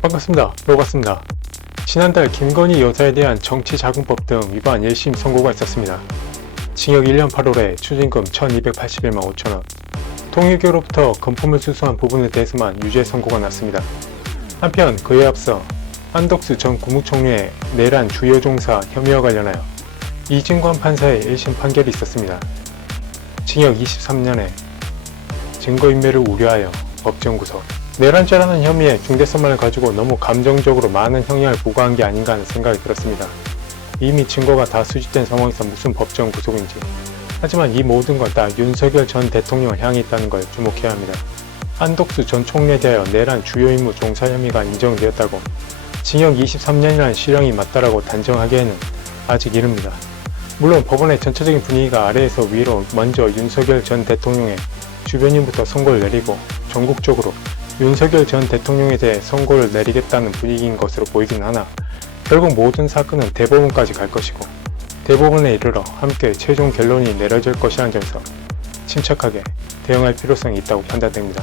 반갑습니다. 로같습니다. 지난달 김건희 여사에 대한 정치자금법 등 위반 1심 선고가 있었습니다. 징역 1년 8월에 추징금 1281만 5천원, 통일교로부터 금품을 수수한 부분에 대해서만 유죄 선고가 났습니다. 한편 그에 앞서 한덕수 전 국무총리의 내란 주요 종사 혐의와 관련하여 이진관 판사의 1심 판결이 있었습니다. 징역 23년에 증거인멸을 우려하여 법정 구속. 내란죄라는 혐의의 중대성만을 가지고 너무 감정적으로 많은 형량을 부과한 게 아닌가 하는 생각이 들었습니다. 이미 증거가 다 수집된 상황에서 무슨 법정 구속인지. 하지만 이 모든 건 다 윤석열 전 대통령을 향해 있다는 걸 주목해야 합니다. 한덕수 전 총리에 대하여 내란 주요 임무 종사 혐의가 인정되었다고 징역 23년이라는 실형이 맞다라고 단정하기에는 아직 이릅니다. 물론 법원의 전체적인 분위기가 아래에서 위로 먼저 윤석열 전 대통령의 주변인부터 선고를 내리고 전국적으로 윤석열 전 대통령에 대해 선고를 내리겠다는 분위기인 것으로 보이긴 하나 결국 모든 사건은 대법원까지 갈 것이고 대법원에 이르러 함께 최종 결론이 내려질 것이라는 점에서 침착하게 대응할 필요성이 있다고 판단됩니다.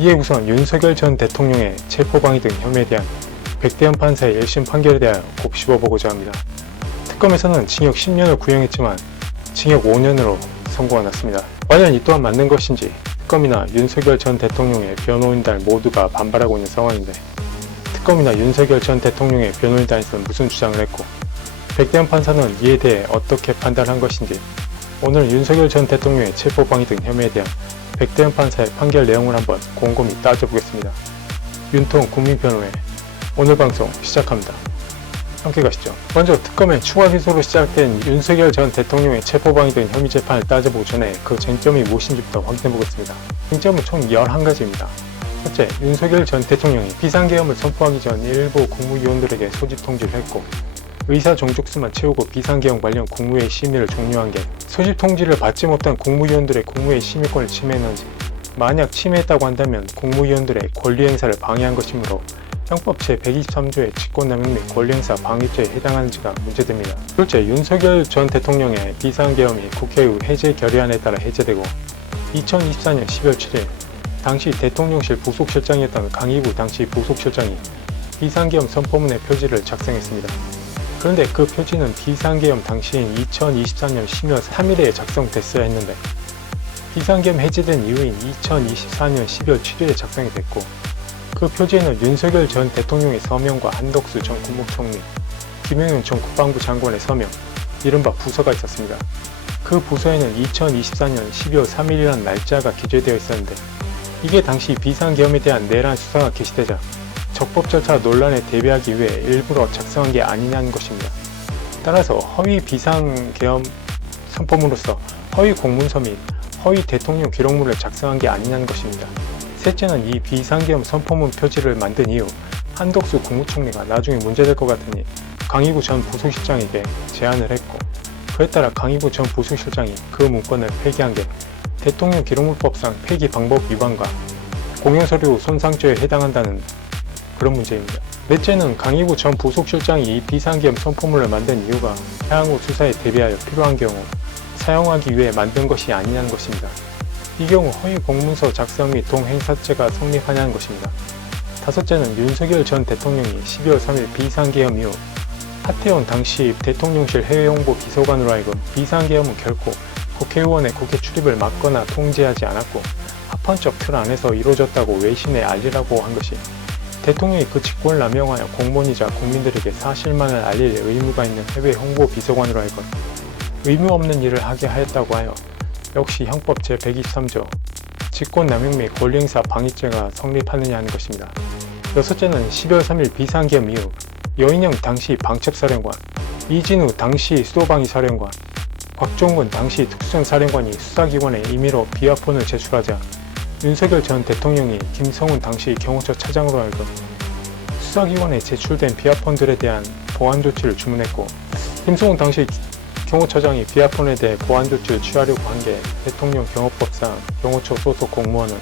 이에 우선 윤석열 전 대통령의 체포방해 등 혐의에 대한 백대현 판사의 1심 판결에 대하여 곱씹어보고자 합니다. 특검에서는 징역 10년을 구형했지만 징역 5년으로 선고가 났습니다. 과연 이 또한 맞는 것인지 특검이나 윤석열 전 대통령의 변호인단 모두가 반발하고 있는 상황인데 특검이나 윤석열 전 대통령의 변호인단에서는 무슨 주장을 했고 백대현 판사는 이에 대해 어떻게 판단한 것인지 오늘 윤석열 전 대통령의 체포방해 등 혐의에 대한 백대현 판사의 판결 내용을 한번 곰곰이 따져보겠습니다. 윤통 국민변호회 오늘 방송 시작합니다. 함께 가시죠. 먼저 특검의 추가 기소로 시작된 윤석열 전 대통령의 체포방해 등 혐의 재판을 따져보기 전에 그 쟁점이 무엇인지부터 확인해보겠습니다. 쟁점은 총 11가지입니다. 첫째, 윤석열 전 대통령이 비상계엄을 선포하기 전 일부 국무위원들에게 소집 통지를 했고 의사 정족수만 채우고 비상계엄 관련 국무회의 심의를 종료한 게 소집 통지를 받지 못한 국무위원들의 국무회의 심의권을 침해했는지 만약 침해했다고 한다면 국무위원들의 권리행사를 방해한 것이므로 형법 제123조의 직권남용 및 권리행사 방해죄에 해당하는지가 문제됩니다. 둘째, 윤석열 전 대통령의 비상계엄이 국회의 해제 결의안에 따라 해제되고 2024년 12월 7일 당시 대통령실 부속실장이었던 강희구 당시 부속실장이 비상계엄 선포문의 표지를 작성했습니다. 그런데 그 표지는 비상계엄 당시인 2024년 10월 3일에 작성됐어야 했는데 비상계엄 해제된 이후인 2024년 12월 7일에 작성이 됐고 그 표지에는 윤석열 전 대통령의 서명과 한덕수 전 국무총리, 김영현 전 국방부 장관의 서명, 이른바 부서가 있었습니다. 그 부서에는 2024년 12월 3일이라는 날짜가 기재되어 있었는데 이게 당시 비상계엄에 대한 내란 수사가 개시되자 적법 절차 논란에 대비하기 위해 일부러 작성한 게 아니냐는 것입니다. 따라서 허위 비상계엄 선포문으로서 허위 공문서 및 허위 대통령 기록물을 작성한 게 아니냐는 것입니다. 셋째는 이 비상계엄 선포문 표지를 만든 이후 한덕수 국무총리가 나중에 문제될 것 같으니 강희구 전 부속실장에게 제안을 했고 그에 따라 강희구 전 부속실장이 그 문건을 폐기한 게 대통령 기록물법상 폐기 방법 위반과 공용서류 손상죄에 해당한다는 그런 문제입니다. 넷째는 강희구 전 부속실장이 이 비상계엄 선포문을 만든 이유가 향후 수사에 대비하여 필요한 경우 사용하기 위해 만든 것이 아니냐는 것입니다. 이 경우 허위 공문서 작성 및 동행사죄가 성립하냐는 것입니다. 다섯째는 윤석열 전 대통령이 12월 3일 비상계엄 이후 하태원 당시 대통령실 해외홍보 비서관으로 하여금 비상계엄은 결코 국회의원의 국회 출입을 막거나 통제하지 않았고 합헌적 틀 안에서 이루어졌다고 외신에 알리라고 한 것이 대통령이 그 직권을 남용하여 공무원이자 국민들에게 사실만을 알릴 의무가 있는 해외 홍보 비서관으로 하여금 의무 없는 일을 하게 하였다고 하여 역시 형법 제123조 직권남용 및 권리행사 방해죄가 성립하느냐 하는 것입니다. 여섯째는 12월 3일 비상계엄 이후 여인영 당시 방첩사령관, 이진우 당시 수도방위사령관, 곽종근 당시 특수전사령관이 수사기관에 임의로 비화폰을 제출하자 윤석열 전 대통령이 김성훈 당시 경호처 차장으로 하여금 수사기관에 제출된 비화폰들에 대한 보안조치를 주문했고 김성훈 당시 경호처장이 비화폰에 대해 보안조치를 취하려고 한 게 대통령 경호법상 경호처 소속 공무원은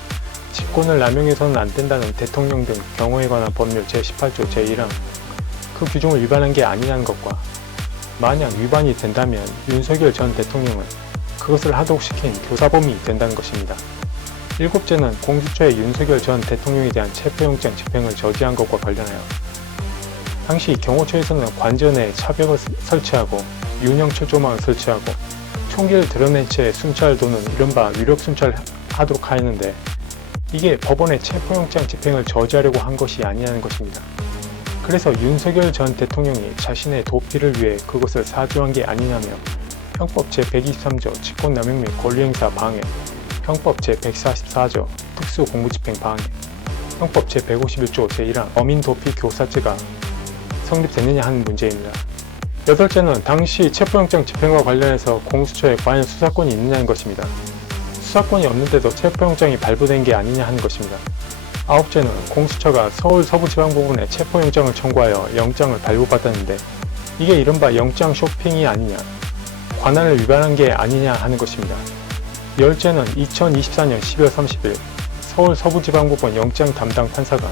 직권을 남용해서는 안 된다는 대통령 등 경호에 관한 법률 제18조 제1항 그 규정을 위반한 게 아니냐는 것과 만약 위반이 된다면 윤석열 전 대통령은 그것을 하도록 시킨 교사범이 된다는 것입니다. 7제는 공수처의 윤석열 전 대통령에 대한 체포영장 집행을 저지한 것과 관련하여 당시 경호처에서는 관전에 차벽을 설치하고 윤영철 조망을 설치하고 총기를 드러낸 채 순찰 도는 이른바 위력 순찰하도록 하였는데 이게 법원의 체포영장 집행을 저지하려고 한 것이 아니라는 것입니다. 그래서 윤석열 전 대통령이 자신의 도피를 위해 그것을 사주한 게 아니냐며 형법 제123조 직권남용 및 권리행사 방해, 형법 제144조 특수공무집행 방해, 형법 제151조 제1항 어민도피 교사죄가 성립되느냐 하는 문제입니다. 8제는 당시 체포영장 집행과 관련해서 공수처에 과연 수사권이 있느냐는 것입니다. 수사권이 없는데도 체포영장이 발부된 게 아니냐 하는 것입니다. 9제는 공수처가 서울 서부지방법원에 체포영장을 청구하여 영장을 발부받았는데 이게 이른바 영장 쇼핑이 아니냐, 관할을 위반한 게 아니냐 하는 것입니다. 10제는 2024년 12월 30일 서울 서부지방법원 영장 담당 판사가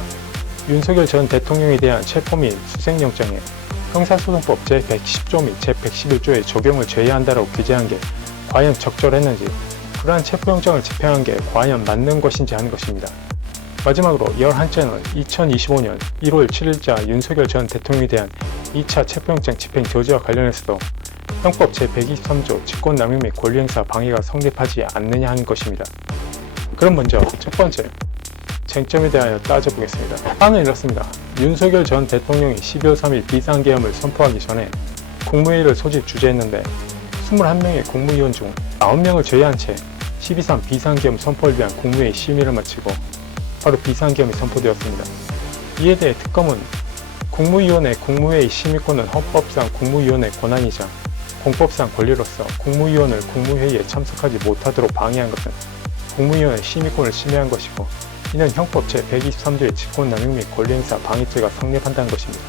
윤석열 전 대통령에 대한 체포 및 수색영장에 형사소송법 제110조 및 제111조의 적용을 제외한다라고 규정한 게 과연 적절했는지, 그러한 체포영장을 집행한 게 과연 맞는 것인지 하는 것입니다. 마지막으로 11제는 2025년 1월 7일자 윤석열 전 대통령에 대한 2차 체포영장 집행 저지와 관련해서도 형법 제123조 직권남용 및 권리행사 방해가 성립하지 않느냐 하는 것입니다. 그럼 먼저 첫 번째, 쟁점에 대하여 따져보겠습니다. 사안은 이렇습니다. 윤석열 전 대통령이 12월 3일 비상계엄을 선포하기 전에 국무회의를 소집 주재했는데 21명의 국무위원 중 9명을 제외한 채 12.3 비상계엄 선포를 위한 국무회의 심의를 마치고 바로 비상계엄이 선포되었습니다. 이에 대해 특검은 국무위원의 국무회의 심의권은 헌법상 국무위원의 권한이자 공법상 권리로서 국무위원을 국무회의에 참석하지 못하도록 방해한 것은 국무위원의 심의권을 침해한 것이고, 이는 형법 제123조의 직권남용 및 권리행사 방해죄가 성립한다는 것입니다.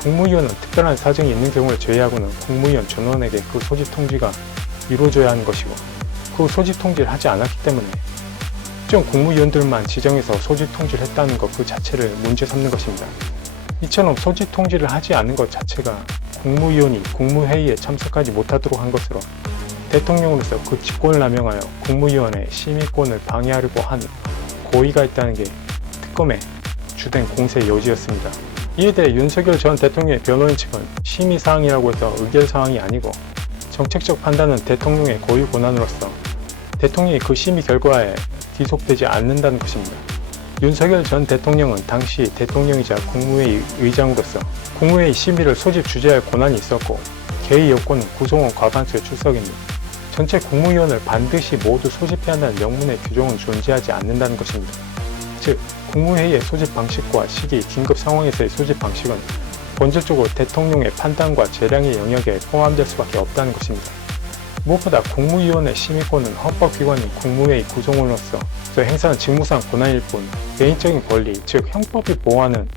국무위원은 특별한 사정이 있는 경우를 제외하고는 국무위원 전원에게 그 소집 통지가 이루어져야 하는 것이고, 그 소집 통지를 하지 않았기 때문에 특정 국무위원들만 지정해서 소집 통지를 했다는 것 그 자체를 문제 삼는 것입니다. 이처럼 소집 통지를 하지 않은 것 자체가 국무위원이 국무회의에 참석하지 못하도록 한 것으로 대통령으로서 그 직권을 남용하여 국무위원의 심의권을 방해하려고 한 고의가 있다는 게 특검의 주된 공세 여지였습니다. 이에 대해 윤석열 전 대통령의 변호인 측은 심의사항이라고 해서 의결사항이 아니고 정책적 판단은 대통령의 고유 권한으로서 대통령이 그 심의 결과에 귀속되지 않는다는 것입니다. 윤석열 전 대통령은 당시 대통령이자 국무회의 의장으로서 국무회의 심의를 소집 주재할 권한이 있었고, 개의 여건은 구성원 과반수의 출석입니다. 전체 국무위원을 반드시 모두 소집해야 한다는 명문의 규정은 존재하지 않는다는 것입니다. 즉, 국무회의의 소집 방식과 시기, 긴급 상황에서의 소집 방식은 본질적으로 대통령의 판단과 재량의 영역에 포함될 수밖에 없다는 것입니다. 무엇보다 국무위원의 심의권은 헌법기관인 국무회의 구성원으로서 행사하는 직무상 권한일 뿐 개인적인 권리, 즉 형법이 보호하는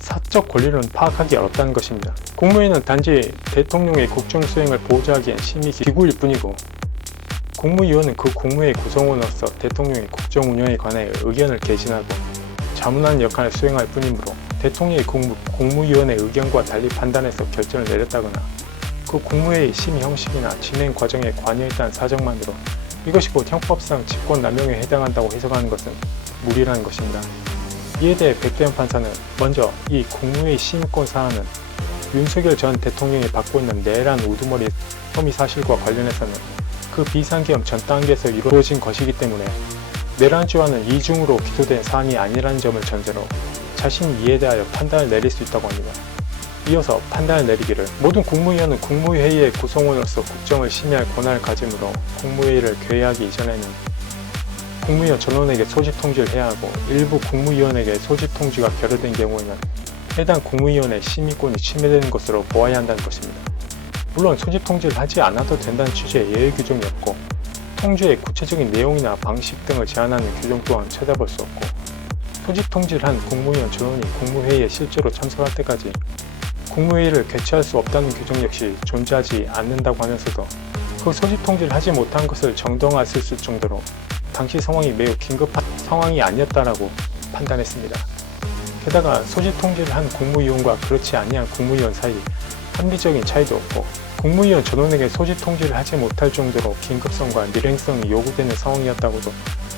사적 권리는 파악하기 어렵다는 것입니다. 국무회의는 단지 대통령의 국정수행을 보좌하기엔 심의 기구일 뿐이고, 국무위원은 그 국무회의 구성원으로서 대통령의 국정운영에 관해 의견을 개진하고 자문하는 역할을 수행할 뿐이므로 대통령이 국무위원의 의견과 달리 판단해서 결정을 내렸다거나 그 국무회의 심의 형식이나 진행 과정에 관여했다는 사정만으로 이것이 곧 형법상 직권남용에 해당한다고 해석하는 것은 무리라는 것입니다. 이에 대해 백대현 판사는 먼저 이 국무회의 심의권 사안은 윤석열 전 대통령이 받고 있는 내란 우두머리 혐의 사실과 관련해서는 그 비상계엄 전 단계에서 이루어진 것이기 때문에 내란죄와는 이중으로 기소된 사안이 아니라는 점을 전제로 자신이 이에 대하여 판단을 내릴 수 있다고 합니다. 이어서 판단을 내리기를 모든 국무위원은 국무회의의 구성원으로서 국정을 심의할 권한을 가지므로 국무회의를 개회하기 이전에는 국무위원 전원에게 소집 통지를 해야 하고, 일부 국무위원에게 소집 통지가 결여된 경우에는 해당 국무위원의 심의권이 침해되는 것으로 보아야 한다는 것입니다. 물론 소집 통지를 하지 않아도 된다는 취지의 예외 규정이 없고, 통지의 구체적인 내용이나 방식 등을 제한하는 규정 또한 찾아볼 수 없고, 소집 통지를 한 국무위원 전원이 국무회의에 실제로 참석할 때까지 국무회의를 개최할 수 없다는 규정 역시 존재하지 않는다고 하면서도 그 소집 통지를 하지 못한 것을 정당화했을 정도로 당시 상황이 매우 긴급한 상황이 아니었다라고 판단했습니다. 게다가 소집 통지를 한 국무위원과 그렇지 아니한 국무위원 사이 합리적인 차이도 없고, 국무위원 전원에게 소집 통지를 하지 못할 정도로 긴급성과 밀행성이 요구되는 상황이었다고도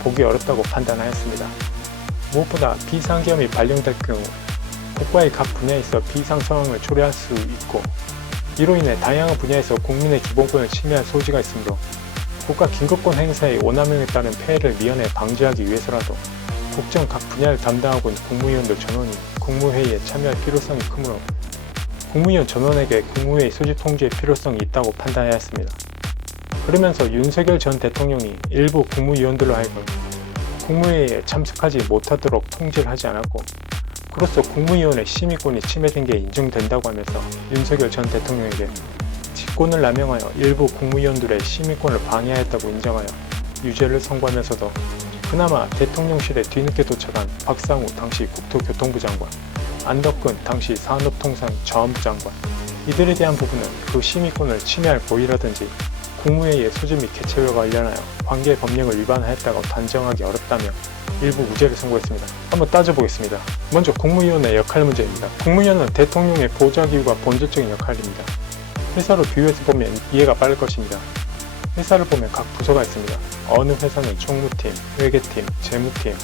보기 어렵다고 판단하였습니다. 무엇보다 비상계엄이 발령될 경우 국가의 각 분야에서 비상 상황을 초래할 수 있고 이로 인해 다양한 분야에서 국민의 기본권을 침해할 소지가 있으므로 국가 긴급권 행사의 오남용에 따른 폐해를 미연에 방지하기 위해서라도 국정 각 분야를 담당하고 있는 국무위원들 전원이 국무회의에 참여할 필요성이 크므로 국무위원 전원에게 국무회의 소집 통지의 필요성이 있다고 판단하였습니다. 그러면서 윤석열 전 대통령이 일부 국무위원들로 하여금 국무회의에 참석하지 못하도록 통지를 하지 않았고 그로써 국무위원의 심의권이 침해된 게 인정된다고 하면서 윤석열 전 대통령에게 직권을 남용하여 일부 국무위원들의 심의권을 방해하였다고 인정하여 유죄를 선고하면서도 그나마 대통령실에 뒤늦게 도착한 박상우 당시 국토교통부 장관, 안덕근 당시 산업통상자원부 장관 이들에 대한 부분은 그 심의권을 침해할 고의라든지 국무회의의 소집 및 개최와 관련하여 관계 법령을 위반하였다고 단정하기 어렵다며 일부 무죄를 선고했습니다. 한번 따져보겠습니다. 먼저 국무위원의 역할 문제입니다. 국무위원은 대통령의 보좌기구가 본질적인 역할입니다. 회사로 비유해서 보면 이해가 빠를 것입니다. 회사를 보면 각 부서가 있습니다. 어느 회사는 총무팀, 회계팀, 재무팀,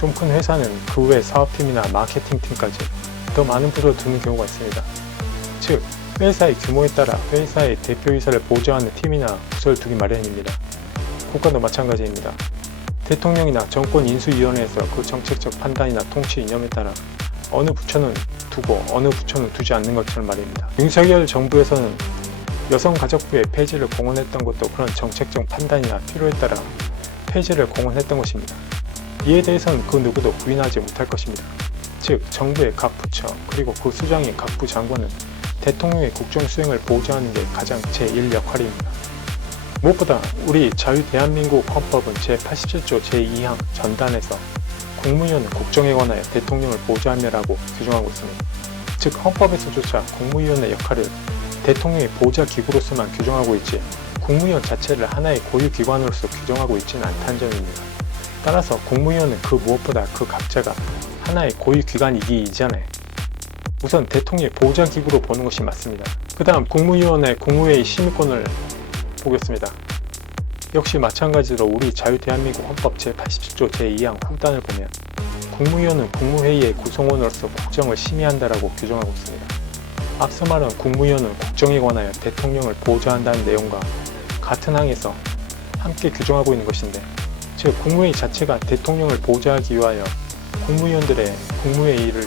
좀 큰 회사는 그 외 사업팀이나 마케팅팀까지 더 많은 부서를 두는 경우가 있습니다. 즉, 회사의 규모에 따라 회사의 대표이사를 보좌하는 팀이나 부서를 두기 마련입니다. 국가도 마찬가지입니다. 대통령이나 정권인수위원회에서 그 정책적 판단이나 통치 이념에 따라 어느 부처는 두고 어느 부처는 두지 않는 것처럼 말입니다. 윤석열 정부에서는 여성가족부의 폐지를 공언했던 것도 그런 정책적 판단이나 필요에 따라 폐지를 공언했던 것입니다. 이에 대해서는 그 누구도 부인하지 못할 것입니다. 즉, 정부의 각 부처 그리고 그 수장인 각 부 장관은 대통령의 국정 수행을 보좌하는 게 가장 제1 역할입니다. 무엇보다 우리 자유대한민국 헌법은 제87조 제2항 전단에서 국무위원은 국정에 관하여 대통령을 보좌하며라고 규정하고 있습니다. 즉, 헌법에서조차 국무위원의 역할을 대통령의 보좌기구로서만 규정하고 있지 국무위원 자체를 하나의 고유기관으로서 규정하고 있지는 않다는 점입니다. 따라서 국무위원은 그 무엇보다 그 각자가 하나의 고유기관이기 이전에 우선 대통령의 보좌기구로 보는 것이 맞습니다. 그 다음 국무위원의 국무회의 심의권을 보겠습니다. 역시 마찬가지로 우리 자유대한민국 헌법 제87조 제2항 후단을 보면 국무위원은 국무회의의 구성원으로서 국정을 심의한다라고 규정하고 있습니다. 앞서 말한 국무위원은 국정에 관하여 대통령을 보좌한다는 내용과 같은 항에서 함께 규정하고 있는 것인데 즉 국무회의 자체가 대통령을 보좌하기 위하여 국무위원들의 국무회의를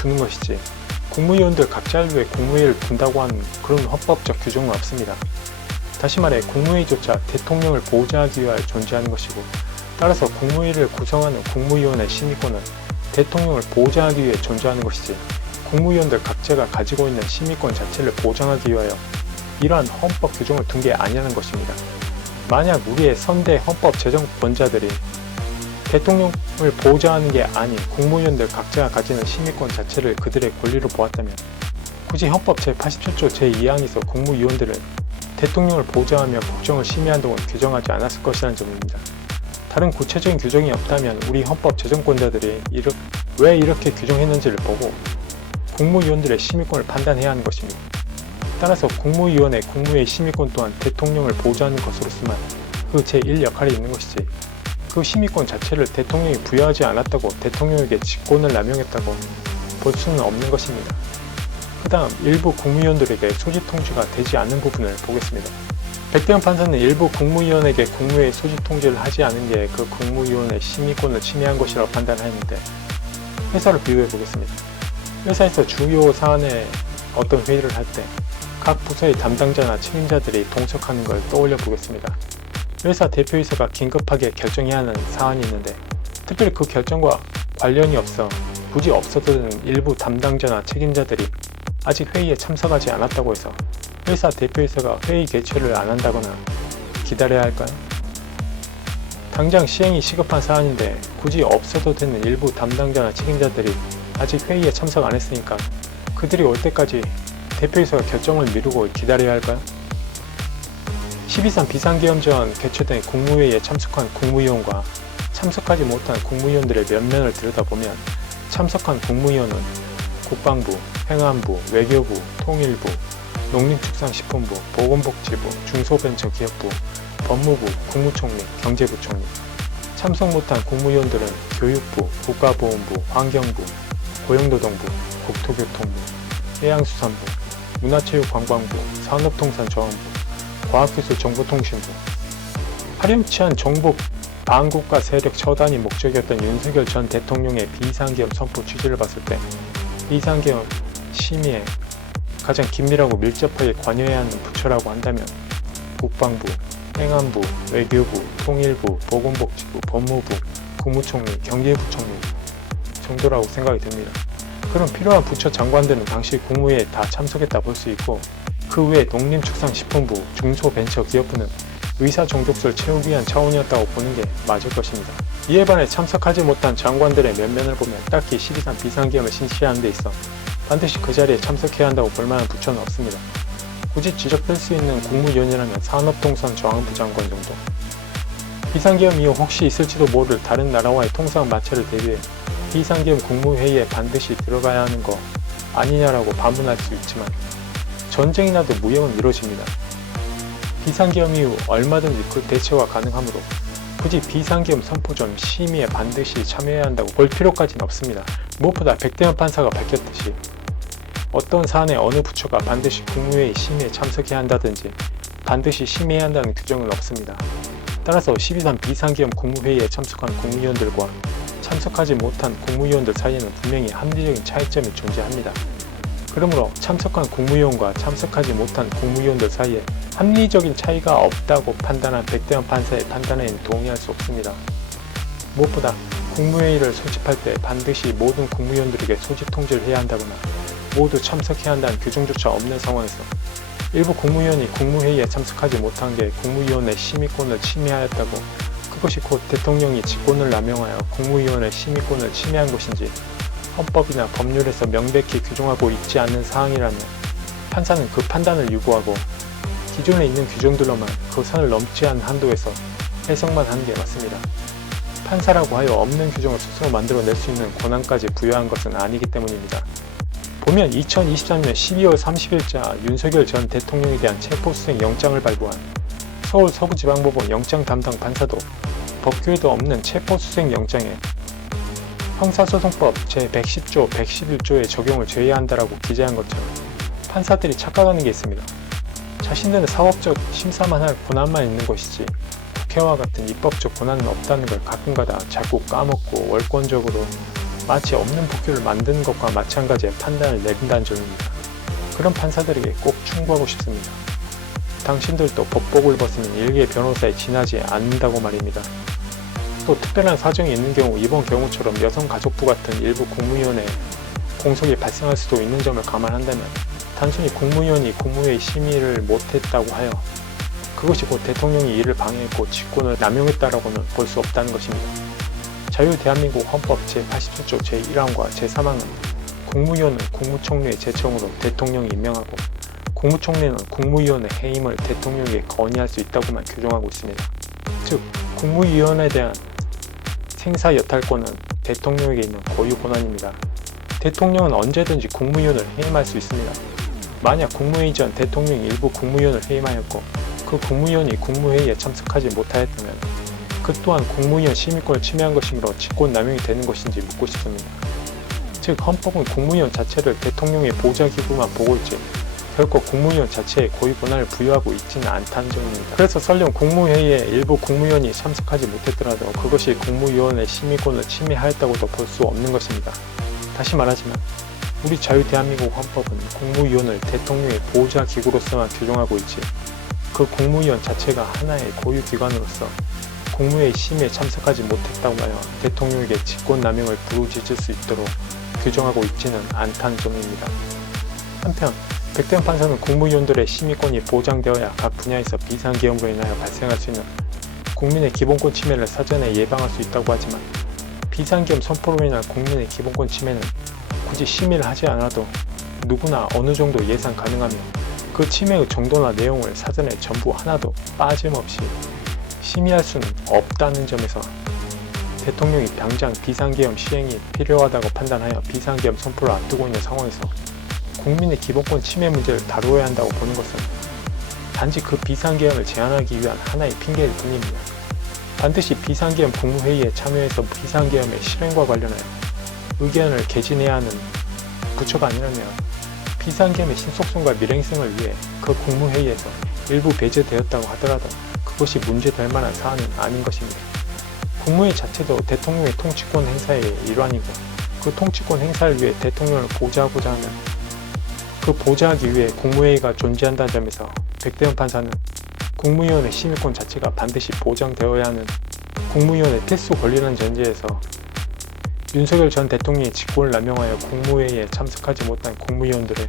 두는 것이지 국무위원들 각자를 위해 국무회의를 둔다고 하는 그런 헌법적 규정은 없습니다. 다시 말해 국무회의조차 대통령을 보좌하기 위하여 존재하는 것이고 따라서 국무회의를 구성하는 국무위원의 심의권은 대통령을 보좌하기 위해 존재하는 것이지 국무위원들 각자가 가지고 있는 심의권 자체를 보장하기 위하여 이러한 헌법 규정을 둔 게 아니라는 것입니다. 만약 우리의 선대 헌법 제정권자들이 대통령을 보좌하는 게 아닌 국무위원들 각자가 가지는 심의권 자체를 그들의 권리로 보았다면 굳이 헌법 제87조 제2항에서 국무위원들을 대통령을 보좌하며 국정을 심의한다고 규정하지 않았을 것이라는 점입니다. 다른 구체적인 규정이 없다면 우리 헌법 제정권자들이 왜 이렇게 규정했는지를 보고 국무위원들의 심의권을 판단해야 하는 것입니다. 따라서 국무위원회 국무회의 심의권 또한 대통령을 보좌하는 것으로서만 그 제1 역할이 있는 것이지 그 심의권 자체를 대통령이 부여하지 않았다고 대통령에게 직권을 남용했다고 볼 수는 없는 것입니다. 그 다음 일부 국무위원들에게 소집 통지가 되지 않는 부분을 보겠습니다. 백대현 판사는 일부 국무위원에게 국무회의 소집 통지를 하지 않은 게 그 국무위원의 심의권을 침해한 것이라고 판단하였는데 회사를 비유해 보겠습니다. 회사에서 주요 사안에 어떤 회의를 할 때 각 부서의 담당자나 책임자들이 동석하는 걸 떠올려 보겠습니다. 회사 대표이사가 긴급하게 결정해야 하는 사안이 있는데 특별히 그 결정과 관련이 없어 굳이 없어도 되는 일부 담당자나 책임자들이 아직 회의에 참석하지 않았다고 해서 회사 대표이사가 회의 개최를 안 한다거나 기다려야 할까요? 당장 시행이 시급한 사안인데 굳이 없어도 되는 일부 담당자나 책임자들이 아직 회의에 참석 안 했으니까 그들이 올 때까지 대표이사가 결정을 미루고 기다려야 할까요? 12.3 비상계엄 전 개최된 국무회의에 참석한 국무위원과 참석하지 못한 국무위원들의 면면을 들여다보면 참석한 국무위원은 국방부, 행안부, 외교부, 통일부, 농림축산식품부, 보건복지부, 중소벤처기업부, 법무부, 국무총리, 경제부총리, 참석 못한 국무위원들은 교육부, 국가보훈부, 환경부, 고용노동부, 국토교통부, 해양수산부, 문화체육관광부, 산업통상자원부, 과학기술정보통신부. 파렴치한 정부 반국가 세력 처단이 목적이었던 윤석열 전 대통령의 비상계엄 선포 취지를 봤을 때 비상계엄 심의에 가장 긴밀하고 밀접하게 관여해야 하는 부처라고 한다면 국방부, 행안부, 외교부, 통일부, 보건복지부, 법무부, 국무총리, 경제부총리 정도라고 생각이 됩니다. 그럼 필요한 부처 장관들은 당시 국무회의에 다 참석했다 볼 수 있고, 그 외에 농림축산식품부, 중소벤처기업부는 의사 정족수를 채우기 위한 차원이었다고 보는 게 맞을 것입니다. 이에 반해 참석하지 못한 장관들의 면면을 보면 딱히 12.3 비상계엄을 실시하는 데 있어 반드시 그 자리에 참석해야 한다고 볼 만한 부처는 없습니다. 굳이 지적될 수 있는 국무위원이라면 산업통상자원부 장관 정도? 비상계엄 이후 혹시 있을지도 모를 다른 나라와의 통상 마찰을 대비해 비상계엄 국무회의에 반드시 들어가야 하는 거 아니냐라고 반문할 수 있지만 전쟁이 나도 무역은 이루어집니다. 비상계엄 이후 얼마든지 그 대처가 가능하므로 굳이 비상계엄 선포 전 심의에 반드시 참여해야 한다고 볼 필요까지는 없습니다. 무엇보다 백대현 판사가 밝혔듯이 어떤 사안에 어느 부처가 반드시 국무회의 심의에 참석해야 한다든지 반드시 심의해야 한다는 규정은 없습니다. 따라서 12.3 비상계엄 국무회의에 참석한 국무위원들과 참석하지 못한 국무위원들 사이에는 분명히 합리적인 차이점이 존재합니다. 그러므로 참석한 국무위원과 참석하지 못한 국무위원들 사이에 합리적인 차이가 없다고 판단한 백대현 판사의 판단에는 동의할 수 없습니다. 무엇보다 국무회의를 소집할 때 반드시 모든 국무위원들에게 소집 통지를 해야 한다거나 모두 참석해야 한다는 규정조차 없는 상황에서 일부 국무위원이 국무회의에 참석하지 못한 게 국무위원의 심의권을 침해하였다고 그것이 곧 대통령이 직권을 남용하여 국무위원의 심의권을 침해한 것인지 헌법이나 법률에서 명백히 규정하고 있지 않는 사항이라면 판사는 그 판단을 유보하고 기존에 있는 규정들로만 그 선을 넘지 않은 한도에서 해석만 하는 게 맞습니다. 판사라고 하여 없는 규정을 스스로 만들어낼 수 있는 권한까지 부여한 것은 아니기 때문입니다. 보면 2023년 12월 30일자 윤석열 전 대통령에 대한 체포수색 영장을 발부한 서울 서부지방법원 영장 담당 판사도 법규에도 없는 체포수색 영장에 형사소송법 제110조, 111조의 적용을 제외한다라고 기재한 것처럼 판사들이 착각하는 게 있습니다. 자신들은 사법적 심사만 할 권한만 있는 것이지 국회와 같은 입법적 권한은 없다는 걸 가끔가다 자꾸 까먹고 월권적으로 마치 없는 법규를 만드는 것과 마찬가지의 판단을 내린다는 점입니다. 그런 판사들에게 꼭 충고하고 싶습니다. 당신들도 법복을 벗으면 일개 변호사에 지나지 않는다고 말입니다. 또 특별한 사정이 있는 경우 이번 경우처럼 여성가족부 같은 일부 국무위원회 공석이 발생할 수도 있는 점을 감안한다면 단순히 국무위원이 국무회의 심의를 못했다고 하여 그것이 곧 대통령이 이를 방해했고 직권을 남용했다라고는 볼 수 없다는 것입니다. 자유대한민국 헌법 제87조 제1항과 제3항은 국무위원은 국무총리의 제청으로 대통령이 임명하고 국무총리는 국무위원의 해임을 대통령에게 건의할 수 있다고만 규정하고 있습니다. 즉, 국무위원에 대한 생사여탈권은 대통령에게 있는 고유 권한입니다. 대통령은 언제든지 국무위원을 해임할 수 있습니다. 만약 국무회의 전 대통령이 일부 국무위원을 해임하였고 그 국무위원이 국무회의에 참석하지 못하였다면 그 또한 국무위원 심의권을 침해한 것이므로 직권남용이 되는 것인지 묻고 싶습니다. 즉 헌법은 국무위원 자체를 대통령의 보좌기구만 보고 있지 결코 국무위원 자체의 고유 권한을 부여하고 있지는 않다는 점입니다. 그래서 설령 국무회의에 일부 국무위원이 참석하지 못했더라도 그것이 국무위원의 심의권을 침해하였다고도 볼 수 없는 것입니다. 다시 말하지만 우리 자유대한민국 헌법은 국무위원을 대통령의 보좌기구로서만 규정하고 있지 그 국무위원 자체가 하나의 고유기관으로서 국무회의 심의에 참석하지 못했다고 하여 대통령에게 직권남용을 부르짖을 수 있도록 규정하고 있지는 않다는 점입니다. 한편 백대현 판사는 국무위원들의 심의권이 보장되어야 각 분야에서 비상계엄으로 인하여 발생할 수 있는 국민의 기본권 침해를 사전에 예방할 수 있다고 하지만 비상계엄 선포로 인한 국민의 기본권 침해는 굳이 심의를 하지 않아도 누구나 어느 정도 예상 가능하며 그 침해의 정도나 내용을 사전에 전부 하나도 빠짐없이 심의할 수는 없다는 점에서 대통령이 당장 비상계엄 시행이 필요하다고 판단하여 비상계엄 선포를 앞두고 있는 상황에서 국민의 기본권 침해 문제를 다루어야 한다고 보는 것은 단지 그 비상계엄을 제한하기 위한 하나의 핑계일 뿐입니다. 반드시 비상계엄 국무회의에 참여해서 비상계엄의 실행과 관련하여 의견을 개진해야 하는 부처가 아니라면 비상계엄의 신속성과 밀행성을 위해 그 국무회의에서 일부 배제되었다고 하더라도 그것이 문제될 만한 사안은 아닌 것입니다. 국무회의 자체도 대통령의 통치권 행사의 일환이고 그 통치권 행사를 위해 대통령을 보좌하고자 하는 그 보좌하기 위해 국무회의가 존재한다는 점에서 백대현 판사는 국무위원의 심의권 자체가 반드시 보장되어야 하는 국무위원의 필수 권리라는 전제에서 윤석열 전 대통령이 직권을 남용하여 국무회의에 참석하지 못한 국무위원들의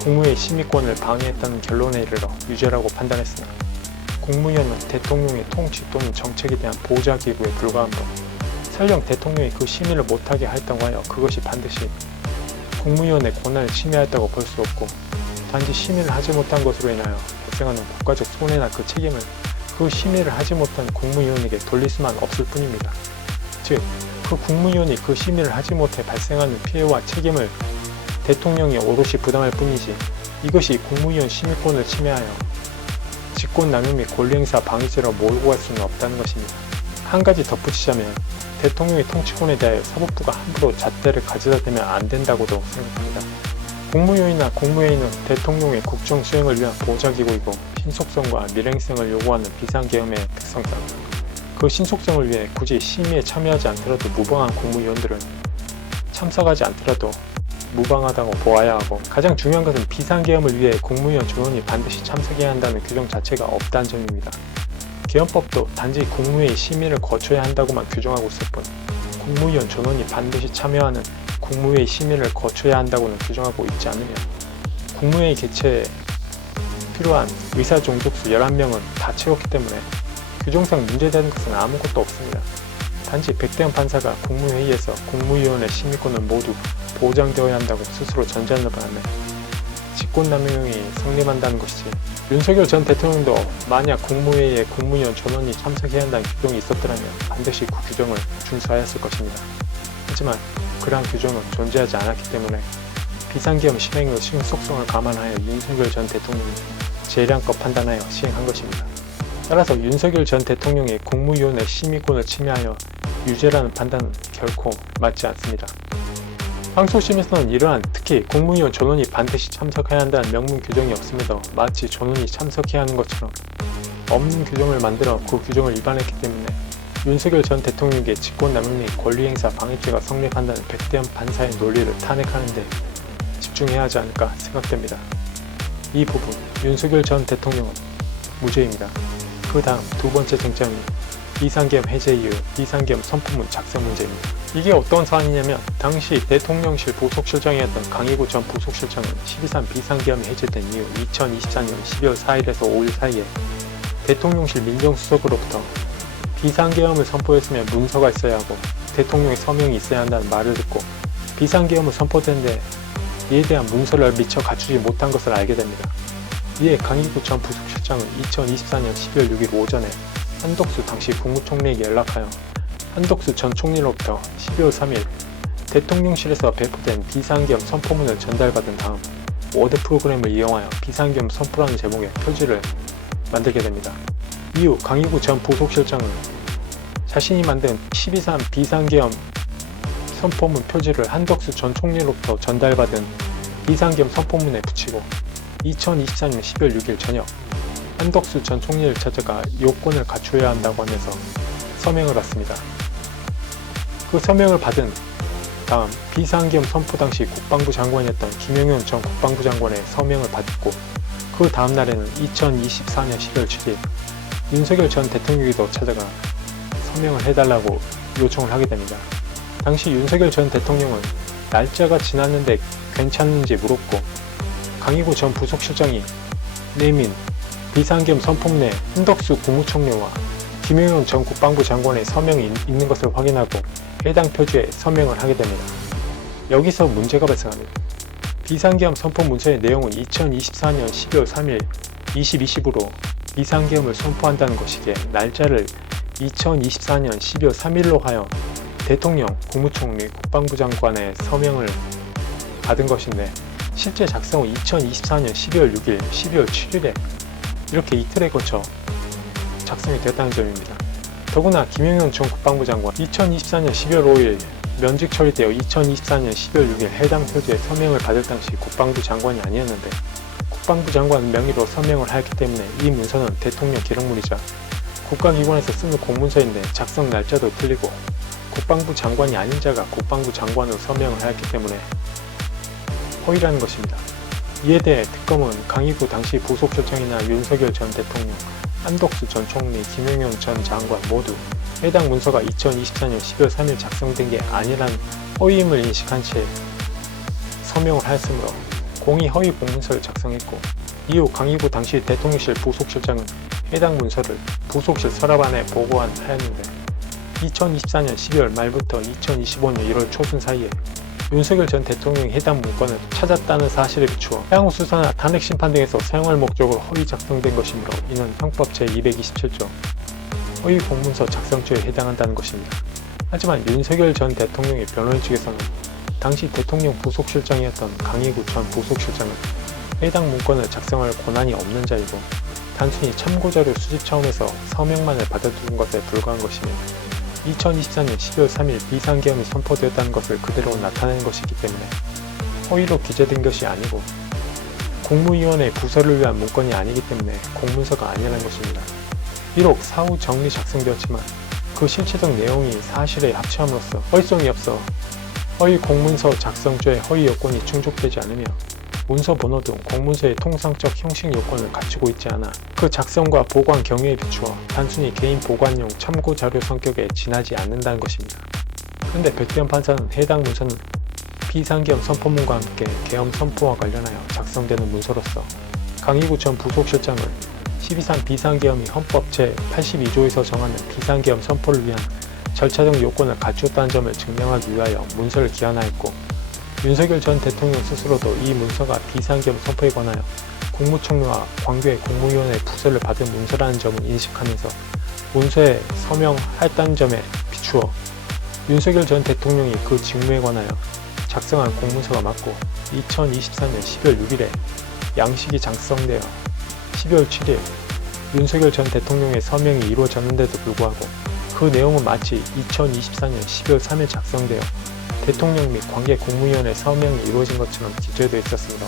국무회의 심의권을 방해했다는 결론에 이르러 유죄라고 판단했으나 국무위원은 대통령의 통치 또는 정책에 대한 보좌기구에 불과하므로 설령 대통령이 그 심의를 못하게 하였다고 하여 그것이 반드시 국무위원의 권한을 침해하였다고 볼 수 없고 단지 심의를 하지 못한 것으로 인하여 발생하는 국가적 손해나 그 책임을 그 심의를 하지 못한 국무위원에게 돌릴 수만 없을 뿐입니다. 즉, 그 국무위원이 그 심의를 하지 못해 발생하는 피해와 책임을 대통령이 오롯이 부담할 뿐이지 이것이 국무위원 심의권을 침해하여 직권남용 및 권리행사 방해죄로 몰고 갈 수는 없다는 것입니다. 한 가지 덧붙이자면 대통령의 통치권에 대하여 사법부가 함부로 잣대를 가져다 대면 안 된다고도 생각합니다. 국무위원이나 국무회의는 대통령의 국정 수행을 위한 보좌기구이고 신속성과 밀행성을 요구하는 비상계엄의 특성상 그 신속성을 위해 굳이 심의에 참여하지 않더라도 무방한 국무위원들은 참석하지 않더라도 무방하다고 보아야 하고 가장 중요한 것은 비상계엄을 위해 국무위원 전원이 반드시 참석해야 한다는 규정 자체가 없다는 점입니다. 계엄법도 단지 국무회의 심의를 거쳐야 한다고만 규정하고 있을 뿐 국무위원 전원이 반드시 참여하는 국무회의 심의를 거쳐야 한다고는 규정하고 있지 않으며 국무회의 개최에 필요한 의사 종족수 11명은 다 채웠기 때문에 규정상 문제되는 것은 아무것도 없습니다. 단지 백대현 판사가 국무회의에서 국무위원의 심의권은 모두 보장되어야 한다고 스스로 전제하는 바람에 직권남용이 성립한다는 것이지 윤석열 전 대통령도 만약 국무회의에 국무위원 전원이 참석해야 한다는 규정이 있었더라면 반드시 그 규정을 준수하였을 것입니다. 하지만 그러한 규정은 존재하지 않았기 때문에 비상계엄 실행의 신속성을 감안하여 윤석열 전 대통령이 재량껏 판단하여 시행한 것입니다. 따라서 윤석열 전 대통령이 국무위원의 심의권을 침해하여 유죄라는 판단은 결코 맞지 않습니다. 항소심에서는 이러한 특히 국무위원 전원이 반드시 참석해야 한다는 명문 규정이 없음에도 마치 전원이 참석해야 하는 것처럼 없는 규정을 만들어 그 규정을 위반했기 때문에 윤석열 전 대통령에게 직권남용 및 권리행사 방해죄가 성립한다는 백대현 판사의 논리를 탄핵하는 데 집중해야 하지 않을까 생각됩니다. 이 부분 윤석열 전 대통령은 무죄입니다. 그 다음 두 번째 쟁점이 비상계엄 해제 이후 비상계엄 선포문 작성 문제입니다. 이게 어떤 사안이냐면 당시 대통령실 부속실장이었던 강희구 전 부속실장은 12.3 비상계엄이 해제된 이후 2024년 12월 4일에서 5일 사이에 대통령실 민정수석으로부터 비상계엄을 선포했으면 문서가 있어야 하고 대통령의 서명이 있어야 한다는 말을 듣고 비상계엄을 선포했는데 이에 대한 문서를 미처 갖추지 못한 것을 알게 됩니다. 이에 강희구 전 부속실장은 2024년 12월 6일 오전에 한덕수 당시 국무총리에게 연락하여 한덕수 전 총리로부터 12월 3일 대통령실에서 배포된 비상계엄 선포문을 전달받은 다음 워드 프로그램을 이용하여 비상계엄 선포라는 제목의 표지를 만들게 됩니다. 이후 강희구 전 부속실장은 자신이 만든 12.3 비상계엄 선포문 표지를 한덕수 전 총리로부터 전달받은 비상계엄 선포문에 붙이고 2024년 12월 6일 저녁 한덕수 전 총리를 찾아가 요건을 갖추어야 한다고 하면서 서명을 받습니다. 그 서명을 받은 다음 비상계엄 선포 당시 국방부 장관이었던 김영현 전 국방부 장관의 서명을 받고 그 다음 날에는 2024년 12월 7일 윤석열 전 대통령에게도 찾아가 서명을 해달라고 요청을 하게 됩니다. 당시 윤석열 전 대통령은 날짜가 지났는데 괜찮은지 물었고 강희구 전 부속실장이 내민 비상계엄 선포문에 한덕수 국무총리와 김영현 전 국방부 장관의 서명이 있는 것을 확인하고 해당 표지에 서명을 하게 됩니다. 여기서 문제가 발생합니다. 비상계엄 선포 문서의 내용은 2024년 12월 3일 2020으로 비상계엄을 선포한다는 것이기에 날짜를 2024년 12월 3일로 하여 대통령, 국무총리, 국방부 장관의 서명을 받은 것인데 실제 작성은 2024년 12월 6일, 12월 7일에 이렇게 이틀에 거쳐 작성이 되었다는 점입니다. 더구나 김영현 전 국방부 장관 2024년 12월 5일 면직 처리되어 2024년 12월 6일 해당 표지에 서명을 받을 당시 국방부 장관이 아니었는데 국방부 장관 명의로 서명을 하였기 때문에 이 문서는 대통령 기록물이자 국가기관에서 쓰는 공문서인데 작성 날짜도 틀리고 국방부 장관이 아닌 자가 국방부 장관으로 서명을 하였기 때문에 허위라는 것입니다. 이에 대해 특검은 강희구 당시 부속실장이나 윤석열 전 대통령, 한덕수 전 총리, 김영현 전 장관 모두 해당 문서가 2024년 12월 3일 작성된 게 아니란 허위임을 인식한 채 서명을 하였으므로 공이 허위 공문서를 작성했고 이후 강희구 당시 대통령실 부속실장은 해당 문서를 부속실 서랍 안에 보관하였는데 2024년 12월 말부터 2025년 1월 초순 사이에 윤석열 전 대통령이 해당 문건을 찾았다는 사실에 비추어 향후 수사나 탄핵 심판 등에서 사용할 목적으로 허위 작성된 것이므로 이는 형법 제227조 허위 공문서 작성죄에 해당한다는 것입니다. 하지만 윤석열 전 대통령의 변호인 측에서는 당시 대통령 부속실장이었던 강희구 전 부속실장은 해당 문건을 작성할 권한이 없는 자이고 단순히 참고자료 수집 차원에서 서명만을 받아둔 것에 불과한 것이며 2024년 12월 3일 비상계엄이 선포되었다는 것을 그대로 나타낸 것이기 때문에 허위로 기재된 것이 아니고 국무위원회 부서를 위한 문건이 아니기 때문에 공문서가 아니라는 것입니다. 비록 사후 정리 작성되었지만 그 실체적 내용이 사실에 합치함으로써 허위성이 없어 허위 공문서 작성죄의 허위 요건이 충족되지 않으며 문서 번호 등 공문서의 통상적 형식 요건을 갖추고 있지 않아 그 작성과 보관 경위에 비추어 단순히 개인 보관용 참고 자료 성격에 지나지 않는다는 것입니다. 그런데 백대현 판사는 해당 문서는 비상계엄 선포문과 함께 계엄 선포와 관련하여 작성되는 문서로서 강희구 전 부속실장을 12.3 비상계엄이 헌법 제82조에서 정하는 비상계엄 선포를 위한 절차적 요건을 갖추었다는 점을 증명하기 위하여 문서를 기한하였고 윤석열 전 대통령 스스로도 이 문서가 비상계엄 선포에 관하여 국무총리와 관계 국무위원회 부서를 받은 문서라는 점을 인식하면서 문서에 서명했다는 점에 비추어 윤석열 전 대통령이 그 직무에 관하여 작성한 공문서가 맞고 2024년 12월 6일에 양식이 작성되어 12월 7일 윤석열 전 대통령의 서명이 이루어졌는데도 불구하고 그 내용은 마치 2024년 12월 3일 작성되어 대통령 및 관계 국무위원회 서명이 이루어진 것처럼 기재되어 있었으므로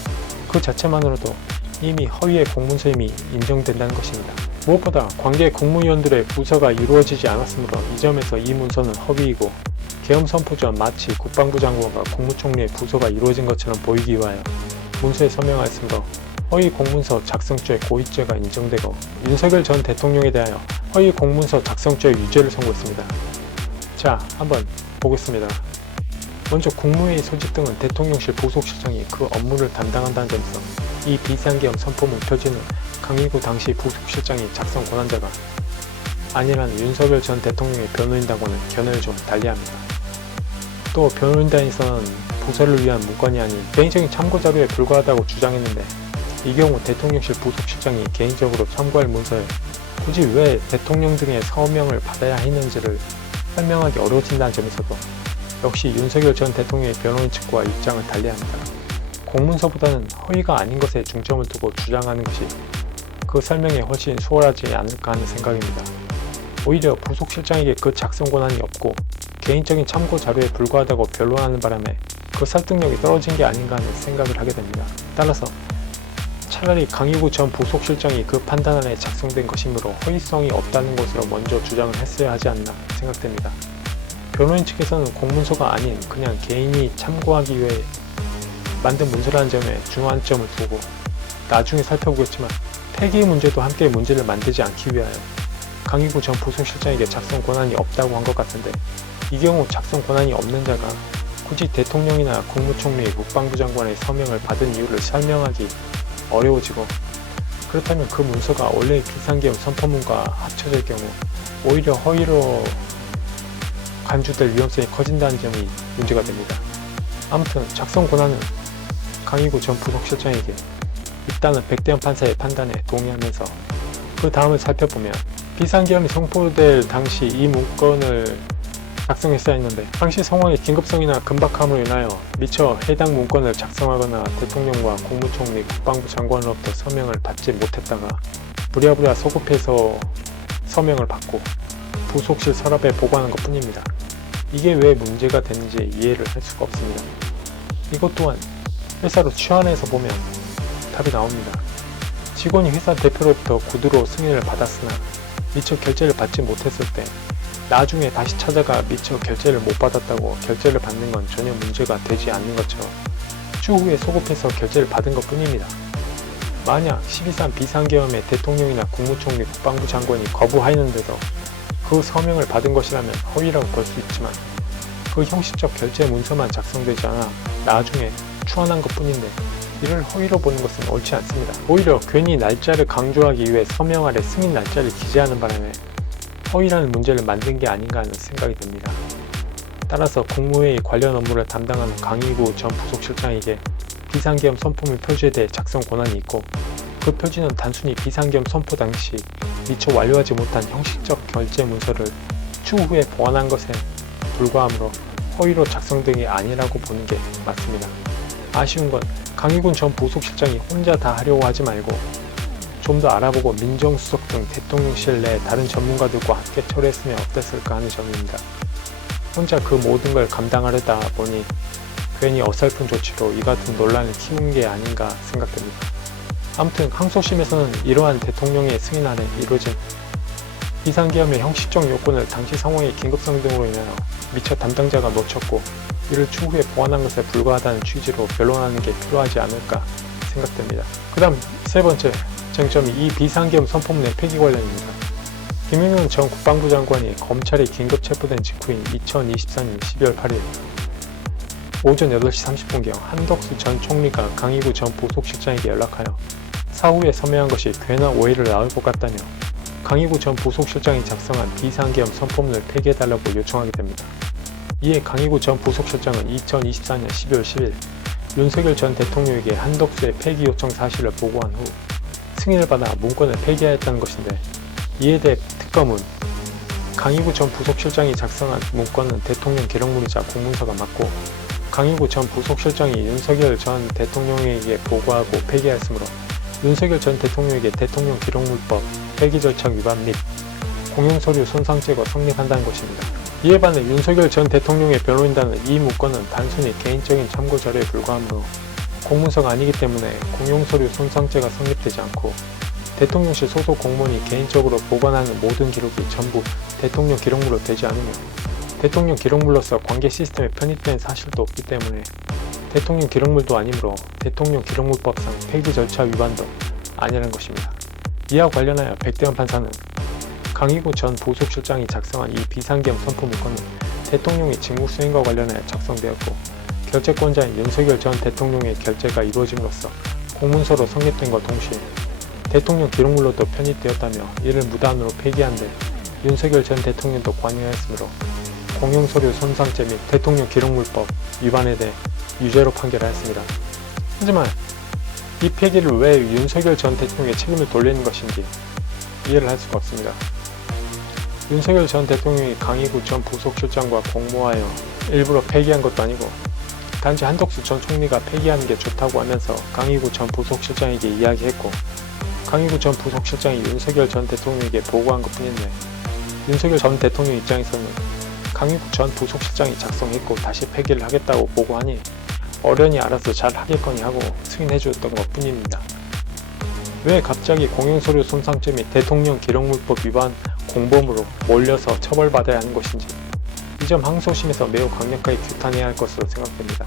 그 자체만으로도 이미 허위의 공문서임이 인정된다는 것입니다. 무엇보다 관계 국무위원들의 부서가 이루어지지 않았으므로 이 점에서 이 문서는 허위이고 계엄 선포 전 마치 국방부 장관과 국무총리의 부서가 이루어진 것처럼 보이기 위하여 문서에 서명하였으므로 허위 공문서 작성죄 고의죄가 인정되고 윤석열 전 대통령에 대하여 허위 공문서 작성죄 유죄를 선고했습니다. 자, 한번 보겠습니다. 먼저 국무회의 소집 등은 대통령실 부속실장이 그 업무를 담당한다는 점에서 이 비상계엄 선포문 표지는 강희구 당시 부속실장이 작성 권한자가 아니라는 윤석열 전 대통령의 변호인단과는 견해를 좀 달리합니다. 또 변호인단에서는 부서를 위한 문건이 아닌 개인적인 참고자료에 불과하다고 주장했는데 이 경우 대통령실 부속실장이 개인적으로 참고할 문서에 굳이 왜 대통령 등의 서명을 받아야 했는지를 설명하기 어려워진다는 점에서도 역시 윤석열 전 대통령의 변호인 측과 입장을 달리합니다. 공문서보다는 허위가 아닌 것에 중점을 두고 주장하는 것이 그 설명에 훨씬 수월하지 않을까 하는 생각입니다. 오히려 부속실장에게 그 작성 권한이 없고 개인적인 참고 자료에 불과하다고 변론하는 바람에 그 설득력이 떨어진 게 아닌가 하는 생각을 하게 됩니다. 따라서 차라리 강희구 전 부속실장이 그 판단안에 작성된 것이므로 허위성이 없다는 것으로 먼저 주장을 했어야 하지 않나 생각됩니다. 변호인 측에서는 공문서가 아닌 그냥 개인이 참고하기 위해 만든 문서라는 점에 중요한 점을 두고 나중에 살펴보겠지만 폐기 문제도 함께 문제를 만들지 않기 위하여 강희구 전 부속실장에게 작성 권한이 없다고 한 것 같은데 이 경우 작성 권한이 없는 자가 굳이 대통령이나 국무총리, 국방부 장관의 서명을 받은 이유를 설명하기 어려워지고 그렇다면 그 문서가 원래의 비상계엄 선포문과 합쳐질 경우 오히려 허위로 간주될 위험성이 커진다는 점이 문제가 됩니다. 아무튼 작성 권한은 강희구 전 부속실장에게 있다는 백대현 판사의 판단에 동의하면서 그 다음을 살펴보면 비상계엄이 선포될 당시 이 문건을 작성했어야 했는데 당시 상황의 긴급성이나 급박함으로 인하여 미처 해당 문건을 작성하거나 대통령과 국무총리, 국방부 장관으로부터 서명을 받지 못했다가 부랴부랴 소급해서 서명을 받고 부속실 서랍에 보관한 것 뿐입니다. 이게 왜 문제가 되는지 이해를 할 수가 없습니다. 이것 또한 회사로 취환해서 보면 답이 나옵니다. 직원이 회사 대표로부터 구두로 승인을 받았으나 미처 결제를 받지 못했을 때 나중에 다시 찾아가 미처 결제를 못 받았다고 결제를 받는 건 전혀 문제가 되지 않는 것처럼 추후에 소급해서 결제를 받은 것 뿐입니다. 만약 12.3 비상계엄에 대통령이나 국무총리, 국방부 장관이 거부하였는데도 그 서명을 받은 것이라면 허위라고 볼 수 있지만 그 형식적 결제 문서만 작성되지 않아 나중에 추환한 것 뿐인데 이를 허위로 보는 것은 옳지 않습니다. 오히려 괜히 날짜를 강조하기 위해 서명 아래 승인 날짜를 기재하는 바람에 허위라는 문제를 만든 게 아닌가 하는 생각이 듭니다. 따라서 국무회의 관련 업무를 담당하는 강의구 전 부속실장에게 비상계엄 선포물 표지에 대해 작성 권한이 있고 그 표지는 단순히 비상계엄 선포 당시 미처 완료하지 못한 형식적 결제 문서를 추후에 보완한 것에 불과하므로 허위로 작성된 게 아니라고 보는 게 맞습니다. 아쉬운 건 강희군 전 부속실장이 혼자 다 하려고 하지 말고 좀 더 알아보고 민정수석 등 대통령실 내 다른 전문가들과 함께 처리했으면 어땠을까 하는 점입니다. 혼자 그 모든 걸 감당하려다 보니 괜히 어설픈 조치로 이 같은 논란을 키운 게 아닌가 생각됩니다. 아무튼 항소심에서는 이러한 대통령의 승인 아래 이루어진 비상계엄의 형식적 요건을 당시 상황의 긴급성 등으로 인하여 미처 담당자가 놓쳤고 이를 추후에 보완한 것에 불과하다는 취지로 변론하는 게 필요하지 않을까 생각됩니다. 그 다음 세 번째 쟁점이 이 비상계엄 선포문의 폐기 관련입니다. 김영현 전 국방부 장관이 검찰에 긴급 체포된 직후인 2024년 12월 8일 오전 8시 30분경 한덕수 전 총리가 강희구 전 부속실장에게 연락하여 사후에 서명한 것이 괜한 오해를 낳을 것 같다며 강희구 전 부속실장이 작성한 비상계엄 선포문을 폐기해달라고 요청하게 됩니다. 이에 강희구 전 부속실장은 2024년 12월 10일 윤석열 전 대통령에게 한덕수의 폐기 요청 사실을 보고한 후 승인을 받아 문건을 폐기하였다는 것인데 이에 대해 특검은 강희구 전 부속실장이 작성한 문건은 대통령 기록물이자 공문서가 맞고 강희구 전 부속실장이 윤석열 전 대통령에게 보고하고 폐기하였으므로 윤석열 전 대통령에게 대통령 기록물법 폐기 절차 위반 및 공용서류 손상 제거 성립한다는 것입니다. 이에 반해 윤석열 전 대통령의 변호인단은 이 문건은 단순히 개인적인 참고 자료에 불과하므로 공문서가 아니기 때문에 공용서류 손상죄가 성립되지 않고 대통령실 소속 공무원이 개인적으로 보관하는 모든 기록이 전부 대통령 기록물로 되지 않으며 대통령 기록물로서 관계 시스템에 편입된 사실도 없기 때문에 대통령 기록물도 아니므로 대통령 기록물법상 폐기 절차 위반도 아니라는 것입니다. 이와 관련하여 백대현 판사는 강희구 전 부속실장이 작성한 이 비상계엄 선포 문건은 대통령의 직무수행과 관련하여 작성되었고 결재권자인 윤석열 전 대통령의 결재가 이루어짐으로써 공문서로 성립된 것 동시에 대통령 기록물로도 편입되었다며 이를 무단으로 폐기한 데 윤석열 전 대통령도 관여하였으므로 공용서류 손상죄 및 대통령 기록물법 위반에 대해 유죄로 판결하였습니다. 하지만 이 폐기를 왜 윤석열 전 대통령의 책임을 돌리는 것인지 이해를 할 수가 없습니다. 윤석열 전 대통령이 강희구 전 부속실장과 공모하여 일부러 폐기한 것도 아니고 단지 한덕수 전 총리가 폐기하는 게 좋다고 하면서 강희구 전 부속실장에게 이야기했고 강희구 전 부속실장이 윤석열 전 대통령에게 보고한 것 뿐인데 윤석열 전 대통령 입장에서는 강희구 전 부속실장이 작성했고 다시 폐기를 하겠다고 보고하니 어련히 알아서 잘 하겠거니 하고 승인해 주었던 것 뿐입니다. 왜 갑자기 공용서류 손상죄 및 대통령 기록물법 위반 공범으로 몰려서 처벌받아야 하는 것인지 이 점 항소심에서 매우 강력하게 규탄해야 할 것으로 생각됩니다.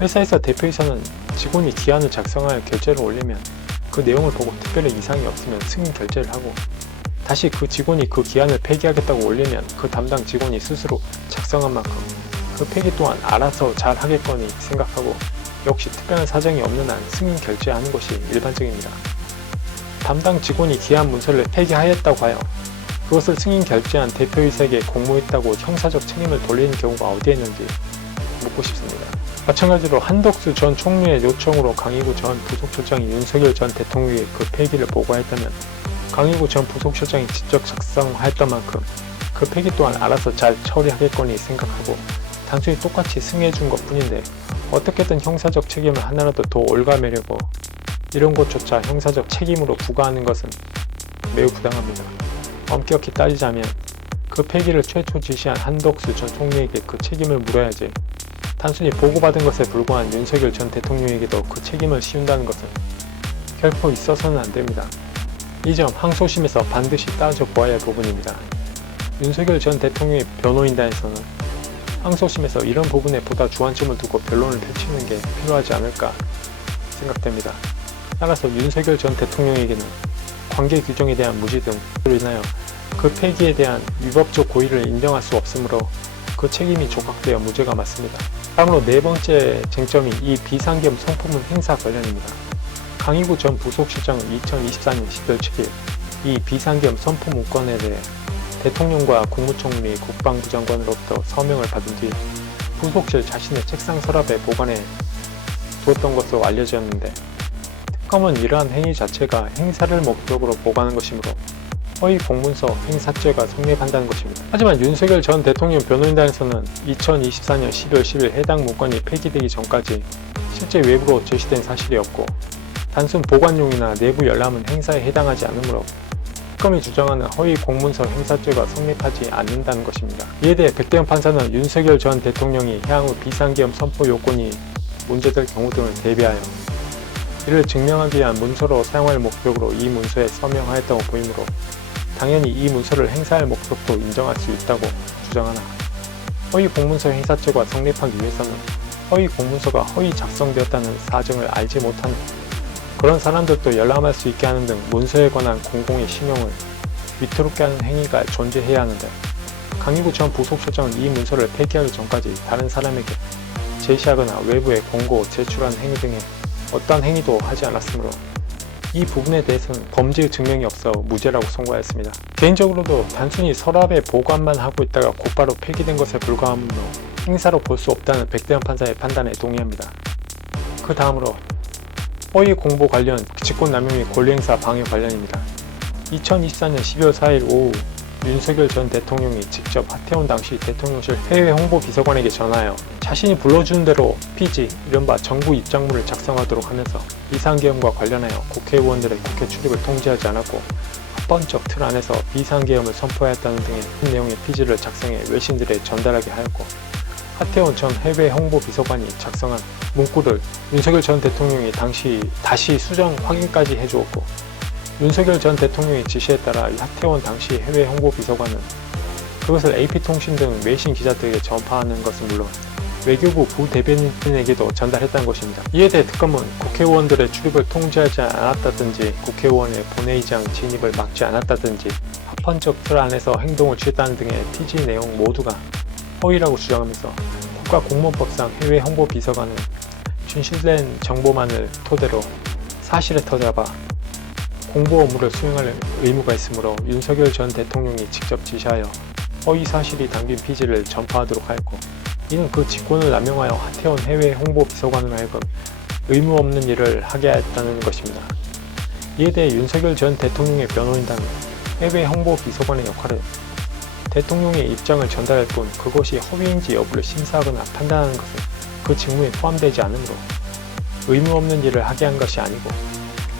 회사에서 대표이사는 직원이 기한을 작성하여 결제를 올리면 그 내용을 보고 특별히 이상이 없으면 승인 결제를 하고 다시 그 직원이 그 기한을 폐기하겠다고 올리면 그 담당 직원이 스스로 작성한 만큼 그 폐기 또한 알아서 잘 하겠거니 생각하고 역시 특별한 사정이 없는 한 승인 결제하는 것이 일반적입니다. 담당 직원이 기한 문서를 폐기하였다고 하여 그것을 승인 결제한 대표이사에게 공모했다고 형사적 책임을 돌리는 경우가 어디에 있는지 묻고 싶습니다. 마찬가지로 한덕수 전 총리의 요청으로 강희구 전 부속실장이 윤석열 전 대통령에게 그 폐기를 보고했다면 강희구 전 부속실장이 직접 작성하였던 만큼 그 폐기 또한 알아서 잘 처리하겠거니 생각하고 단순히 똑같이 승인해준 것 뿐인데 어떻게든 형사적 책임을 하나라도 더 올가매려고 이런 것조차 형사적 책임으로 부과하는 것은 매우 부당합니다. 엄격히 따지자면 그 폐기를 최초 지시한 한덕수 전 총리에게 그 책임을 물어야지, 단순히 보고받은 것에 불과한 윤석열 전 대통령에게도 그 책임을 씌운다는 것은 결코 있어서는 안 됩니다. 이 점 항소심에서 반드시 따져보아야 할 부분입니다. 윤석열 전 대통령의 변호인단에서는 항소심에서 이런 부분에 보다 주안점을 두고 변론을 펼치는 게 필요하지 않을까 생각됩니다. 따라서 윤석열 전 대통령에게는 관계 규정에 대한 무지 등으로 인하여 그 폐기에 대한 위법적 고의를 인정할 수 없으므로 그 책임이 조각되어 무죄가 맞습니다. 다음으로 네 번째 쟁점이 이 비상계엄 성폭문 행사 관련입니다. 강희구 전 부속실장은 2024년 12월 7일 이 비상계엄 선포 문건에 대해 대통령과 국무총리 및 국방부 장관으로부터 서명을 받은 뒤 부속실 자신의 책상 서랍에 보관해 두었던 것으로 알려졌는데, 특검은 이러한 행위 자체가 행사를 목적으로 보관한 것이므로 허위 공문서 행사죄가 성립한다는 것입니다. 하지만 윤석열 전 대통령 변호인단에서는 2024년 12월 10일 해당 문건이 폐기되기 전까지 실제 외부로 제시된 사실이 없고 단순 보관용이나 내부 열람은 행사에 해당하지 않으므로 특검이 주장하는 허위 공문서 행사죄가 성립하지 않는다는 것입니다. 이에 대해 백대현 판사는 윤석열 전 대통령이 향후 비상계엄 선포 요건이 문제될 경우 등을 대비하여 이를 증명하기 위한 문서로 사용할 목적으로 이 문서에 서명하였다고 보이므로 당연히 이 문서를 행사할 목적도 인정할 수 있다고 주장하나, 허위 공문서 행사죄가 성립하기 위해서는 허위 공문서가 허위 작성되었다는 사정을 알지 못하는 그런 사람들도 열람할 수 있게 하는 등 문서에 관한 공공의 신용을 위태롭게 하는 행위가 존재해야 하는데, 강희구 전 부속실장은 이 문서를 폐기하기 전까지 다른 사람에게 제시하거나 외부에 공고, 제출한 행위 등의 어떠한 행위도 하지 않았으므로 이 부분에 대해서는 범죄의 증명이 없어 무죄라고 선고하였습니다. 개인적으로도 단순히 서랍에 보관만 하고 있다가 곧바로 폐기된 것에 불과하므로 행사로 볼 수 없다는 백대현 판사의 판단에 동의합니다. 그 다음으로 허위 공보 관련 직권남용 및 권리행사 방해 관련입니다. 2024년 12월 4일 오후 윤석열 전 대통령이 직접 하태원 당시 대통령실 해외 홍보 비서관에게 전하여 자신이 불러주는 대로 피지, 이른바 정부 입장문을 작성하도록 하면서 비상계엄과 관련하여 국회의원들의 국회 출입을 통제하지 않았고 합헌적 틀 안에서 비상계엄을 선포하였다는 등의 내용의 피지를 작성해 외신들에 전달하게 하였고, 하태원 전 해외 홍보 비서관이 작성한 문구를 윤석열 전 대통령이 당시 다시 수정 확인까지 해주었고, 윤석열 전 대통령의 지시에 따라 하태원 당시 해외 홍보 비서관은 그것을 AP통신 등 외신 기자들에게 전파하는 것은 물론 외교부 부대변인에게도 전달했다는 것입니다. 이에 대해 특검은 국회의원들의 출입을 통제하지 않았다든지 국회의원의 본회의장 진입을 막지 않았다든지 합헌적 틀 안에서 행동을 취했다는 등의 피지 내용 모두가 허위라고 주장하면서 국가공무원법상 해외 홍보 비서관은 준실된 정보만을 토대로 사실에 터잡아 공보 업무를 수행할 의무가 있으므로 윤석열 전 대통령이 직접 지시하여 허위 사실이 담긴 피지를 전파하도록 하였고, 이는 그 직권을 남용하여 하태원 해외 홍보 비서관으로 하여금 의무 없는 일을 하게 하였다는 것입니다. 이에 대해 윤석열 전 대통령의 변호인단은 해외 홍보 비서관의 역할은 대통령의 입장을 전달할 뿐 그것이 허위인지 여부를 심사하거나 판단하는 것은 그 직무에 포함되지 않으므로 의무 없는 일을 하게 한 것이 아니고,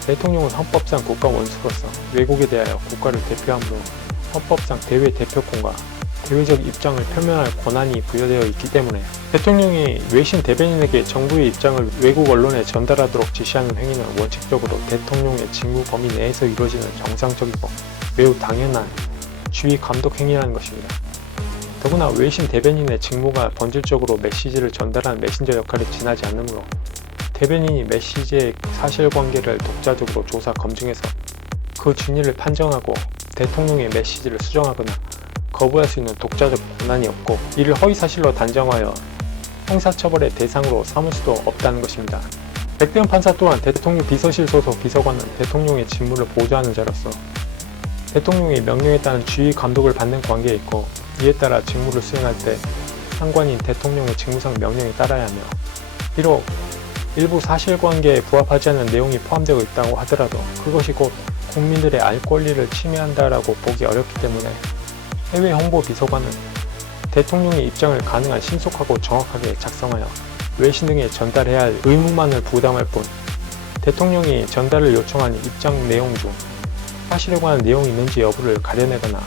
대통령은 헌법상 국가 원수로서 외국에 대하여 국가를 대표하므로 헌법상 대외 대표권과 대외적 입장을 표명할 권한이 부여되어 있기 때문에 대통령이 외신 대변인에게 정부의 입장을 외국 언론에 전달하도록 지시하는 행위는 원칙적으로 대통령의 직무 범위 내에서 이루어지는 정상적이고 매우 당연한 주의 감독 행위라는 것입니다. 더구나 외신 대변인의 직무가 본질적으로 메시지를 전달하는 메신저 역할을 지나지 않으므로 대변인이 메시지의 사실관계를 독자적으로 조사 검증해서 그 진위를 판정하고 대통령의 메시지를 수정하거나 거부할 수 있는 독자적 권한이 없고, 이를 허위사실로 단정하여 형사처벌의 대상으로 삼을 수도 없다는 것입니다. 백대현 판사 또한 대통령 비서실 소속 비서관은 대통령의 직무를 보좌하는 자로서 대통령의 명령에 따른 주의 감독을 받는 관계에 있고, 이에 따라 직무를 수행할 때 상관인 대통령의 직무상 명령에 따라야 하며, 비록 일부 사실관계에 부합하지 않는 내용이 포함되어 있다고 하더라도 그것이 곧 국민들의 알 권리를 침해한다라고 보기 어렵기 때문에 해외 홍보 비서관은 대통령의 입장을 가능한 신속하고 정확하게 작성하여 외신 등에 전달해야 할 의무만을 부담할 뿐, 대통령이 전달을 요청한 입장 내용 중 사실에 관한 내용이 있는지 여부를 가려내거나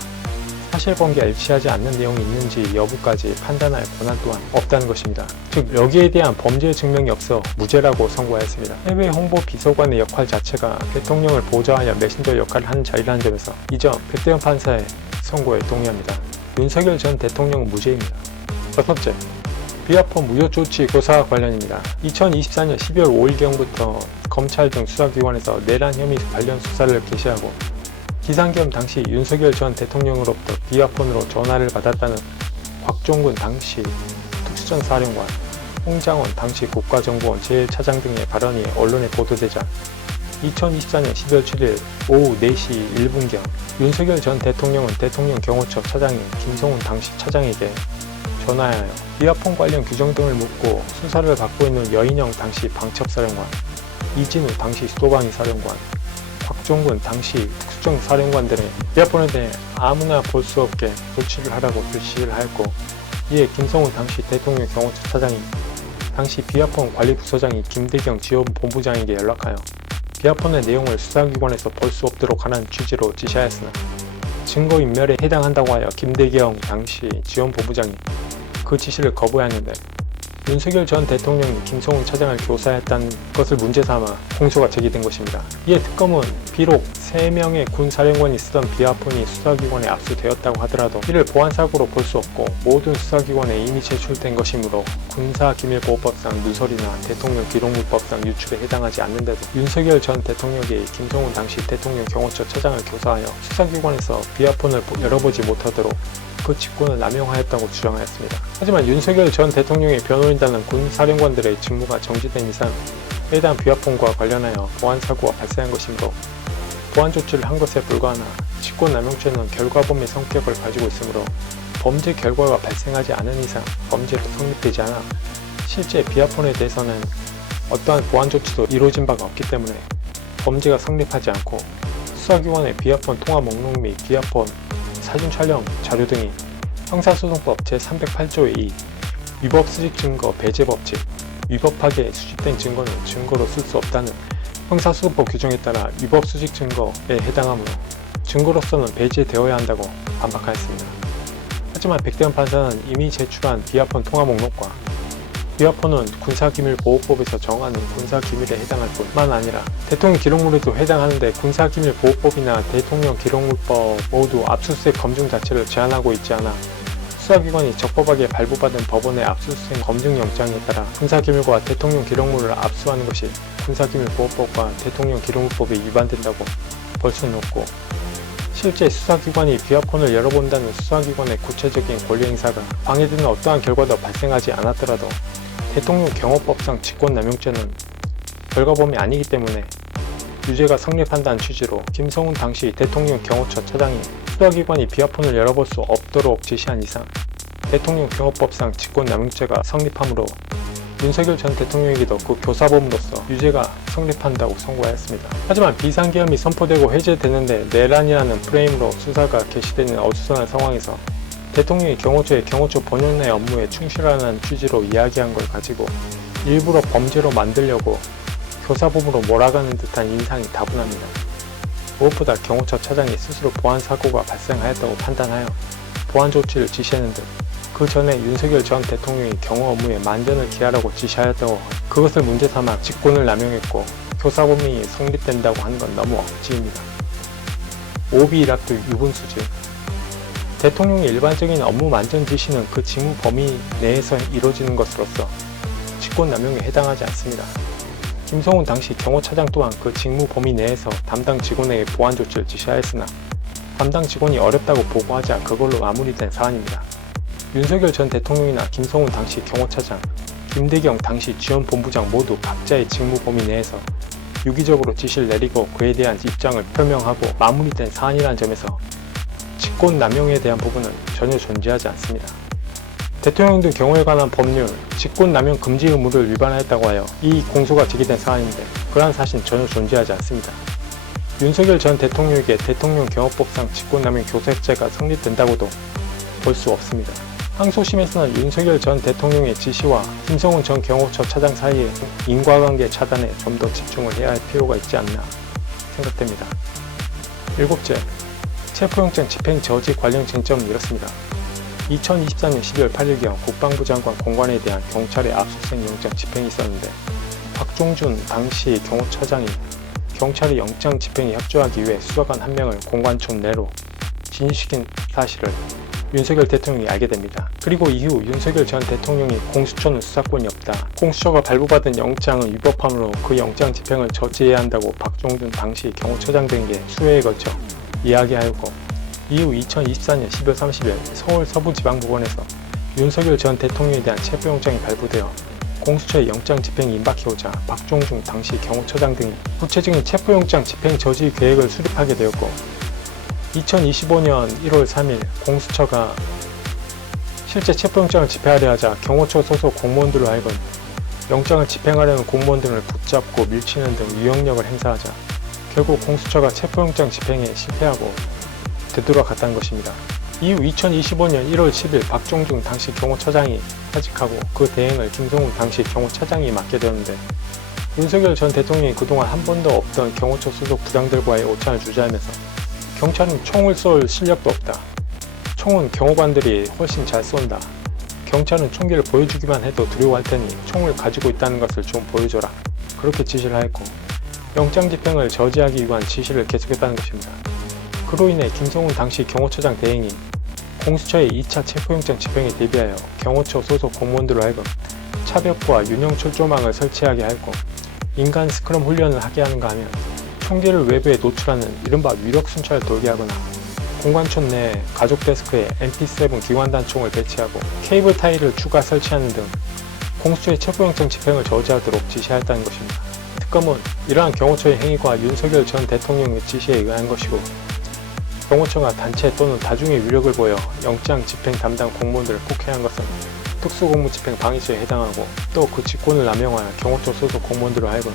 사실관계에 일치하지 않는 내용이 있는지 여부까지 판단할 권한 또한 없다는 것입니다. 즉 여기에 대한 범죄 증명이 없어 무죄라고 선고하였습니다. 해외 홍보 비서관의 역할 자체가 대통령을 보좌하여 메신저 역할을 하는 자리라는 점에서 이 점 백대현 판사의 선고에 동의합니다. 윤석열 전 대통령은 무죄입니다. 여섯째, 비화폰 무효조치 교사 관련입니다. 2024년 12월 5일경부터 검찰 등 수사기관에서 내란 혐의 관련 수사를 개시하고 기상겸 당시 윤석열 전 대통령으로부터 비화폰으로 전화를 받았다는 곽종근 당시 특수전 사령관, 홍장원 당시 국가정보원 제1차장 등의 발언이 언론에 보도되자 2024년 12월 7일 오후 4시 1분경 윤석열 전 대통령은 대통령 경호처 차장인 김성훈 당시 차장에게 전화하여 비화폰 관련 규정 등을 묻고 수사를 받고 있는 여인영 당시 방첩사령관, 이진우 당시 수도방위 사령관, 곽종근 당시 특수정 사령관들의 비화폰에 대해 아무나 볼 수 없게 조치를 하라고 지시를 하였고, 이에 김성훈 당시 대통령 경호처 차장이 당시 비화폰 관리부서장인 김대경 지원본부장에게 연락하여 비화폰의 내용을 수사기관에서 볼 수 없도록 하는 취지로 지시하였으나 증거인멸에 해당한다고 하여 김대경 당시 지원본부장이 그 지시를 거부하였는데 윤석열 전 대통령이 김성훈 차장을 교사했다는 것을 문제삼아 공소가 제기된 것입니다. 이에 특검은 비록 3명의 군사령관이 쓰던 비화폰이 수사기관에 압수되었다고 하더라도 이를 보안사고로 볼 수 없고 모든 수사기관에 이미 제출된 것이므로 군사기밀보호법상 누설이나 대통령 기록물법상 유출에 해당하지 않는데도 윤석열 전 대통령이 김성훈 당시 대통령 경호처 차장을 교사하여 수사기관에서 비화폰을 열어보지 못하도록 그 직권을 남용하였다고 주장하였습니다. 하지만 윤석열 전 대통령의 변호인단은 군사령관들의 직무가 정지된 이상 해당 비화폰과 관련하여 보안사고가 발생한 것이므로 보안조치를 한 것에 불과하나 직권남용죄는 결과범의 성격을 가지고 있으므로 범죄 결과가 발생하지 않은 이상 범죄로 성립되지 않아 실제 비화폰에 대해서는 어떠한 보안조치도 이루어진 바가 없기 때문에 범죄가 성립하지 않고 수사기관의 비화폰 통화 목록 및 비화폰 사진 촬영 자료 등이 형사소송법 제308조의 2 위법 수집 증거 배제 법칙 위법하게 수집된 증거는 증거로 쓸 수 없다는 형사소송법 규정에 따라 위법 수집 증거에 해당하므로 증거로서는 배제되어야 한다고 반박하였습니다. 하지만 백대현 판사는 이미 제출한 비화폰 통화 목록과 비화폰은 군사기밀보호법에서 정하는 군사기밀에 해당할 뿐만 아니라 대통령 기록물에도 해당하는데 군사기밀보호법이나 대통령 기록물법 모두 압수수색 검증 자체를 제한하고 있지 않아 수사기관이 적법하게 발부받은 법원의 압수수색 검증영장에 따라 군사기밀과 대통령 기록물을 압수하는 것이 군사기밀보호법과 대통령 기록물법에 위반된다고 볼 수는 없고, 실제 수사기관이 비화폰을 열어본다는 수사기관의 구체적인 권리행사가 방해되는 어떠한 결과도 발생하지 않았더라도 대통령 경호법상 직권남용죄는 결과범이 아니기 때문에 유죄가 성립한다는 취지로 김성훈 당시 대통령 경호처 차장이 수사기관이 비화폰을 열어볼 수 없도록 지시한 이상 대통령 경호법상 직권남용죄가 성립하므로 윤석열 전 대통령에게도 그 교사범으로서 유죄가 성립한다고 선고하였습니다. 하지만 비상계엄이 선포되고 해제되는데 내란이라는 프레임으로 수사가 개시되는 어수선한 상황에서 대통령이 경호처의 경호처 본연의 업무에 충실하는 취지로 이야기한 걸 가지고 일부러 범죄로 만들려고 교사범으로 몰아가는 듯한 인상이 다분합니다. 무엇보다 경호처 차장이 스스로 보안사고가 발생하였다고 판단하여 보안조치를 지시했는데 그 전에 윤석열 전 대통령이 경호 업무에 만전을 기하라고 지시하였다고 그것을 문제삼아 직권을 남용했고 교사범이 성립된다고 하는 건 너무 억지입니다. 오비일학도 유분수질. 대통령의 일반적인 업무 만전 지시는 그 직무 범위 내에서 이루어지는 것으로서 직권남용에 해당하지 않습니다. 김성훈 당시 경호차장 또한 그 직무 범위 내에서 담당 직원에게 보안조치를 지시하였으나 담당 직원이 어렵다고 보고하자 그걸로 마무리된 사안입니다. 윤석열 전 대통령이나 김성훈 당시 경호차장, 김대경 당시 지원본부장 모두 각자의 직무 범위 내에서 유기적으로 지시를 내리고 그에 대한 입장을 표명하고 마무리된 사안이라는 점에서 직권남용에 대한 부분은 전혀 존재하지 않습니다. 대통령 등 경호에 관한 법률, 직권남용 금지 의무를 위반하였다고 하여 이 공소가 제기된 사안인데 그러한 사실은 전혀 존재하지 않습니다. 윤석열 전 대통령에게 대통령 경호법상 직권남용 교사죄가 성립된다고도 볼 수 없습니다. 항소심에서는 윤석열 전 대통령의 지시와 김성훈 전 경호처 차장 사이의 인과관계 차단에 좀 더 집중을 해야 할 필요가 있지 않나 생각됩니다. 일곱째, 체포영장 집행 저지 관련 쟁점은 이렇습니다. 2024년 12월 8일경 국방부 장관 공관에 대한 경찰의 압수수색 영장 집행이 있었는데 박종준 당시 경호처장이 경찰의 영장 집행에 협조하기 위해 수사관 한 명을 공관촌 내로 진입시킨 사실을 윤석열 대통령이 알게 됩니다. 그리고 이후 윤석열 전 대통령이 공수처는 수사권이 없다. 공수처가 발부받은 영장은 위법함으로 그 영장 집행을 저지해야 한다고 박종준 당시 경호처장 등에게 수회에 걸쳐 이야기하였고 이후 2024년 12월 30일 서울 서부지방법원에서 윤석열 전 대통령에 대한 체포영장이 발부되어 공수처의 영장 집행이 임박해오자 박종준 당시 경호처장 등이 구체적인 체포영장 집행 저지 계획을 수립하게 되었고 2025년 1월 3일 공수처가 실제 체포영장을 집행하려 하자 경호처 소속 공무원들로 하여금 영장을 집행하려는 공무원들을 붙잡고 밀치는 등 유형력을 행사하자 결국 공수처가 체포영장 집행에 실패하고 되돌아갔다는 것입니다. 이후 2025년 1월 10일 박종준 당시 경호처장이 사직하고 그 대행을 김성훈 당시 경호차장이 맡게 되었는데 윤석열 전 대통령이 그동안 한 번도 없던 경호처 소속 부장들과의 오찬을 주재하면서 경찰은 총을 쏠 실력도 없다. 총은 경호관들이 훨씬 잘 쏜다. 경찰은 총기를 보여주기만 해도 두려워할 테니 총을 가지고 있다는 것을 좀 보여줘라. 그렇게 지시를 하였고 영장 집행을 저지하기 위한 지시를 계속했다는 것입니다. 그로 인해 김성훈 당시 경호처장 대행이 공수처의 2차 체포영장 집행에 대비하여 경호처 소속 공무원들로 하여금 차벽부와 윤형 철조망을 설치하게 하였고 인간 스크럼 훈련을 하게 하는가 하면 총기를 외부에 노출하는 이른바 위력 순찰을 돌게 하거나 공관촌 내 가족 데스크에 MP7 기관단총을 배치하고 케이블 타이를 추가 설치하는 등 공수처의 체포영장 집행을 저지하도록 지시하였다는 것입니다. 특검은 이러한 경호처의 행위가 윤석열 전 대통령의 지시에 의한 것이고 경호처가 단체 또는 다중의 위력을 보여 영장 집행 담당 공무원들을 폭행한 것은 특수공무집행 방해죄에 해당하고 또 그 직권을 남용하여 경호처 소속 공무원들로 하여금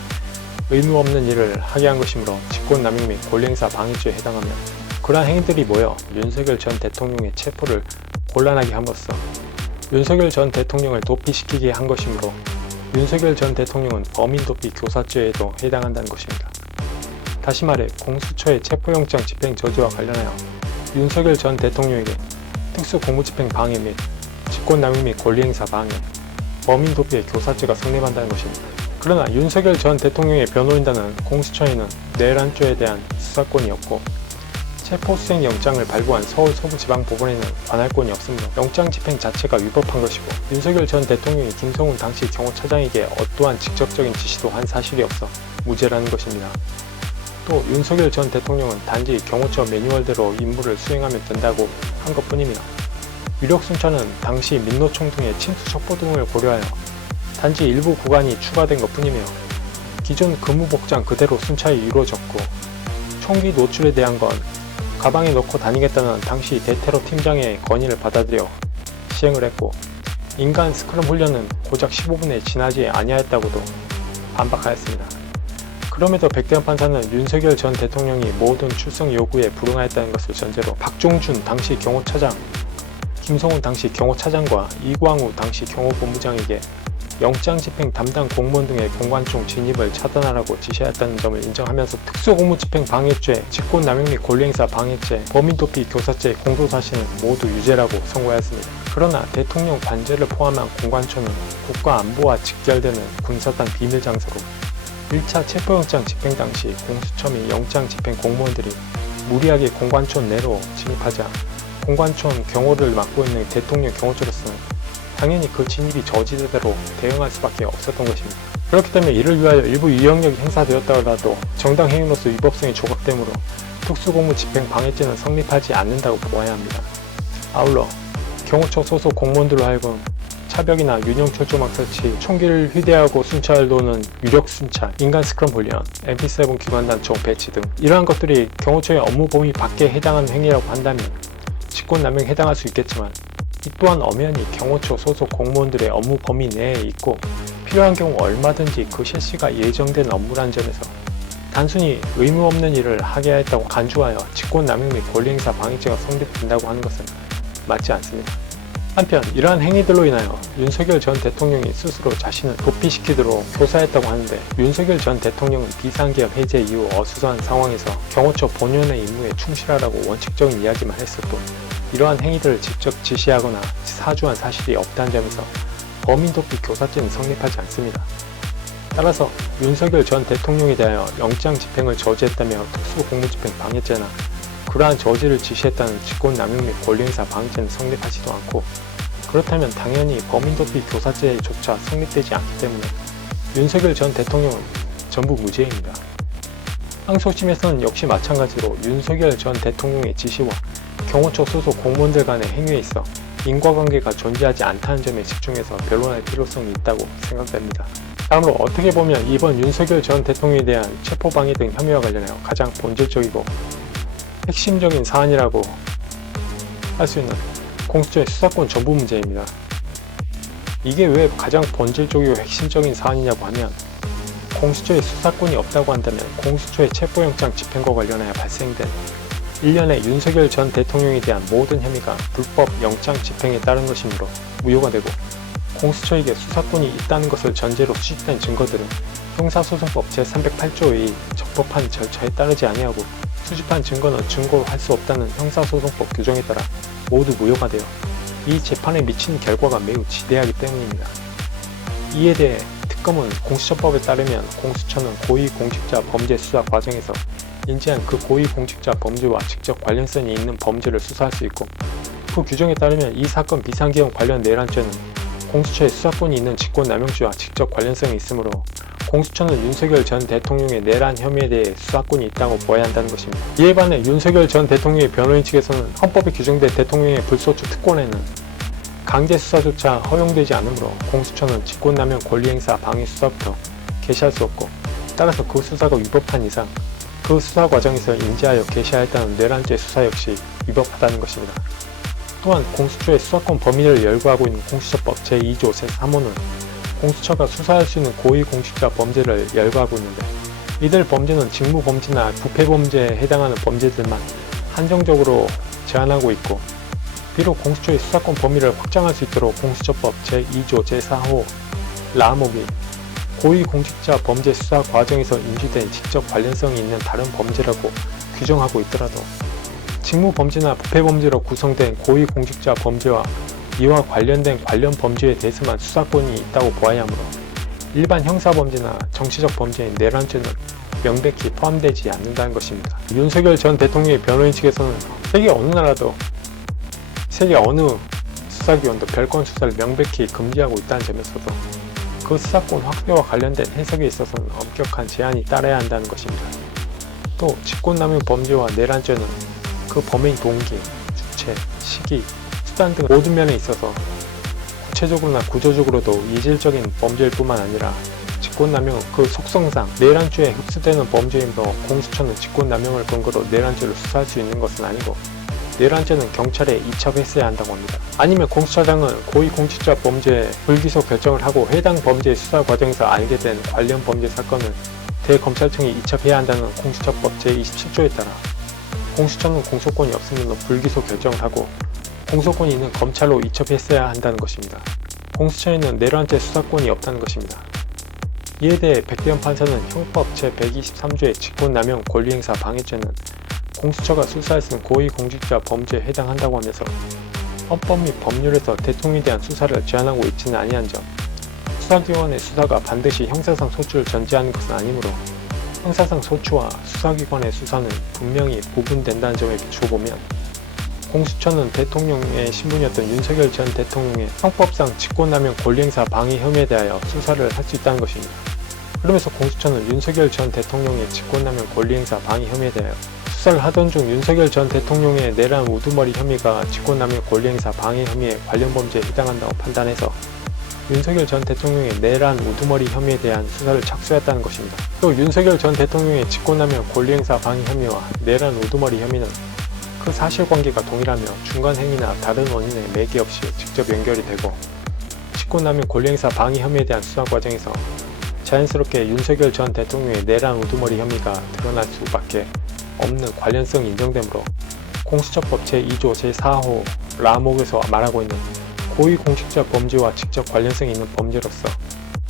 의무 없는 일을 하게 한 것이므로 직권남용 및 권리행사 방해죄에 해당하며 그러한 행위들이 모여 윤석열 전 대통령의 체포를 곤란하게 함으로써 윤석열 전 대통령을 도피시키게 한 것이므로 윤석열 전 대통령은 범인도피 교사죄에도 해당한다는 것입니다. 다시 말해 공수처의 체포영장 집행 저지와 관련하여 윤석열 전 대통령에게 특수공무집행 방해 및 직권남용 및 권리행사 방해, 범인도피의 교사죄가 성립한다는 것입니다. 그러나 윤석열 전 대통령의 변호인단은 공수처에는 내란죄에 대한 수사권이 없고 체포수색 영장을 발부한 서울 서부지방법원에는 관할권이 없으므로 영장 집행 자체가 위법한 것이고 윤석열 전 대통령이 김성훈 당시 경호차장에게 어떠한 직접적인 지시도 한 사실이 없어 무죄라는 것입니다. 또 윤석열 전 대통령은 단지 경호처 매뉴얼대로 임무를 수행하면 된다고 한 것뿐이며 위력순찰은 당시 민노총 등의 침투 첩보 등을 고려하여 단지 일부 구간이 추가된 것뿐이며 기존 근무복장 그대로 순찰이 이루어졌고 총기 노출에 대한 건 가방에 넣고 다니겠다는 당시 대테러 팀장의 건의를 받아들여 시행을 했고 인간 스크럼 훈련은 고작 15분에 지나지 아니하였다고도 반박하였습니다. 그럼에도 백대현 판사는 윤석열 전 대통령이 모든 출석 요구에 불응하였다는 것을 전제로 박종준 당시 경호차장, 김성훈 당시 경호차장과 이광우 당시 경호본부장에게 영장 집행 담당 공무원 등의 공관총 진입을 차단하라고 지시하였다는 점을 인정하면서 특수공무집행 방해죄, 직권남용 및 권리행사 방해죄, 범인도피 교사죄 공도사실은 모두 유죄라고 선고하였습니다. 그러나 대통령 관제를 포함한 공관총은 국가안보와 직결되는 군사단 비밀장소로 1차 체포영장 집행 당시 공수처 및 영장 집행 공무원들이 무리하게 공관촌 내로 진입하자 공관촌 경호를 맡고 있는 대통령 경호처로서는 당연히 그 진입이 저지대로 대응할 수밖에 없었던 것입니다. 그렇기 때문에 이를 위하여 일부 유형력이 행사되었다더라도 정당 행위로서 위법성이 조각되므로 특수공무 집행 방해죄는 성립하지 않는다고 보아야 합니다. 아울러 경호처 소속 공무원들로 하여금 차벽이나 윤형 철조망 설치, 총기를 휴대하고 순찰도는 유력 순찰, 인간 스크럼 훈련, MP7 기관단총 배치 등 이러한 것들이 경호처의 업무 범위 밖에 해당하는 행위라고 한다면 직권남용에 해당할 수 있겠지만 이 또한 엄연히 경호처 소속 공무원들의 업무 범위 내에 있고 필요한 경우 얼마든지 그 실시가 예정된 업무라는 점에서 단순히 의무 없는 일을 하게 하였다고 간주하여 직권남용 및 권리행사 방해죄가 성립된다고 하는 것은 맞지 않습니다. 한편 이러한 행위들로 인하여 윤석열 전 대통령이 스스로 자신을 도피시키도록 교사했다고 하는데, 윤석열 전 대통령은 비상계엄 해제 이후 어수선한 상황에서 경호처 본연의 임무에 충실하라고 원칙적인 이야기만 했을 뿐 이러한 행위들을 직접 지시하거나 사주한 사실이 없다는 점에서 범인도피 교사죄는 성립하지 않습니다. 따라서 윤석열 전 대통령에 대하여 영장 집행을 저지했다며 특수공무집행 방해죄나 그러한 저지를 지시했다는 직권남용 및 권리행사 방해죄는 성립하지도 않고, 그렇다면 당연히 범인도피 교사죄조차 성립되지 않기 때문에 윤석열 전 대통령은 전부 무죄입니다. 항소심에서는 역시 마찬가지로 윤석열 전 대통령의 지시와 경호처 소속 공무원들 간의 행위에 있어 인과관계가 존재하지 않다는 점에 집중해서 변론할 필요성이 있다고 생각됩니다. 다음으로 어떻게 보면 이번 윤석열 전 대통령에 대한 체포방해 등 혐의와 관련하여 가장 본질적이고 핵심적인 사안이라고 할 수 있는 공수처의 수사권 전부 문제입니다. 이게 왜 가장 본질적이고 핵심적인 사안이냐고 하면, 공수처의 수사권이 없다고 한다면 공수처의 체포영장 집행과 관련하여 발생된 일련의 윤석열 전 대통령에 대한 모든 혐의가 불법 영장 집행에 따른 것이므로 무효가 되고, 공수처에게 수사권이 있다는 것을 전제로 수집된 증거들은 형사소송법 제308조의 적법한 절차에 따르지 아니하고 수집한 증거는 증거로 할 수 없다는 형사소송법 규정에 따라 모두 무효가 되어 이 재판에 미치는 결과가 매우 지대하기 때문입니다. 이에 대해 특검은 공수처법에 따르면 공수처는 고위공직자 범죄 수사 과정에서 인지한 그 고위공직자 범죄와 직접 관련성이 있는 범죄를 수사할 수 있고, 그 규정에 따르면 이 사건 비상계엄 관련 내란죄는 공수처의 수사권이 있는 직권남용죄와 직접 관련성이 있으므로 공수처는 윤석열 전 대통령의 내란 혐의에 대해 수사권이 있다고 보아야 한다는 것입니다. 이에 반해 윤석열 전 대통령의 변호인 측에서는 헌법에 규정된 대통령의 불소추 특권에는 강제 수사조차 허용되지 않으므로 공수처는 직권남용 권리행사 방해 수사부터 개시할 수 없고, 따라서 그 수사가 위법한 이상 그 수사 과정에서 인지하여 개시하였다는 내란죄 수사 역시 위법하다는 것입니다. 또한 공수처의 수사권 범위를 열거하고 있는 공수처법 제2조 제3호는 공수처가 수사할 수 있는 고위공직자 범죄를 열거하고 있는데, 이들 범죄는 직무범죄나 부패범죄에 해당하는 범죄들만 한정적으로 제한하고 있고, 비록 공수처의 수사권 범위를 확장할 수 있도록 공수처법 제2조 제4호 라목이 고위공직자 범죄 수사 과정에서 인지된 직접 관련성이 있는 다른 범죄라고 규정하고 있더라도 직무범죄나 부패범죄로 구성된 고위공직자 범죄와 이와 관련된 관련 범죄에 대해서만 수사권이 있다고 보아야 하므로 일반 형사범죄나 정치적 범죄인 내란죄는 명백히 포함되지 않는다는 것입니다. 윤석열 전 대통령의 변호인 측에서는 세계 어느 나라도 세계 어느 수사기관도 별건 수사를 명백히 금지하고 있다는 점에서도 그 수사권 확대와 관련된 해석에 있어서는 엄격한 제한이 따라야 한다는 것입니다. 또 직권남용 범죄와 내란죄는 그 범행 동기, 주체, 시기, 수단 등 모든 면에 있어서 구체적으로나 구조적으로도 이질적인 범죄일 뿐만 아니라 직권남용 그 속성상 내란죄에 흡수되는 범죄이므로 공수처는 직권남용을 근거로 내란죄를 수사할 수 있는 것은 아니고, 내란죄는 경찰에 이첩했어야 한다고 합니다. 아니면 공수처장은 고위공직자 범죄 불기소 결정을 하고 해당 범죄 수사 과정에서 알게 된 관련 범죄 사건을 대검찰청이 이첩해야 한다는 공수처법 제27조에 따라 공수처는 공소권이 없으면 불기소 결정을 하고 공소권이 있는 검찰로 이첩했어야 한다는 것입니다. 공수처에는 내란죄 수사권이 없다는 것입니다. 이에 대해 백대현 판사는 형법 제123조의 직권남용 권리행사 방해죄는 공수처가 수사할 수 있는 고위공직자 범죄에 해당한다고 하면서 헌법 및 법률에서 대통령에 대한 수사를 제한하고 있지는 아니한 점, 수사기관의 수사가 반드시 형사상 소추를 전제하는 것은 아니므로 형사상 소추와 수사기관의 수사는 분명히 구분된다는 점에 비추어 보면 공수처는 대통령의 신분이었던 윤석열 전 대통령의 형법상 직권남용 권리행사 방해 혐의에 대하여 수사를 할 수 있다는 것입니다. 그러면서 공수처는 윤석열 전 대통령의 직권남용 권리행사 방해 혐의에 대하여 수사를 하던 중 윤석열 전 대통령의 내란 우두머리 혐의가 직권남용 권리행사 방해 혐의에 관련 범죄에 해당한다고 판단해서 윤석열 전 대통령의 내란 우두머리 혐의에 대한 수사를 착수했다는 것입니다. 또 윤석열 전 대통령의 직권남용 권리행사 방해 혐의와 내란 우두머리 혐의는 그 사실관계가 동일하며 중간 행위나 다른 원인에 매개 없이 직접 연결이 되고, 직권남용 권리행사 방해 혐의에 대한 수사 과정에서 자연스럽게 윤석열 전 대통령의 내란 우두머리 혐의가 드러날 수밖에 없는 관련성이 인정되므로 공수처법 제2조 제4호 라목에서 말하고 있는 고위공직자 범죄와 직접 관련성이 있는 범죄로서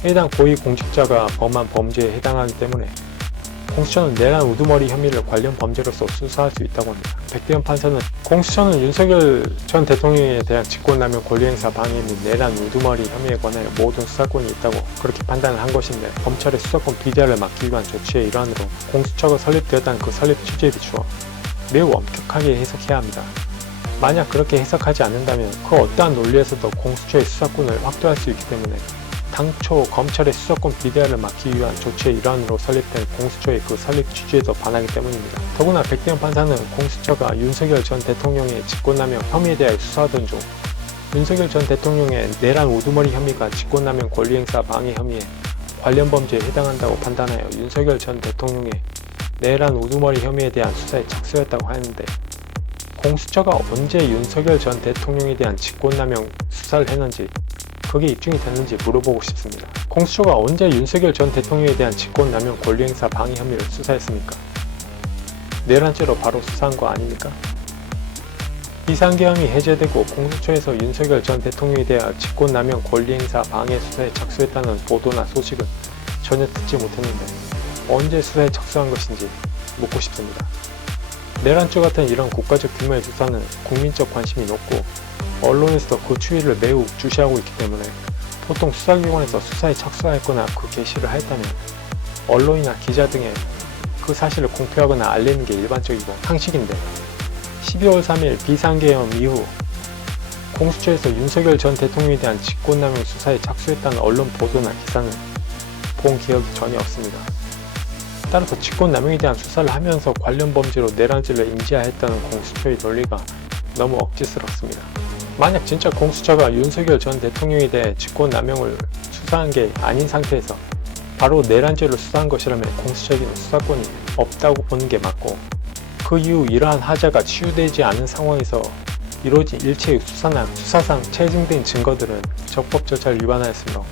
해당 고위공직자가 범한 범죄에 해당하기 때문에 공수처는 내란 우두머리 혐의를 관련 범죄로서 수사할 수 있다고 합니다. 백대현 판사는 공수처는 윤석열 전 대통령에 대한 직권남용 권리행사 방해 및 내란 우두머리 혐의에 관하여 모든 수사권이 있다고 그렇게 판단을 한 것인데, 검찰의 수사권 비대화를 막기 위한 조치의 일환으로 공수처가 설립되었다는 그 설립 취지에 비추어 매우 엄격하게 해석해야 합니다. 만약 그렇게 해석하지 않는다면 그 어떠한 논리에서도 공수처의 수사권을 확대할 수 있기 때문에 당초 검찰의 수사권 비대화를 막기 위한 조치의 일환으로 설립된 공수처의 그 설립 취지에도 반하기 때문입니다. 더구나 백대현 판사는 공수처가 윤석열 전 대통령의 직권남용 혐의에 대하여 수사하던 중 윤석열 전 대통령의 내란 우두머리 혐의가 직권남용 권리행사 방해 혐의에 관련 범죄에 해당한다고 판단하여 윤석열 전 대통령의 내란 우두머리 혐의에 대한 수사에 착수했다고 하는데, 공수처가 언제 윤석열 전 대통령에 대한 직권남용 수사를 했는지, 그게 입증이 됐는지 물어보고 싶습니다. 공수처가 언제 윤석열 전 대통령에 대한 직권남용 권리행사 방해 혐의를 수사했습니까? 내란죄로 바로 수사한 거 아닙니까? 비상계엄이 해제되고 공수처에서 윤석열 전 대통령에 대한 직권남용 권리행사 방해 수사에 착수했다는 보도나 소식은 전혀 듣지 못했는데 언제 수사에 착수한 것인지 묻고 싶습니다. 내란죄 같은 이런 국가적 규모의 수사는 국민적 관심이 높고 언론에서도 그 추이를 매우 주시하고 있기 때문에 보통 수사기관에서 수사에 착수하였거나 그 게시를 하였다면 언론이나 기자 등에 그 사실을 공표하거나 알리는 게 일반적이고 상식인데, 12월 3일 비상계엄 이후 공수처에서 윤석열 전 대통령에 대한 직권남용 수사에 착수했다는 언론 보도나 기사는 본 기억이 전혀 없습니다. 따라서 직권남용에 대한 수사를 하면서 관련 범죄로 내란죄를 인지하였다는 공수처의 논리가 너무 억지스럽습니다. 만약 진짜 공수처가 윤석열 전 대통령에 대해 직권남용을 수사한 게 아닌 상태에서 바로 내란죄를 수사한 것이라면 공수처에게는 수사권이 없다고 보는 게 맞고, 그 이후 이러한 하자가 치유되지 않은 상황에서 이루어진 일체의 수사상 체증된 증거들은 적법 절차를 위반하였으므로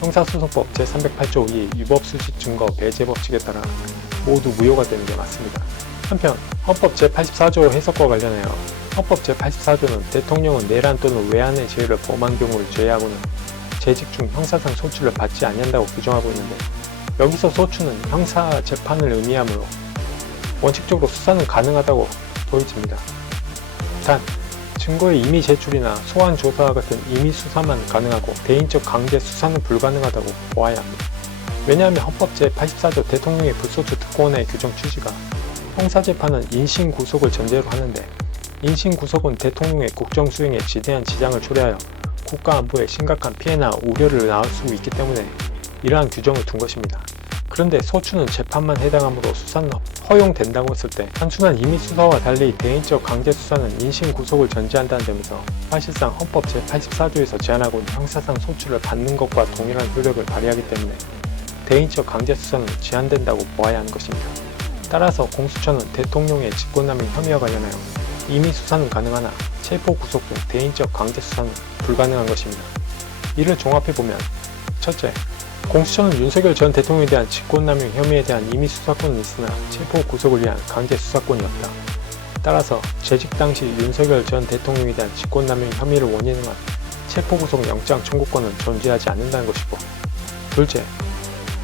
형사소송법 제308조 2 위법수집 증거 배제 법칙에 따라 모두 무효가 되는 게 맞습니다. 한편 헌법 제84조 해석과 관련하여 헌법 제84조는 대통령은 내란 또는 외환의 죄를 범한 경우를 제외하고는 재직 중 형사상 소추를 받지 아니한다고 규정하고 있는데, 여기서 소추는 형사 재판을 의미하므로 원칙적으로 수사는 가능하다고 보여집니다. 단, 증거의 임의 제출이나 소환 조사와 같은 임의 수사만 가능하고 대인적 강제 수사는 불가능하다고 보아야 합니다. 왜냐하면 헌법 제84조 대통령의 불소추 특권의 규정 취지가 형사재판은 인신구속을 전제로 하는데, 인신구속은 대통령의 국정수행에 지대한 지장을 초래하여 국가안보에 심각한 피해나 우려를 낳을 수 있기 때문에 이러한 규정을 둔 것입니다. 그런데 소추는 재판만 해당하므로 수사는 허용된다고 했을 때 단순한 임의수사와 달리 대인적 강제수사는 인신구속을 전제한다는 점에서 사실상 헌법 제84조에서 제한하고 있는 형사상 소추를 받는 것과 동일한 효력을 발휘하기 때문에 대인적 강제수사는 제한된다고 보아야 하는 것입니다. 따라서 공수처는 대통령의 직권남용 혐의와 관련하여 임의수사는 가능하나 체포구속 등 대인적 강제수사는 불가능한 것입니다. 이를 종합해보면, 첫째, 공수처는 윤석열 전 대통령에 대한 직권남용 혐의에 대한 임의수사권은 있으나 체포구속을 위한 강제수사권이 없다. 따라서 재직 당시 윤석열 전 대통령에 대한 직권남용 혐의를 원인으로 한 체포구속 영장 청구권은 존재하지 않는다는 것이고, 둘째,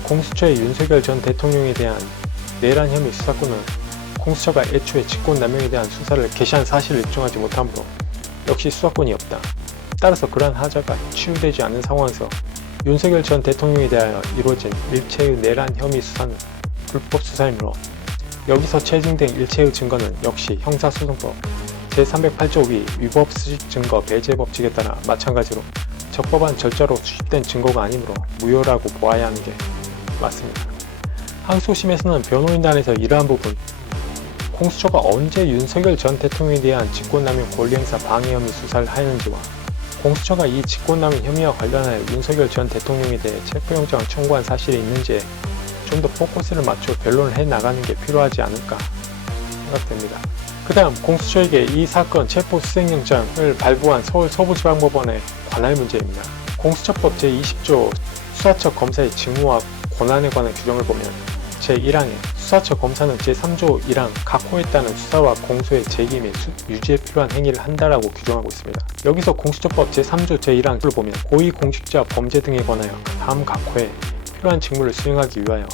공수처의 윤석열 전 대통령에 대한 내란 혐의 수사권은 공수처가 애초에 직권남용에 대한 수사를 개시한 사실을 입증하지 못하므로 역시 수사권이 없다. 따라서 그러한 하자가 치유되지 않는 상황에서 윤석열 전 대통령에 대하여 이루어진 일체의 내란 혐의 수사는 불법 수사이므로 여기서 체증된 일체의 증거는 역시 형사소송법 제308조 위 위법수집 증거 배제 법칙에 따라 마찬가지로 적법한 절차로 수집된 증거가 아니므로 무효라고 보아야 하는 게 맞습니다. 항소심에서는 변호인단에서 이러한 부분, 공수처가 언제 윤석열 전 대통령에 대한 직권남용 권리행사 방해 혐의 수사를 하였는지와 공수처가 이 직권남용 혐의와 관련하여 윤석열 전 대통령에 대해 체포영장을 청구한 사실이 있는지에 좀 더 포커스를 맞춰 변론을 해나가는 게 필요하지 않을까 생각됩니다. 그 다음 공수처에게 이 사건 체포수색영장을 발부한 서울 서부지방법원의 관할 문제입니다. 공수처법 제20조 수사처 검사의 직무와 권한에 관한 규정을 보면 제1항에 수사처 검사는 제3조 1항 각 호에 따른 수사와 공소의 제기 및 유지에 필요한 행위를 한다라고 규정하고 있습니다. 여기서 공수처법 제3조 제1항을 보면 고위공직자 범죄 등에 관하여 다음 각 호에 필요한 직무를 수행하기 위하여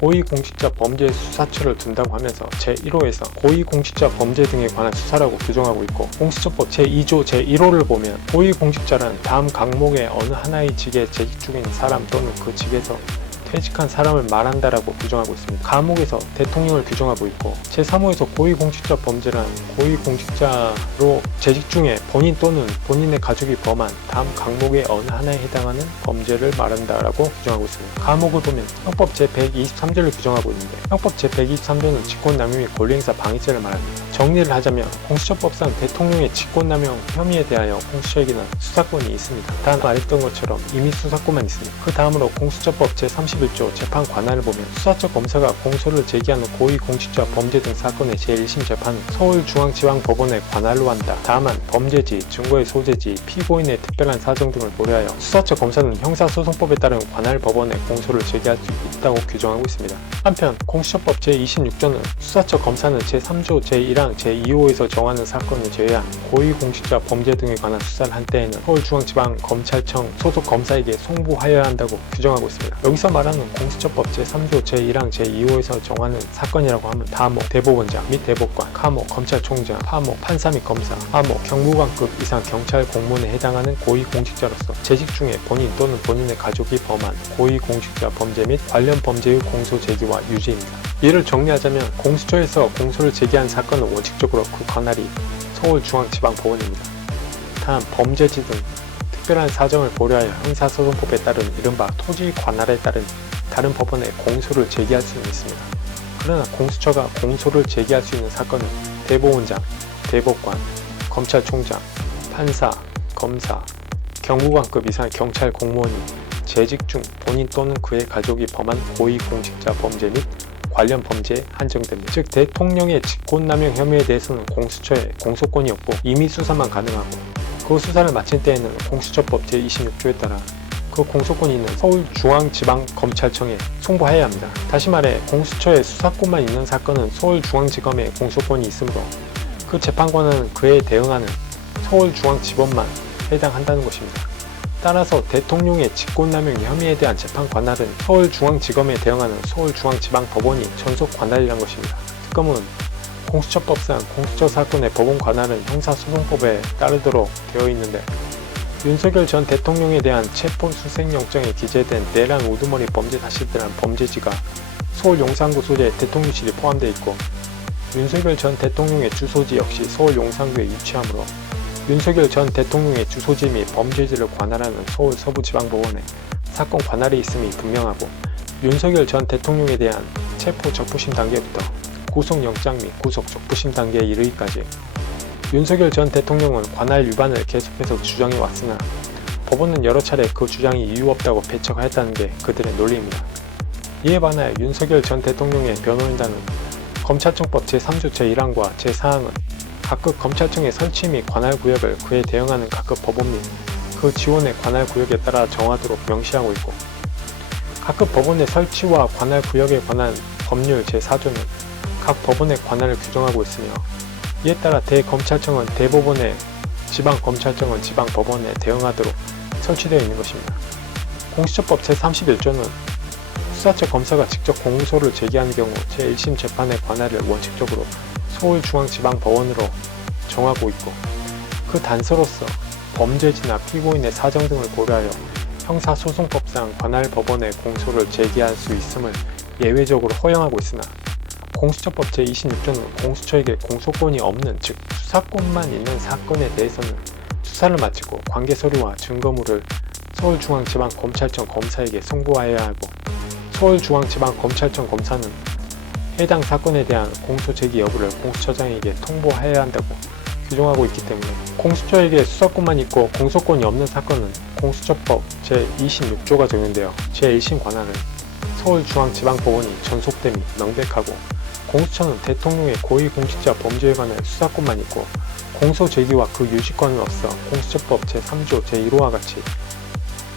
고위공직자 범죄 수사처를 둔다고 하면서 제1호에서 고위공직자 범죄 등에 관한 수사라고 규정하고 있고, 공수처법 제2조 제1호를 보면 고위공직자란 다음 각목의 어느 하나의 직에 재직 중인 사람 또는 그 직에서 퇴직한 사람을 말한다라고 규정하고 있습니다. 가목에서 대통령을 규정하고 있고, 제3호에서 고위공직자 범죄란 고위공직자로 재직 중에 본인 또는 본인의 가족이 범한 다음 각목의 어느 하나에 해당하는 범죄를 말한다라고 규정하고 있습니다. 가목을 보면 형법 제123조를 규정하고 있는데, 형법 제123조는 직권남용 및 권리행사 방해죄를 말합니다. 정리를 하자면 공수처법상 대통령의 직권남용 혐의에 대하여 공수처에게는 수사권이 있습니다. 단 말했던 것처럼 이미 수사권만 있습니다. 그 다음으로 공수처법 제31조 재판 관할을 보면 수사처 검사가 공소를 제기하는 고위공직자 범죄 등 사건의 제1심 재판은 서울중앙지방법원의 관할로 한다. 다만 범죄지, 증거의 소재지, 피고인의 특별한 사정 등을 고려하여 수사처 검사는 형사소송법에 따른 관할법원에 공소를 제기할 수 있다고 규정하고 있습니다. 한편 공수처법 제26조는 수사처 검사는 제3조 제1항 제2호에서 정하는 사건을 제외한 고위공직자 범죄 등에 관한 수사를 한 때에는 서울중앙지방검찰청 소속 검사에게 송부하여야 한다고 규정하고 있습니다. 여기서 말하는 공수처법 제3조 제1항 제2호에서 정하는 사건이라고 하면 다목 대법원장 및 대법관, 카목 검찰총장, 파목 판사 및 검사, 하목 경무관급 이상 경찰 공무원에 해당하는 고위공직자로서 재직 중에 본인 또는 본인의 가족이 범한 고위공직자 범죄 및 관련 범죄의 공소 제기와 유지입니다. 이를 정리하자면 공수처에서 공소를 제기한 사건은 원칙적으로 그 관할이 서울중앙지방법원입니다. 단 범죄지 등 특별한 사정을 고려하여 형사소송법에 따른 이른바 토지 관할에 따른 다른 법원에 공소를 제기할 수는 있습니다. 그러나 공수처가 공소를 제기할 수 있는 사건은 대법원장, 대법관, 검찰총장, 판사, 검사, 경무관급 이상 경찰 공무원이 재직 중 본인 또는 그의 가족이 범한 고위공직자 범죄 및 관련 범죄에 한정됩니다. 즉 대통령의 직권남용 혐의에 대해서는 공수처에 공소권이 없고 임의 수사만 가능하고, 그 수사를 마친 때에는 공수처법 제26조에 따라 그 공소권이 있는 서울중앙지방검찰청에 송부해야 합니다. 다시 말해 공수처에 수사권만 있는 사건은 서울중앙지검에 공소권이 있으므로 그 재판관은 그에 대응하는 서울중앙지법만 해당한다는 것입니다. 따라서 대통령의 직권남용 혐의에 대한 재판 관할은 서울중앙지검에 대응하는 서울중앙지방법원이 전속 관할이란 것입니다. 특검은 공수처법상 공수처 사건의 법원 관할은 형사소송법에 따르도록 되어 있는데, 윤석열 전 대통령에 대한 체포수색영장에 기재된 내란 우두머리 범죄 사실들한 범죄지가 서울 용산구 소재 대통령실이 포함되어 있고, 윤석열 전 대통령의 주소지 역시 서울 용산구에 위치하므로 윤석열 전 대통령의 주소지 및 범죄지를 관할하는 서울 서부지방법원에 사건 관할이 있음이 분명하고, 윤석열 전 대통령에 대한 체포 적부심 단계부터 구속영장 및 구속 적부심 단계에 이르기까지 윤석열 전 대통령은 관할 위반을 계속해서 주장해 왔으나 법원은 여러 차례 그 주장이 이유 없다고 배척하였다는 게 그들의 논리입니다. 이에 반하여 윤석열 전 대통령의 변호인단은 검찰청법 제3조 제1항과 제4항은 각급 검찰청의 설치 및 관할 구역을 그에 대응하는 각급 법원 및 그 지원의 관할 구역에 따라 정하도록 명시하고 있고, 각급 법원의 설치와 관할 구역에 관한 법률 제4조는 각 법원의 관할을 규정하고 있으며, 이에 따라 대검찰청은 대법원에, 지방검찰청은 지방법원에 대응하도록 설치되어 있는 것입니다. 공수처법 제31조는 수사처 검사가 직접 공소를 제기하는 경우 제1심 재판의 관할을 원칙적으로 서울중앙지방법원으로 정하고 있고, 그 단서로서 범죄지나 피고인의 사정 등을 고려하여 형사소송법상 관할법원에 공소를 제기할 수 있음을 예외적으로 허용하고 있으나, 공수처법 제26조는 공수처에게 공소권이 없는, 즉 수사권만 있는 사건에 대해서는 수사를 마치고 관계 서류와 증거물을 서울중앙지방검찰청 검사에게 송부하여야 하고, 서울중앙지방검찰청 검사는 해당 사건에 대한 공소 제기 여부를 공수처장에게 통보해야 한다고 규정하고 있기 때문에, 공수처에게 수사권만 있고 공소권이 없는 사건은 공수처법 제26조가 적용되어 제1심 관할은 서울중앙지방법원이 전속됨이 명백하고, 공수처는 대통령의 고위공직자 범죄에 관한 수사권만 있고 공소 제기와 그 유지권은 없어 공수처법 제3조 제1호와 같이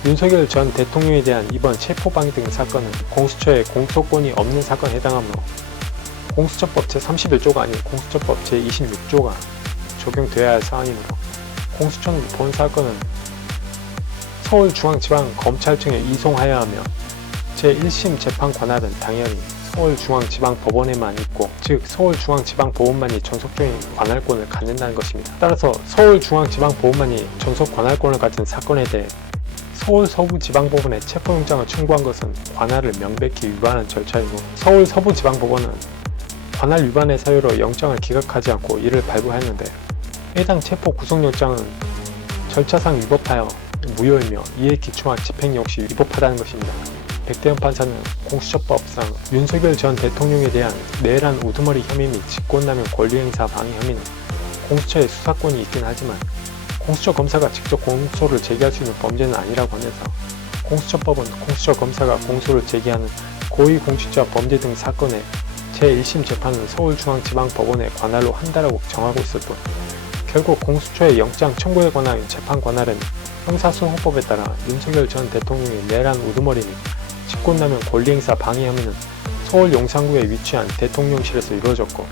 윤석열 전 대통령에 대한 이번 체포방해 등 사건은 공수처에 공소권이 없는 사건에 해당하므로 공수처법 제31조가 아닌 공수처법 제26조가 적용돼야 할 사안이므로 공수처는 본 사건은 서울중앙지방검찰청에 이송하여야 하며 제1심 재판 관할은 당연히 서울중앙지방법원에만 있고, 즉 서울중앙지방법원만이 전속적인 관할권을 갖는다는 것입니다. 따라서 서울중앙지방법원만이 전속 관할권을 가진 사건에 대해 서울서부지방법원에 체포영장을 청구한 것은 관할을 명백히 위반한 절차이고, 서울서부지방법원은 관할 위반의 사유로 영장을 기각하지 않고 이를 발부하였는데, 해당 체포 구속영장은 절차상 위법하여 무효이며 이에 기초한 집행 역시 위법하다는 것입니다. 백대현 판사는 공수처법상 윤석열 전 대통령에 대한 내란 우두머리 혐의 및 직권남용 권리행사 방해 혐의는 공수처에 수사권이 있긴 하지만 공수처 검사가 직접 공소를 제기할 수 있는 범죄는 아니라고 하면서, 공수처법은 공수처 검사가 공소를 제기하는 고위공직자 범죄 등 사건의 제1심 재판은 서울중앙지방법원의 관할로 한다라고 정하고 있을 뿐, 결국 공수처의 영장 청구에 관한 재판 관할은 형사소송법에 따라 윤석열 전 대통령의 내란 우두머리 및 직권남용 권리행사 방해 혐의는 서울 용산구에 위치한 대통령실에서 이루어졌고,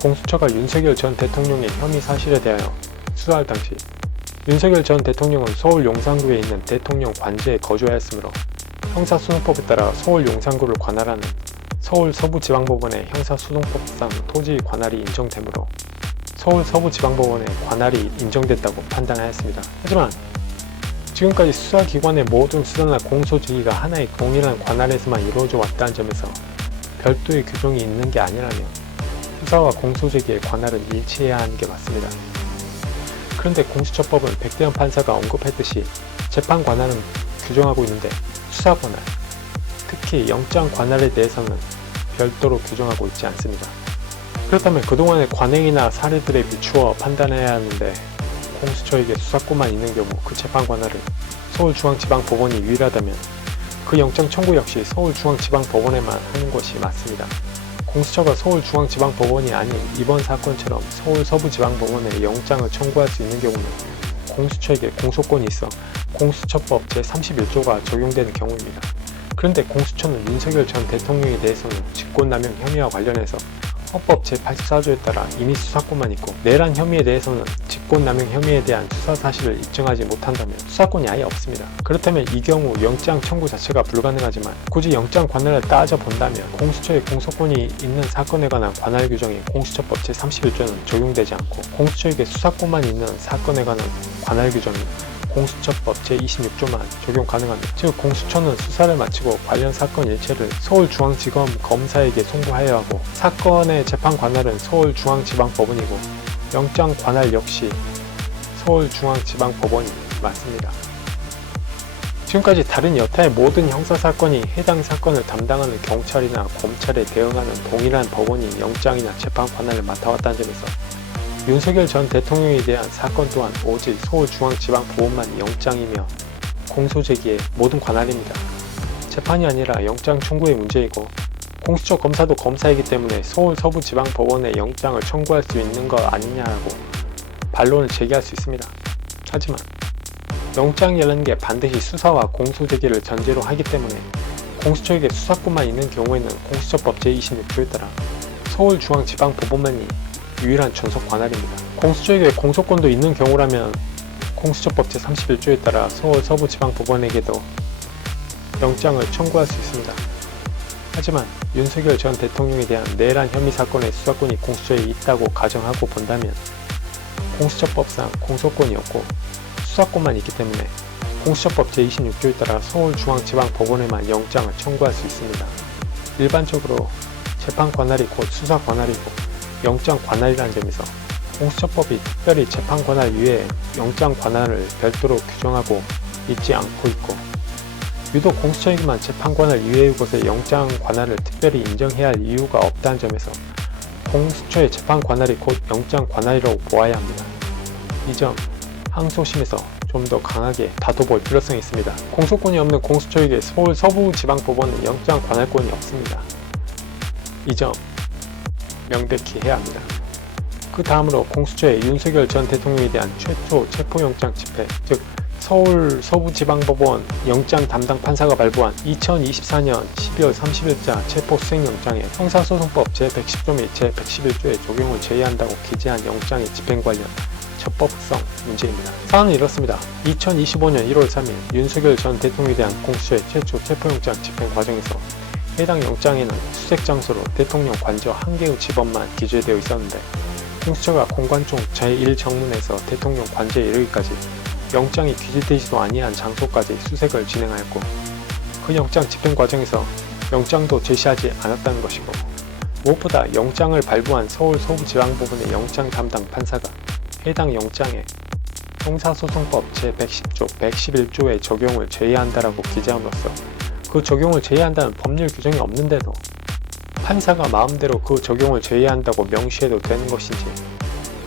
공수처가 윤석열 전 대통령의 혐의 사실에 대하여 수사할 당시 윤석열 전 대통령은 서울 용산구에 있는 대통령 관저에 거주하였으므로 형사소송법에 따라 서울 용산구를 관할하는 서울 서부지방법원의 형사소송법상 토지 관할이 인정되므로 서울 서부지방법원의 관할이 인정됐다고 판단하였습니다. 하지만 지금까지 수사기관의 모든 수사나 공소 제기가 하나의 동일한 관할에서만 이루어져 왔다는 점에서 별도의 규정이 있는 게 아니라며 수사와 공소 제기의 관할은 일치해야 하는 게 맞습니다. 그런데 공수처법은 백대현 판사가 언급했듯이 재판 관할은 규정하고 있는데 수사 관할, 특히 영장 관할에 대해서는 별도로 규정하고 있지 않습니다. 그렇다면 그동안의 관행이나 사례들에 비추어 판단해야 하는데, 공수처에게 수사권만 있는 경우 그 재판 관할은 서울중앙지방법원이 유일하다면 그 영장 청구 역시 서울중앙지방법원에만 하는 것이 맞습니다. 공수처가 서울중앙지방법원이 아닌 이번 사건처럼 서울서부지방법원에 영장을 청구할 수 있는 경우는 공수처에게 공소권이 있어 공수처법 제31조가 적용되는 경우입니다. 그런데 공수처는 윤석열 전 대통령에 대해서는 직권남용 혐의와 관련해서 헌법 제84조에 따라 이미 수사권만 있고, 내란 혐의에 대해서는 직권남용 혐의에 대한 수사 사실을 입증하지 못한다면 수사권이 아예 없습니다. 그렇다면 이 경우 영장 청구 자체가 불가능하지만, 굳이 영장 관할을 따져본다면 공수처의 공소권이 있는 사건에 관한 관할 규정이 공수처법 제31조는 적용되지 않고, 공수처에게 수사권만 있는 사건에 관한 관할 규정이 공수처법 제26조만 적용 가능합니다. 즉 공수처는 수사를 마치고 관련 사건 일체를 서울중앙지검 검사에게 송부하여야 하고, 사건의 재판 관할은 서울중앙지방법원이고 영장 관할 역시 서울중앙지방법원이 맞습니다. 지금까지 다른 여타의 모든 형사사건이 해당 사건을 담당하는 경찰이나 검찰에 대응하는 동일한 법원이 영장이나 재판 관할을 맡아왔다는 점에서 윤석열 전 대통령에 대한 사건 또한 오직 서울중앙지방법원만 영장이며 공소제기의 모든 관할입니다. 재판이 아니라 영장 청구의 문제이고, 공수처 검사도 검사이기 때문에 서울 서부지방법원에 영장을 청구할 수 있는 거 아니냐라고 반론을 제기할 수 있습니다. 하지만 영장이라는 게 반드시 수사와 공소제기를 전제로 하기 때문에 공수처에게 수사권만 있는 경우에는 공수처법 제26조에 따라 서울중앙지방법원만이 유일한 전속 관할입니다. 공수처에게 공소권도 있는 경우라면 공수처법 제31조에 따라 서울 서부지방법원에게도 영장을 청구할 수 있습니다. 하지만 윤석열 전 대통령에 대한 내란 혐의 사건의 수사권이 공수처에 있다고 가정하고 본다면 공수처법상 공소권이 없고 수사권만 있기 때문에 공수처법 제26조에 따라 서울중앙지방법원에만 영장을 청구할 수 있습니다. 일반적으로 재판 관할이 곧 수사 관할이고 영장 관할이라는 점에서 공수처법이 특별히 재판 관할 이외에 영장 관할을 별도로 규정하고 있지 않고 있고, 유독 공수처에게만 재판 관할 이외의 곳에 영장 관할을 특별히 인정해야 할 이유가 없다는 점에서 공수처의 재판 관할이 곧 영장 관할이라고 보아야 합니다. 이 점 항소심에서 좀 더 강하게 다퉈볼 필요성이 있습니다. 공소권이 없는 공수처에게 서울 서부지방법원은 영장 관할권이 없습니다. 이 점 명백히 해야 합니다. 그 다음으로 공수처의 윤석열 전 대통령에 대한 최초 체포영장 집행, 즉 서울 서부지방법원 영장 담당 판사가 발부한 2024년 12월 30일자 체포수색영장에 형사소송법 제110조 및 제111조의 적용을 제외한다고 기재한 영장의 집행 관련 적법성 문제입니다. 사안은 이렇습니다. 2025년 1월 3일 윤석열 전 대통령에 대한 공수처의 최초 체포영장 집행 과정에서 해당 영장에는 수색 장소로 대통령 관저 한 개의 집업만 기재되어 있었는데 공수처가 공관총 제1정문에서 대통령 관저에 이르기까지 영장이 기재되지도 아니한 장소까지 수색을 진행하였고 그 영장 집행 과정에서 영장도 제시하지 않았다는 것이고 무엇보다 영장을 발부한 서울 서부지방법원의 영장 담당 판사가 해당 영장에 형사소송법 제110조, 111조의 적용을 제외한다라고 기재함으로써 그 적용을 제외한다는 법률 규정이 없는데도 판사가 마음대로 그 적용을 제외한다고 명시해도 되는 것인지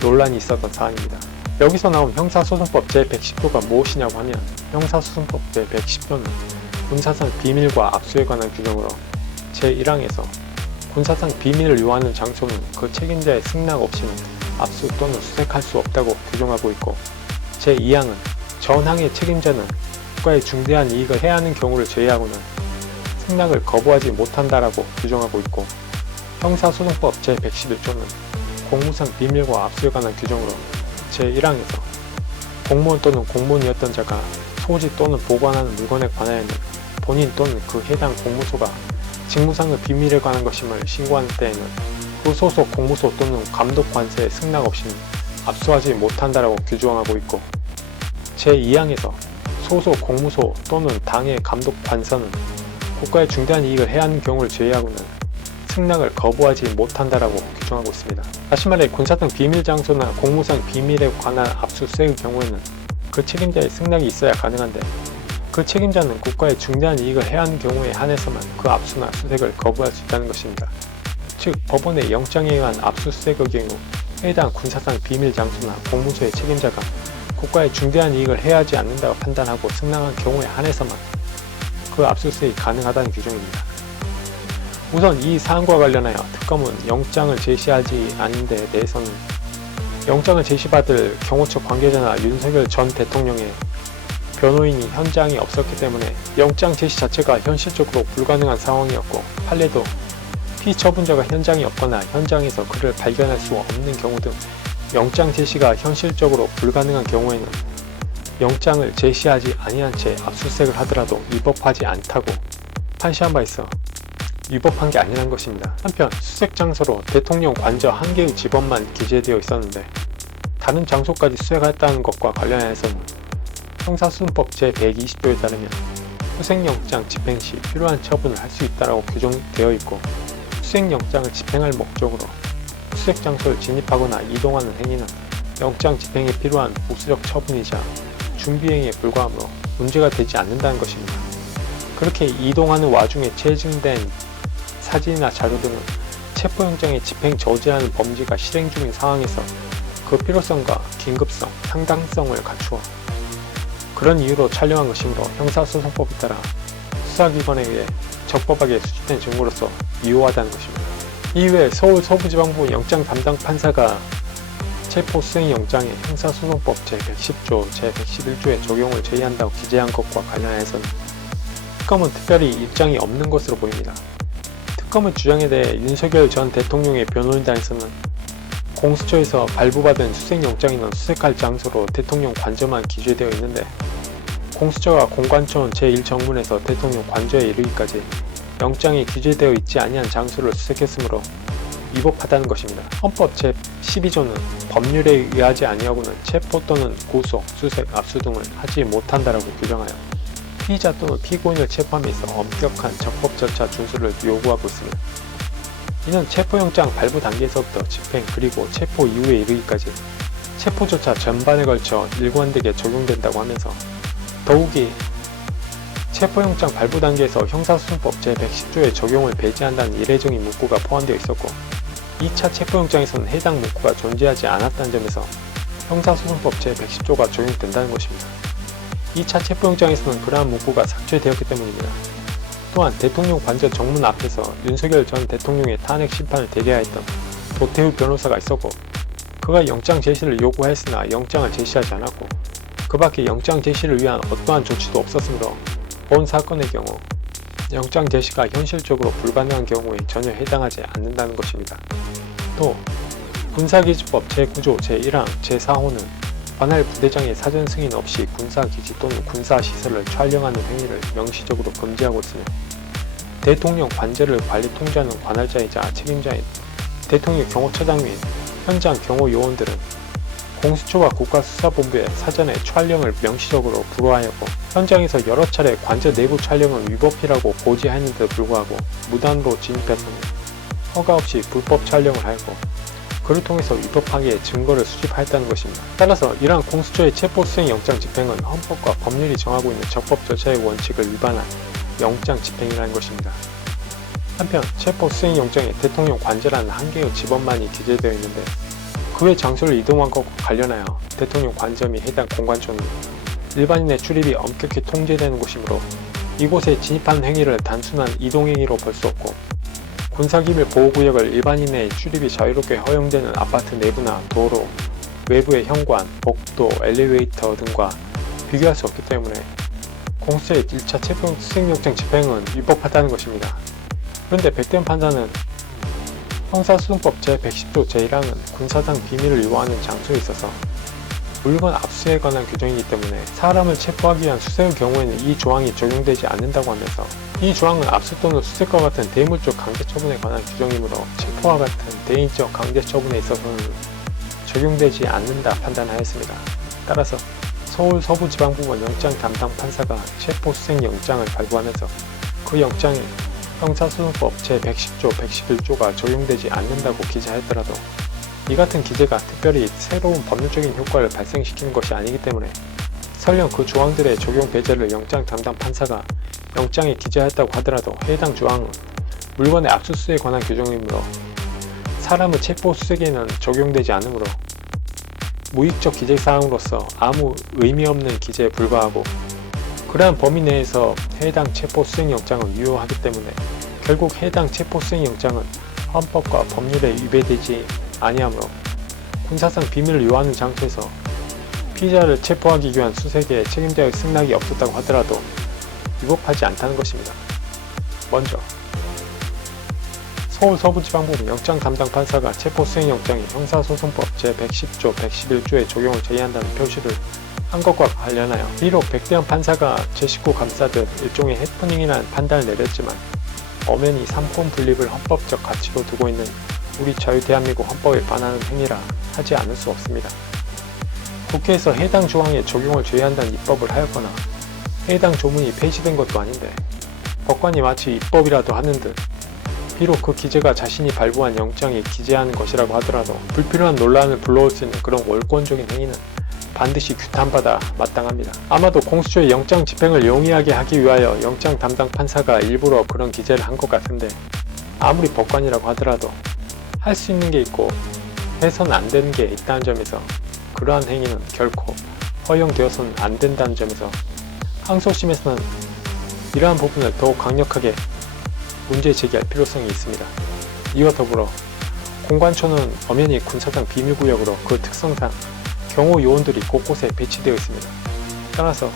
논란이 있었던 사안입니다. 여기서 나온 형사소송법 제110조가 무엇이냐고 하면 형사소송법 제110조는 군사상 비밀과 압수에 관한 규정으로 제1항에서 군사상 비밀을 요하는 장소는 그 책임자의 승낙 없이는 압수 또는 수색할 수 없다고 규정하고 있고 제2항은 전항의 책임자는 국가에 중대한 이익을 해하는 경우를 제외하고는 승낙을 거부하지 못한다라고 규정하고 있고 형사소송법 제111조는 공무상 비밀과 압수에 관한 규정으로 제1항에서 공무원 또는 공무원이었던 자가 소지 또는 보관하는 물건에 관하여는 본인 또는 그 해당 공무소가 직무상의 비밀에 관한 것임을 신고하는 때에는 그 소속 공무소 또는 감독 관세의 승낙 없이는 압수하지 못한다라고 규정하고 있고 제2항에서 소속 공무소 또는 당의 감독 관서는 국가에 중대한 이익을 해하는 경우를 제외하고는 승낙을 거부하지 못한다라고 규정하고 있습니다. 다시 말해 군사상 비밀 장소나 공무상 비밀에 관한 압수수색의 경우에는 그 책임자의 승낙이 있어야 가능한데 그 책임자는 국가에 중대한 이익을 해하는 경우에 한해서만 그 압수나 수색을 거부할 수 있다는 것입니다. 즉 법원의 영장에 의한 압수수색의 경우 해당 군사상 비밀 장소나 공무소의 책임자가 국가에 중대한 이익을 해하지 않는다고 판단하고 승낙한 경우에 한해서만 그 압수수색이 가능하다는 규정입니다. 우선 이 사안과 관련하여 특검은 영장을 제시하지 않은 데 대해서는 영장을 제시받을 경호처 관계자나 윤석열 전 대통령의 변호인이 현장에 없었기 때문에 영장 제시 자체가 현실적으로 불가능한 상황이었고 판례도 피처분자가 현장에 없거나 현장에서 그를 발견할 수 없는 경우 등 영장 제시가 현실적으로 불가능한 경우에는 영장을 제시하지 아니한 채 압수수색을 하더라도 위법하지 않다고 판시한 바 있어 위법한 게 아니라는 것입니다. 한편 수색 장소로 대통령 관저 한 개의 집업만 기재되어 있었는데 다른 장소까지 수색했다는 것과 관련해서는 형사소송법 제120조에 따르면 수색영장 집행 시 필요한 처분을 할 수 있다고 규정되어 있고 수색영장을 집행할 목적으로 수색 장소를 진입하거나 이동하는 행위는 영장 집행에 필요한 부수적 처분이자 준비행위에 불과하므로 문제가 되지 않는다는 것입니다. 그렇게 이동하는 와중에 체증된 사진이나 자료 등은 체포영장의 집행 저지하는 범죄가 실행 중인 상황에서 그 필요성과 긴급성, 상당성을 갖추어 그런 이유로 촬영한 것이므로 형사소송법에 따라 수사기관에 의해 적법하게 수집된 증거로서 유효하다는 것입니다. 이외에 서울 서부지방법원 영장 담당 판사가 체포수색영장에 형사소송법 제110조, 제111조의 적용을 제외한다고 기재한 것과 관련해서는 특검은 특별히 입장이 없는 것으로 보입니다. 특검의 주장에 대해 윤석열 전 대통령의 변호인단에서는 공수처에서 발부받은 수색영장에는 수색할 장소로 대통령 관저만 기재되어 있는데 공수처가 공관청 제1정문에서 대통령 관저에 이르기까지 영장이 기재되어 있지 아니한 장소를 수색했으므로 위법하다는 것입니다. 헌법 제12조는 법률에 의하지 아니하고는 체포 또는 구속, 수색, 압수 등을 하지 못한다라고 규정하여 피의자 또는 피고인을 체포함에 있어 엄격한 적법 절차 준수를 요구하고 있습니다. 이는 체포영장 발부 단계에서부터 집행 그리고 체포 이후에 이르기까지 체포 절차 전반에 걸쳐 일관되게 적용된다고 하면서 더욱이 체포영장 발부 단계에서 형사소송법 제110조의 적용을 배제한다는 이례적인 문구가 포함되어 있었고 2차 체포영장에서는 해당 문구가 존재하지 않았다는 점에서 형사소송법 제110조가 적용된다는 것입니다. 2차 체포영장에서는 그러한 문구가 삭제되었기 때문입니다. 또한 대통령 관저 정문 앞에서 윤석열 전 대통령의 탄핵 심판을 대기하였던 도태우 변호사가 있었고 그가 영장 제시를 요구하였으나 영장을 제시하지 않았고 그 밖에 영장 제시를 위한 어떠한 조치도 없었으므로 본 사건의 경우 영장 제시가 현실적으로 불가능한 경우에 전혀 해당하지 않는다는 것입니다. 또 군사기지법 제9조 제1항 제4호는 관할 부대장의 사전 승인 없이 군사기지 또는 군사시설을 촬영하는 행위를 명시적으로 금지하고 있으며 대통령 관제를 관리 통제하는 관할자이자 책임자인 대통령 경호처장 및 현장 경호 요원들은 공수처와 국가수사본부에 사전에 촬영을 명시적으로 불허하였고 현장에서 여러 차례 관저 내부 촬영은 위법이라고 고지하였는데도 불구하고 무단으로 진입해서는 허가 없이 불법 촬영을 하였고 그를 통해서 위법하게 증거를 수집하였다는 것입니다. 따라서 이러한 공수처의 체포수행 영장 집행은 헌법과 법률이 정하고 있는 적법 절차의 원칙을 위반한 영장 집행이라는 것입니다. 한편 체포수행 영장에 대통령 관제라는 한 개의 지번만이 기재되어 있는데 그 외 장소를 이동한 것과 관련하여 대통령 관저 및 해당 공관초는 일반인의 출입이 엄격히 통제되는 곳이므로 이곳에 진입하는 행위를 단순한 이동행위로 볼 수 없고 군사기밀 보호구역을 일반인의 출입이 자유롭게 허용되는 아파트 내부나 도로, 외부의 현관, 복도, 엘리베이터 등과 비교할 수 없기 때문에 공수처의 1차 체포수행영장 집행은 위법하다는 것입니다. 그런데 백대현 판사는 형사소송법 제110조 제1항은 군사상 비밀을 요하는 장소에 있어서 물건 압수에 관한 규정이기 때문에 사람을 체포하기 위한 수색의 경우에는 이 조항이 적용되지 않는다고 하면서 이 조항은 압수 또는 수색과 같은 대물적 강제처분에 관한 규정이므로 체포와 같은 대인적 강제처분에 있어서는 적용되지 않는다 판단하였습니다. 따라서 서울 서부지방법원 영장 담당 판사가 체포수색 영장을 발부하면서 그 영장에 형사소송법 제110조, 111조가 적용되지 않는다고 기재하였더라도 이 같은 기재가 특별히 새로운 법률적인 효과를 발생시키는 것이 아니기 때문에 설령 그 조항들의 적용 배제를 영장 담당 판사가 영장에 기재하였다고 하더라도 해당 조항은 물건의 압수수색에 관한 규정이므로 사람의 체포 수색에는 적용되지 않으므로 무익적 기재사항으로서 아무 의미 없는 기재에 불과하고 그러한 범위 내에서 해당 체포수행영장은 유효하기 때문에 결국 해당 체포수행영장은 헌법과 법률에 위배되지 아니하므로 군사상 비밀을 요하는 장소에서 피의자를 체포하기 위한 수색에 책임자의 승낙이 없었다고 하더라도 위법하지 않다는 것입니다. 먼저 서울 서부지방법원 영장 담당 판사가 체포수행영장이 형사소송법 제110조, 111조의 적용을 제의한다는 표시를 한 것과 관련하여 비록 백대현 판사가 제 식구 감싸듯 일종의 해프닝이라는 판단을 내렸지만 엄연히 삼권 분립을 헌법적 가치로 두고 있는 우리 자유 대한민국 헌법에 반하는 행위라 하지 않을 수 없습니다. 국회에서 해당 조항의 적용을 제의한다는 입법을 하였거나 해당 조문이 폐지된 것도 아닌데 법관이 마치 입법이라도 하는 듯 비록 그 기재가 자신이 발부한 영장에 기재하는 것이라고 하더라도 불필요한 논란을 불러올 수 있는 그런 월권적인 행위는 반드시 규탄받아 마땅합니다. 아마도 공수처의 영장 집행을 용이하게 하기 위하여 영장 담당 판사가 일부러 그런 기재를 한 것 같은데 아무리 법관이라고 하더라도 할 수 있는 게 있고 해서는 안 되는 게 있다는 점에서 그러한 행위는 결코 허용되어서는 안 된다는 점에서 항소심에서는 이러한 부분을 더욱 강력하게 문제 제기할 필요성이 있습니다. 이와 더불어 공관초는 엄연히 군사상 비밀구역으로 그 특성상 경호 요원들이 곳곳에 배치되어 있습니다. 따라서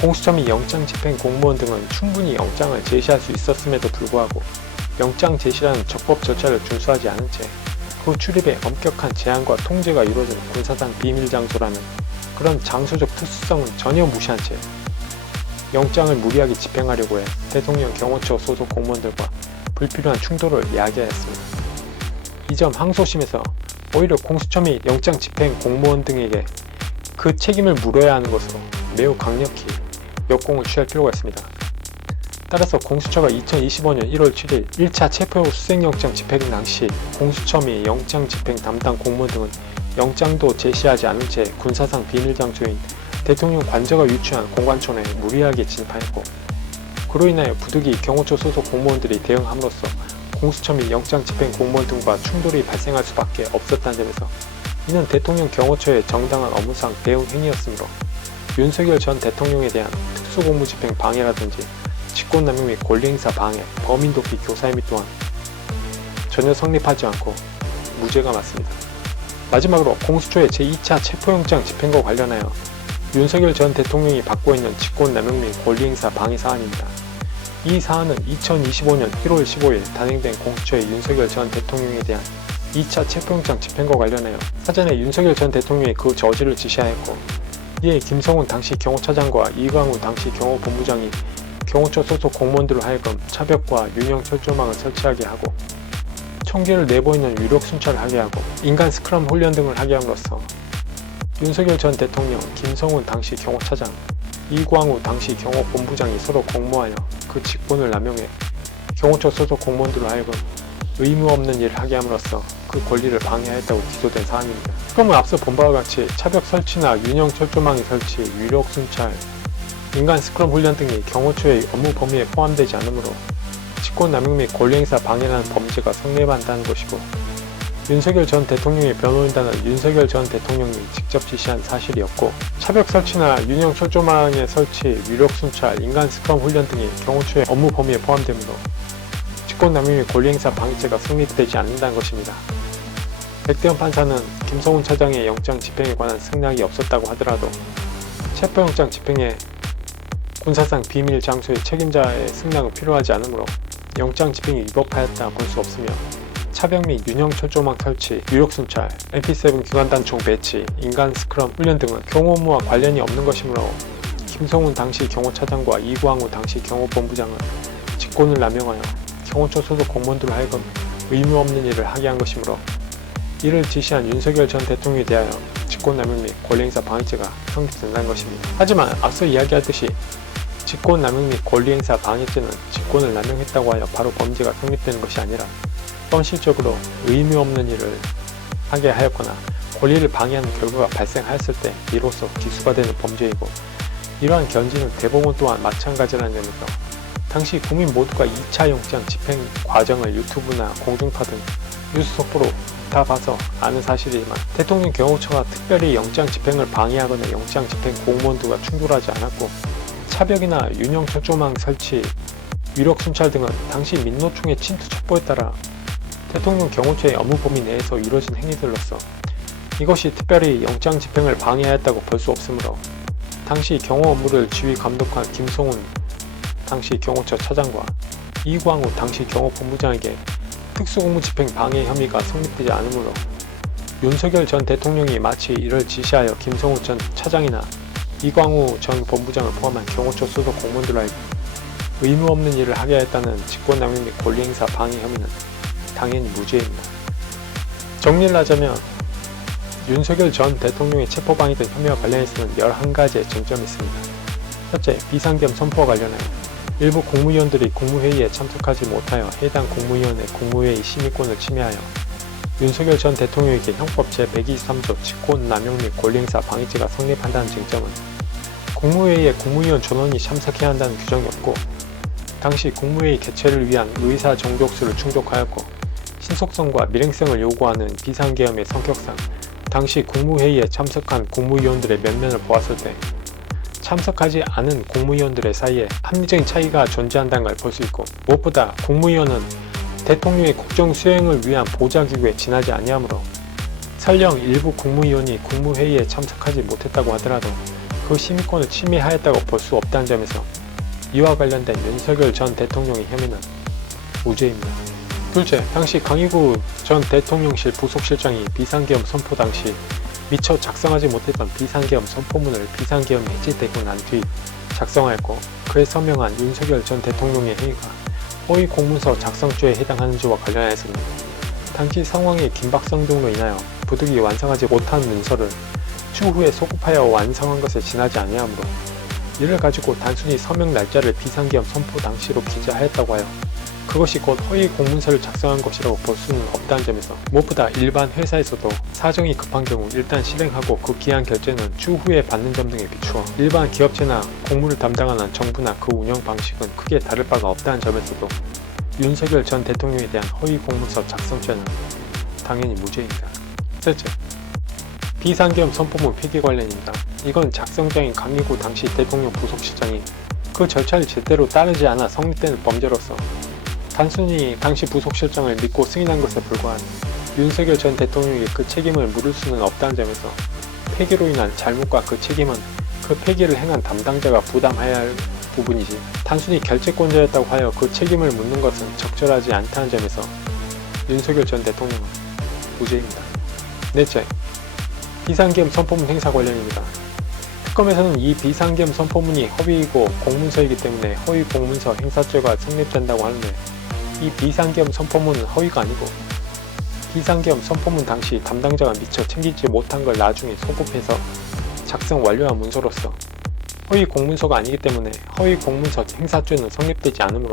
공수처 및 영장 집행 공무원 등은 충분히 영장을 제시할 수 있었음에도 불구하고 영장 제시라는 적법 절차를 준수하지 않은 채 그 출입에 엄격한 제한과 통제가 이루어진 군사상 비밀 장소라는 그런 장소적 특수성은 전혀 무시한 채 영장을 무리하게 집행하려고 해 대통령 경호처 소속 공무원들과 불필요한 충돌을 야기하였습니다. 이 점 항소심에서 오히려 공수처 및 영장 집행 공무원 등에게 그 책임을 물어야 하는 것으로 매우 강력히 역공을 취할 필요가 있습니다. 따라서 공수처가 2025년 1월 7일 1차 체포 수색영장 집행 당시 공수처 및 영장 집행 담당 공무원 등은 영장도 제시하지 않은 채 군사상 비밀 장소인 대통령 관저가 위치한 공관촌에 무리하게 진입하였고 그로 인하여 부득이 경호처 소속 공무원들이 대응함으로써 공수처 및 영장 집행 공무원 등과 충돌이 발생할 수밖에 없었다는 점에서 이는 대통령 경호처의 정당한 업무상 대응 행위였으므로 윤석열 전 대통령에 대한 특수공무집행 방해라든지 직권남용 및 권리행사 방해, 범인도피 교사 혐의 또한 전혀 성립하지 않고 무죄가 맞습니다. 마지막으로 공수처의 제2차 체포영장 집행과 관련하여 윤석열 전 대통령이 받고 있는 직권남용 및 권리행사 방해 사안입니다. 이 사안은 2025년 1월 15일 단행된 공수처의 윤석열 전 대통령에 대한 2차 체포영장 집행과 관련하여 사전에 윤석열 전 대통령이 그 저지를 지시하였고, 이에 김성훈 당시 경호차장과 이광우 당시 경호본부장이 경호처 소속 공무원들을 하여금 차벽과 유령 철조망을 설치하게 하고, 총기를 내보이는 유력 순찰을 하게 하고, 인간 스크럼 훈련 등을 하게 함으로써 윤석열 전 대통령, 김성훈 당시 경호차장, 이광우 당시 경호본부장이 서로 공모하여 그 직권을 남용해 경호처 소속 공무원들을 하여금 의무 없는 일을 하게 함으로써 그 권리를 방해하였다고 기소된 사안입니다. 특검은 앞서 본 바와 같이 차벽 설치나 유령 철조망의 설치, 유력 순찰, 인간 스크럼 훈련 등이 경호처의 업무 범위에 포함되지 않으므로 직권남용 및 권리행사 방해라는 범죄가 성립한다는 것이고, 윤석열 전 대통령의 변호인단은 윤석열 전 대통령이 직접 지시한 사실이었고, 차벽 설치나 유령 철조망의 설치, 유력 순찰, 인간 스크럼 훈련 등이 경호처의 업무 범위에 포함되므로 직권남용 및 권리행사 방해죄가 성립되지 않는다는 것입니다. 백대현 판사는 김성훈 차장의 영장 집행에 관한 승낙이 없었다고 하더라도 체포영장 집행에 군사상 비밀 장소의 책임자의 승낙은 필요하지 않으므로 영장 집행이 위법하였다 볼 수 없으며, 차벽 및 유령 철조망 설치, 유력 순찰, MP7 기관단총 배치, 인간 스크럼 훈련 등은 경호 업무와 관련이 없는 것이므로 김성훈 당시 경호차장과 이광우 당시 경호본부장은 직권을 남용하여 경호처 소속 공무원들을 하여금 의무 없는 일을 하게 한 것이므로 이를 지시한 윤석열 전 대통령에 대하여 직권남용 및 권리행사 방해죄가 성립된다는 것입니다. 하지만 앞서 이야기하듯이 직권남용 및 권리행사 방해죄는 직권을 남용했다고 하여 바로 범죄가 성립되는 것이 아니라 현실적으로 의미 없는 일을 하게 하였거나 권리를 방해하는 결과가 발생하였을 때 이로써 기수가 되는 범죄이고, 이러한 견지는 대법원 또한 마찬가지라는 점에서 당시 국민 모두가 2차 영장 집행 과정을 유튜브나 공중파 등 뉴스 속보로 다 봐서 아는 사실이지만, 대통령 경호처가 특별히 영장 집행을 방해하거나 영장 집행 공무원들과 충돌하지 않았고, 차벽이나 유령 철조망 설치, 유력 순찰 등은 당시 민노총의 침투 첩보에 따라 대통령 경호처의 업무 범위 내에서 이루어진 행위들로서 이것이 특별히 영장 집행을 방해하였다고 볼 수 없으므로 당시 경호 업무를 지휘 감독한 김성훈 당시 경호처 차장과 이광우 당시 경호본부장에게 특수공무 집행 방해 혐의가 성립되지 않으므로 윤석열 전 대통령이 마치 이를 지시하여 김성훈 전 차장이나 이광우 전 본부장을 포함한 경호처 소속 공무원들과 의무 없는 일을 하게 했다는 직권남용 및 권리행사 방해 혐의는 당연히 무죄입니다. 정리를 하자면 윤석열 전 대통령의 체포방해된 혐의와 관련해서는 11가지의 쟁점이 있습니다. 첫째, 비상계엄 선포와 관련하여 일부 국무위원들이 국무회의에 참석하지 못하여 해당 국무위원의 국무회의 심의권을 침해하여 윤석열 전 대통령에게 형법 제123조 직권남용 및 권리행사 방해죄가 성립한다는 쟁점은 국무회의에 국무위원 전원이 참석해야 한다는 규정이 없고, 당시 국무회의 개최를 위한 의사 정족수를 충족하였고, 신속성과 밀행성을 요구하는 비상계엄의 성격상 당시 국무회의에 참석한 국무위원들의 면면을 보았을 때 참석하지 않은 국무위원들의 사이에 합리적인 차이가 존재한다는 걸 볼 수 있고, 무엇보다 국무위원은 대통령의 국정 수행을 위한 보좌기구에 지나지 아니하므로 설령 일부 국무위원이 국무회의에 참석하지 못했다고 하더라도 그 심의권을 침해하였다고 볼 수 없다는 점에서 이와 관련된 윤석열 전 대통령의 혐의는 무죄입니다. 둘째, 당시 강희구 전 대통령실 부속실장이 비상계엄 선포 당시 미처 작성하지 못했던 비상계엄 선포문을 비상계엄이 해제되고 난 뒤 작성하였고, 그에 서명한 윤석열 전 대통령의 행위가 허위 공문서 작성죄에 해당하는지와 관련해서는 당시 상황의 긴박성 등으로 인하여 부득이 완성하지 못한 문서를 추후에 소급하여 완성한 것에 지나지 아니하므로 이를 가지고 단순히 서명 날짜를 비상계엄 선포 당시로 기재하였다고 하여 그것이 곧 허위 공문서를 작성한 것이라고 볼 수는 없다는 점에서, 무엇보다 일반 회사에서도 사정이 급한 경우 일단 실행하고 그 기한 결제는 추후에 받는 점 등에 비추어 일반 기업체나 공무를 담당하는 정부나 그 운영 방식은 크게 다를 바가 없다는 점에서도 윤석열 전 대통령에 대한 허위 공문서 작성죄는 당연히 무죄입니다. 셋째, 비상계엄 선포문 폐기 관련입니다. 이건 작성자인 강희구 당시 대통령 부속실장이 그 절차를 제대로 따르지 않아 성립되는 범죄로서 단순히 당시 부속실장을 믿고 승인한 것에 불과한 윤석열 전 대통령에게 그 책임을 물을 수는 없다는 점에서 폐기로 인한 잘못과 그 책임은 그 폐기를 행한 담당자가 부담해야 할 부분이지 단순히 결재권자였다고 하여 그 책임을 묻는 것은 적절하지 않다는 점에서 윤석열 전 대통령은 무죄입니다. 넷째, 비상계엄 선포문 행사 관련입니다. 특검에서는 이 비상계엄 선포문이 허위이고 공문서이기 때문에 허위 공문서 행사죄가 성립된다고 하는데 이 비상계엄 선포문은 허위가 아니고 비상계엄 선포문 당시 담당자가 미처 챙기지 못한 걸 나중에 소급해서 작성 완료한 문서로서 허위 공문서가 아니기 때문에 허위 공문서 행사죄는 성립되지 않으므로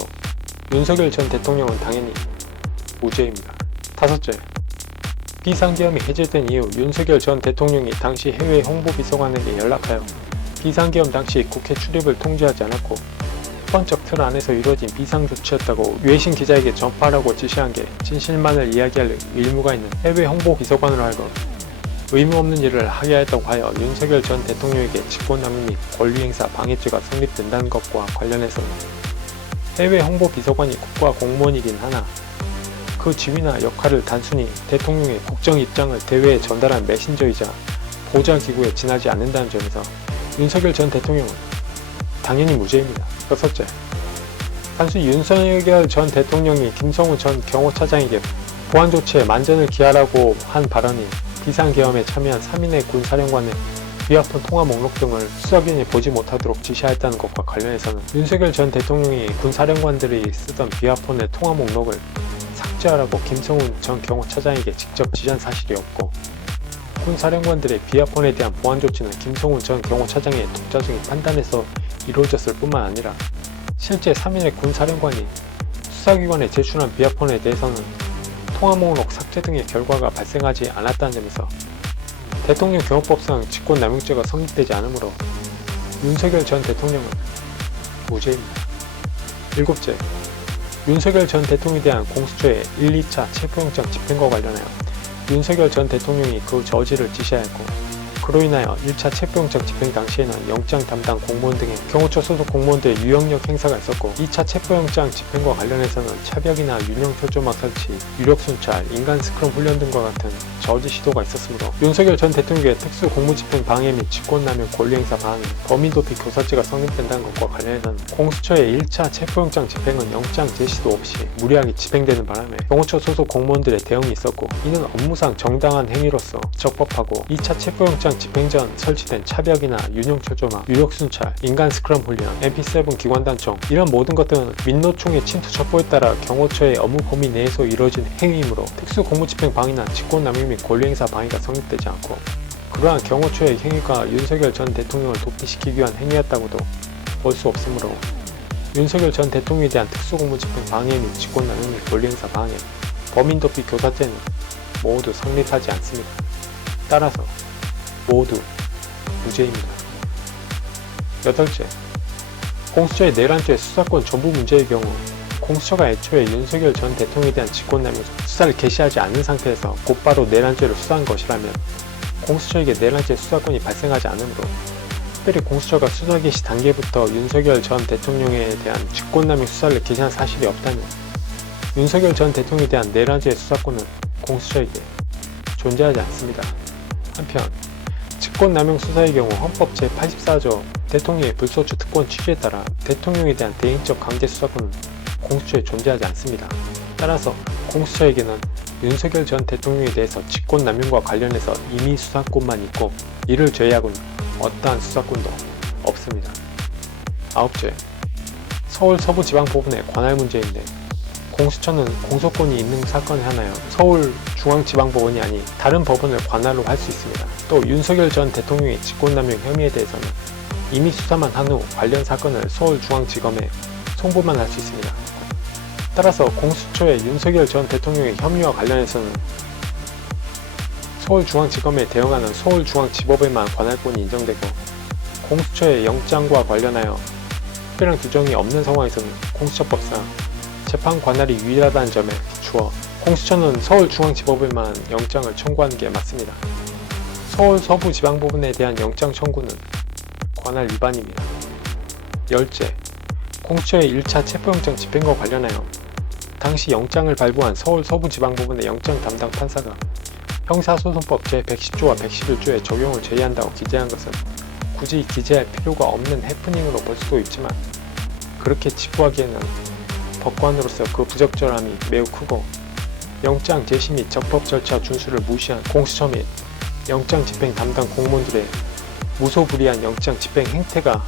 윤석열 전 대통령은 당연히 무죄입니다. 다섯째, 비상계엄이 해제된 이후 윤석열 전 대통령이 당시 해외 홍보비서관에게 연락하여 비상계엄 당시 국회 출입을 통지하지 않았고 헌법 틀 안에서 이루어진 비상조치였다고 외신 기자에게 전파하라고 지시한 게 진실만을 이야기할 의무가 있는 해외 홍보비서관으로 하여금 의무 없는 일을 하게 했다고 하여 윤석열 전 대통령에게 직권남용 및 권리행사 방해죄가 성립된다는 것과 관련해서는 해외 홍보비서관이 국가 공무원이긴 하나 그 지위나 역할을 단순히 대통령의 국정 입장을 대외에 전달한 메신저이자 보좌기구에 지나지 않는다는 점에서 윤석열 전 대통령은 당연히 무죄입니다. 여섯째, 단순히 윤석열 전 대통령이 김성훈 전 경호차장에게 보안조치에 만전을 기하라고 한 발언이 비상계엄에 참여한 3인의 군사령관의 비화폰 통화 목록 등을 수사기관이 보지 못하도록 지시하였다는 것과 관련해서는 윤석열 전 대통령이 군사령관들이 쓰던 비화폰의 통화 목록을 삭제하라고 김성훈 전 경호차장에게 직접 지시한 사실이 없고 군사령관들의 비화폰에 대한 보안조치는 김성훈 전 경호차장의 독자적인 판단에서 이루어졌을 뿐만 아니라 실제 3인의 군사령관이 수사기관에 제출한 비화폰에 대해서는 통화목록 삭제 등의 결과가 발생하지 않았다는 점에서 대통령 경호법상 직권남용죄가 성립되지 않으므로 윤석열 전 대통령은 무죄입니다. 일곱째, 윤석열 전 대통령에 대한 공수처의 1, 2차 체포영장 집행과 관련하여 윤석열 전 대통령이 그 저지를 지시하였고 그로 인하여 1차 체포영장 집행 당시에는 영장 담당 공무원 등의 경호처 소속 공무원들의 유영력 행사가 있었고 2차 체포영장 집행과 관련해서는 차벽이나 윤영철조망 설치, 유력순찰, 인간 스크럼 훈련 등과 같은 저지 시도가 있었으므로 윤석열 전 대통령의 특수공무집행 방해 및 직권남용 권리행사 방해, 범위도피 교사죄가 성립된다는 것과 관련해서는 공수처의 1차 체포영장 집행은 영장 제시도 없이 무리하게 집행되는 바람에 경호처 소속 공무원들의 대응이 있었고 이는 업무상 정당한 행위로서 적법하고 2차 체포영장 집행 전 설치된 차벽이나 윤영철조망, 유력순찰, 인간 스크럼 훈련, MP7 기관단총 이런 모든 것들은 민노총의 침투 첩보에 따라 경호처의 업무 범위 내에서 이루어진 행위이므로 특수공무집행 방해나 직권남용 및 권리행사 방해가 성립되지 않고 그러한 경호처의 행위가 윤석열 전 대통령을 도피시키기 위한 행위였다고도 볼 수 없으므로 윤석열 전 대통령에 대한 특수공무집행 방해 및 직권남용 및 권리행사 방해, 범인도피 교사죄는 모두 성립하지 않습니다. 따라서 모두 무죄입니다. 여덟째, 공수처의 내란죄 수사권 전부 문제의 경우 공수처가 애초에 윤석열 전 대통령에 대한 직권남용 수사를 개시하지 않는 상태에서 곧바로 내란죄를 수사한 것이라면 공수처에게 내란죄 수사권이 발생하지 않으므로 특별히 공수처가 수사 개시 단계부터 윤석열 전 대통령에 대한 직권남용 수사를 개시한 사실이 없다면 윤석열 전 대통령에 대한 내란죄 수사권은 공수처에게 존재하지 않습니다. 한편 직권남용 수사의 경우 헌법 제84조 대통령의 불소추 특권 취지에 따라 대통령에 대한 대행적 강제 수사권은 공수처에 존재하지 않습니다. 따라서 공수처에게는 윤석열 전 대통령에 대해서 직권남용과 관련해서 임의 수사권만 있고 이를 제외하고는 어떠한 수사권도 없습니다. 아홉째, 서울 서부지방법원의 관할 문제인데 공수처는 공소권이 있는 사건에 하나여 서울중앙지방법원이 아닌 다른 법원을 관할로 할 수 있습니다. 또 윤석열 전 대통령의 직권남용 혐의에 대해서는 임의 수사만 한 후 관련 사건을 서울중앙지검에 송부만 할 수 있습니다. 따라서 공수처의 윤석열 전 대통령의 혐의와 관련해서는 서울중앙지검에 대응하는 서울중앙지법에만 관할권이 인정되고 공수처의 영장과 관련하여 특별한 규정이 없는 상황에서는 공수처법상 재판 관할이 유일하다는 점에 비추어 공수처는 서울중앙지법에만 영장을 청구하는 게 맞습니다. 서울 서부지방법원에 대한 영장 청구는 관할 위반입니다. 열째, 공수처의 1차 체포영장 집행과 관련하여 당시 영장을 발부한 서울 서부지방법원의 영장 담당 판사가 형사소송법 제110조와 111조의 적용을 제의한다고 기재한 것은 굳이 기재할 필요가 없는 해프닝으로 볼 수도 있지만 그렇게 치부하기에는 법관으로서 그 부적절함이 매우 크고 영장 제시 및 적법 절차 준수를 무시한 공수처 및 영장 집행 담당 공무원들의 무소불위한 영장 집행 행태가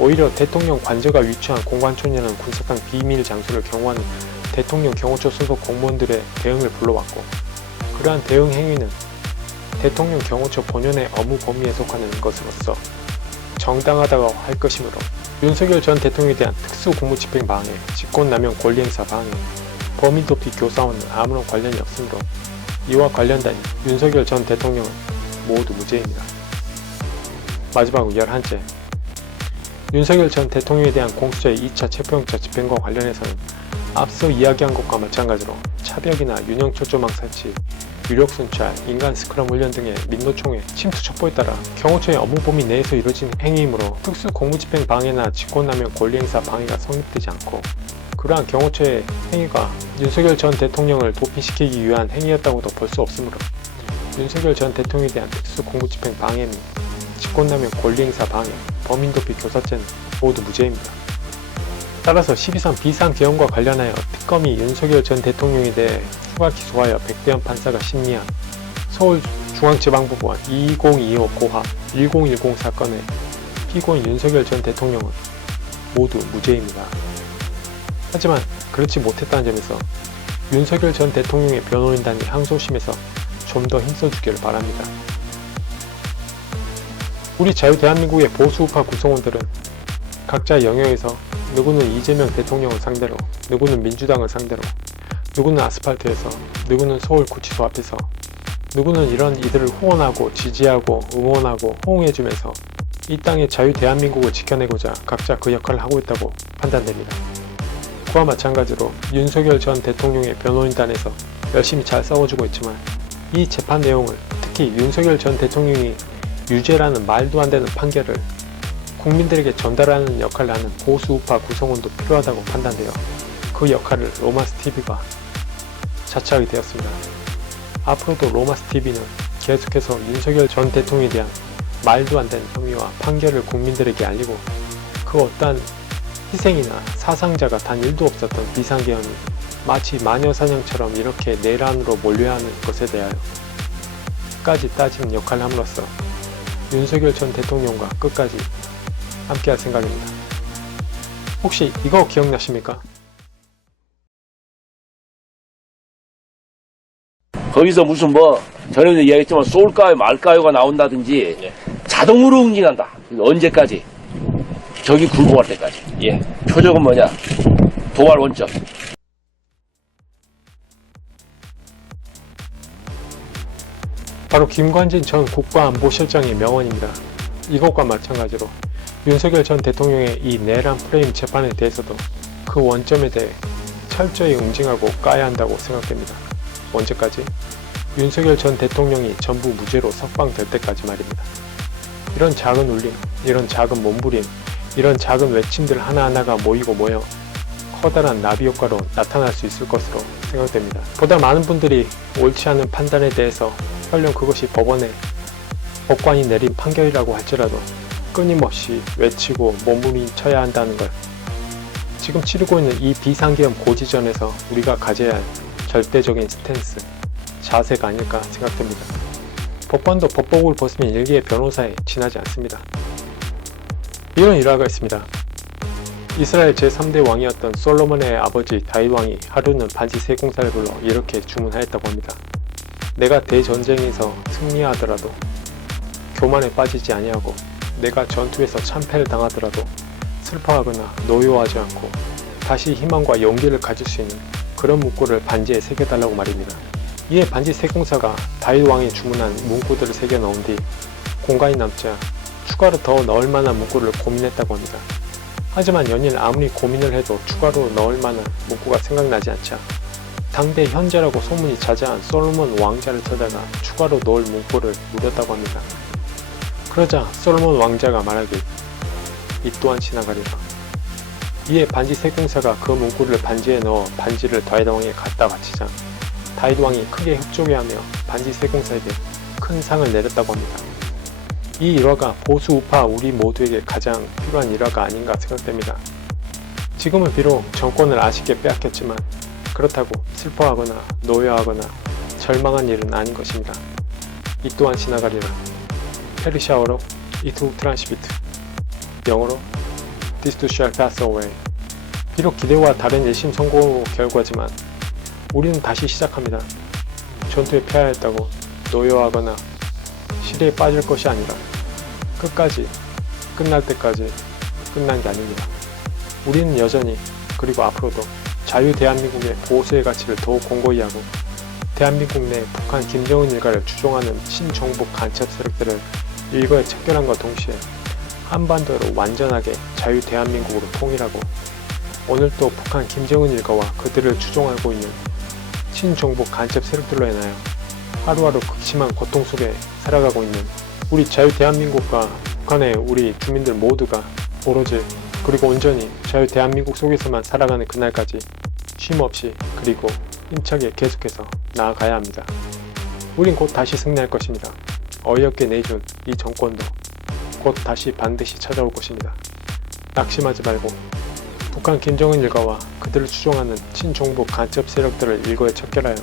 오히려 대통령 관저가 위치한 공관촌이라는 군사상 비밀 장소를 경호하는 대통령 경호처 소속 공무원들의 대응을 불러왔고, 그러한 대응 행위는 대통령 경호처 본연의 업무 범위에 속하는 것으로서 정당하다고 할 것이므로 윤석열 전 대통령에 대한 특수공무집행 방해, 직권남용 권리행사 방해, 범위도피 교사와는 아무런 관련이 없으므로 이와 관련된 윤석열 전 대통령은 모두 무죄입니다. 마지막으로 11째, 윤석열 전 대통령에 대한 공수처의 2차 체포영장 집행과 관련해서는 앞서 이야기한 것과 마찬가지로 차벽이나 유령 철조망 설치, 유력 순찰, 인간 스크럼 훈련 등의 민노총의 침투 첩보에 따라 경호처의 업무 범위 내에서 이루어진 행위이므로 특수 공무집행 방해나 직권남용 권리행사 방해가 성립되지 않고, 그러한 경호처의 행위가 윤석열 전 대통령을 도피시키기 위한 행위였다고도 볼 수 없으므로 윤석열 전 대통령에 대한 특수 공무집행 방해 및 직권남용 권리행사 방해, 범인도피 교사죄는 모두 무죄입니다. 따라서 12.3 비상계엄과 관련하여 특검이 윤석열 전 대통령에 대해 추가 기소하여 백대현 판사가 심리한 서울중앙지방법원 2025 고합 1010 사건의 피고인 윤석열 전 대통령은 모두 무죄입니다. 하지만 그렇지 못했다는 점에서 윤석열 전 대통령의 변호인단이 항소심에서 좀 더 힘써주기를 바랍니다. 우리 자유대한민국의 보수우파 구성원들은 각자 영역에서 누구는 이재명 대통령을 상대로, 누구는 민주당을 상대로, 누구는 아스팔트에서, 누구는 서울구치소 앞에서, 누구는 이런 이들을 후원하고 지지하고 응원하고 호응해주면서 이 땅의 자유대한민국을 지켜내고자 각자 그 역할을 하고 있다고 판단됩니다. 그와 마찬가지로 윤석열 전 대통령의 변호인단에서 열심히 잘 싸워주고 있지만 이 재판 내용을, 특히 윤석열 전 대통령이 유죄라는 말도 안 되는 판결을 국민들에게 전달하는 역할을 하는 보수우파 구성원도 필요하다고 판단되어 그 역할을 로마스TV가 자처하게 되었습니다. 앞으로도 로마스TV는 계속해서 윤석열 전 대통령에 대한 말도 안 되는 혐의와 판결을 국민들에게 알리고, 그 어떠한 희생이나 사상자가 단 1도 없었던 비상계엄이 마치 마녀사냥처럼 이렇게 내란으로 몰려야 하는 것에 대하여 끝까지 따지는 역할을 함으로써 윤석열 전 대통령과 끝까지 함께할 생각입니다. 혹시 이거 기억나십니까? 거기서 무슨 전에도 이야기했지만 쏠까요 말까요가 나온다든지 자동으로 응징한다. 언제까지? 적이 굴복할 때까지. 표적은 뭐냐? 도발 원점. 바로 김관진 전 국가안보실장의 명언입니다. 이것과 마찬가지로 윤석열 전 대통령의 이 내란 프레임 재판에 대해서도 그 원점에 대해 철저히 응징하고 까야 한다고 생각됩니다. 언제까지? 윤석열 전 대통령이 전부 무죄로 석방될 때까지 말입니다. 이런 작은 울림, 이런 작은 몸부림, 이런 작은 외침들 하나하나가 모이고 모여 커다란 나비 효과로 나타날 수 있을 것으로 생각됩니다. 보다 많은 분들이 옳지 않은 판단에 대해서 설령 그것이 법관이 내린 판결이라고 할지라도 끊임없이 외치고 몸부림쳐야 한다는 것, 지금 치르고 있는 이 비상계엄 고지전에서 우리가 가져야 할 절대적인 스탠스, 자세가 아닐까 생각됩니다. 법관도 법복을 벗으면 일개의 변호사에 지나지 않습니다. 이런 일화가 있습니다. 이스라엘 제3대 왕이었던 솔로몬의 아버지 다윗 왕이 하루는 반지 세공사를 불러 이렇게 주문하였다고 합니다. 내가 대전쟁에서 승리하더라도 교만에 빠지지 아니하고, 내가 전투에서 참패를 당하더라도 슬퍼하거나 노여워하지 않고 다시 희망과 용기를 가질 수 있는 그런 문구를 반지에 새겨달라고 말입니다. 이에 반지 세공사가 다윗 왕이 주문한 문구들을 새겨 넣은 뒤 공간이 남자 추가로 더 넣을 만한 문구를 고민했다고 합니다. 하지만 연일 아무리 고민을 해도 추가로 넣을 만한 문구가 생각나지 않자 당대 현재라고 소문이 자자한 솔로몬 왕자를 찾아가 추가로 넣을 문구를 물었다고 합니다. 그러자 솔로몬 왕자가 말하길 이 또한 지나가리라. 이에 반지 세공사가 그 문구를 반지에 넣어 반지를 다윗 왕에게 갖다 바치자 다윗 왕이 크게 흡족해하며 반지 세공사에게 큰 상을 내렸다고 합니다. 이 일화가 보수 우파 우리 모두에게 가장 필요한 일화가 아닌가 생각됩니다. 지금은 비록 정권을 아쉽게 빼앗겼지만 그렇다고 슬퍼하거나 노여하거나 절망한 일은 아닌 것입니다. 이 또한 지나가리라. 페르시아어로 이투 트란시비트, 영어로 This too shall pass away. 비록 기대와 다른 예심 선고 결과지만 우리는 다시 시작합니다. 전투에 패하였다고 노여하거나 시대에 빠질 것이 아니라 끝까지, 끝날 때까지 끝난 게 아닙니다. 우리는 여전히 그리고 앞으로도 자유 대한민국의 보수의 가치를 더욱 공고히 하고 대한민국 내 북한 김정은 일가를 추종하는 친정복 간첩 세력들을 일거에 척결함과 동시에 한반도를 완전하게 자유 대한민국으로 통일하고 오늘도 북한 김정은 일가와 그들을 추종하고 있는 친정복 간첩 세력들로 인하여 하루하루 극심한 고통 속에 살아가고 있는 우리 자유 대한민국과 북한의 우리 주민들 모두가 오로지 그리고 온전히 자유 대한민국 속에서만 살아가는 그날까지 쉼없이 그리고 힘차게 계속해서 나아가야 합니다. 우린 곧 다시 승리할 것입니다. 어이없게 내준 이 정권도 곧 다시 반드시 찾아올 것입니다. 낙심하지 말고 북한 김정은 일가와 그들을 추종하는 친정복 간첩 세력들을 일거에 척결하여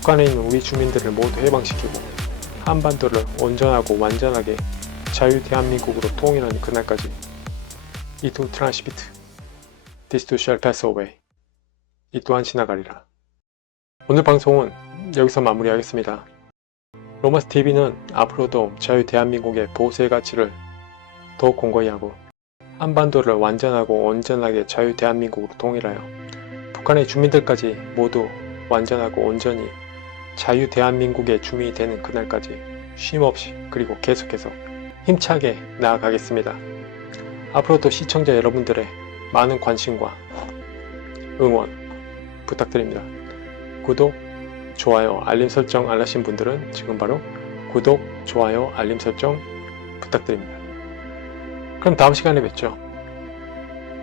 북한에 있는 우리 주민들을 모두 해방시키고 한반도를 온전하고 완전하게 자유 대한민국으로 통일하는 그날까지 이투 트란시비트 This too shall pass away. 이 또한 지나가리라. 오늘 방송은 여기서 마무리하겠습니다. 로마스TV는 앞으로도 자유 대한민국의 보수의 가치를 더욱 공고히 하고 한반도를 완전하고 온전하게 자유 대한민국으로 통일하여 북한의 주민들까지 모두 완전하고 온전히 자유 대한민국의 주민이 되는 그날까지 쉼없이 그리고 계속해서 힘차게 나아가겠습니다. 앞으로도 시청자 여러분들의 많은 관심과 응원 부탁드립니다. 구독, 좋아요, 알림 설정 안 하신 분들은 지금 바로 구독, 좋아요, 알림 설정 부탁드립니다. 그럼 다음 시간에 뵙죠.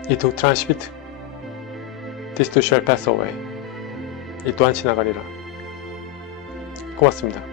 이투 트란시비트 This too shall pass away. 이 또한 지나가리라. 고맙습니다.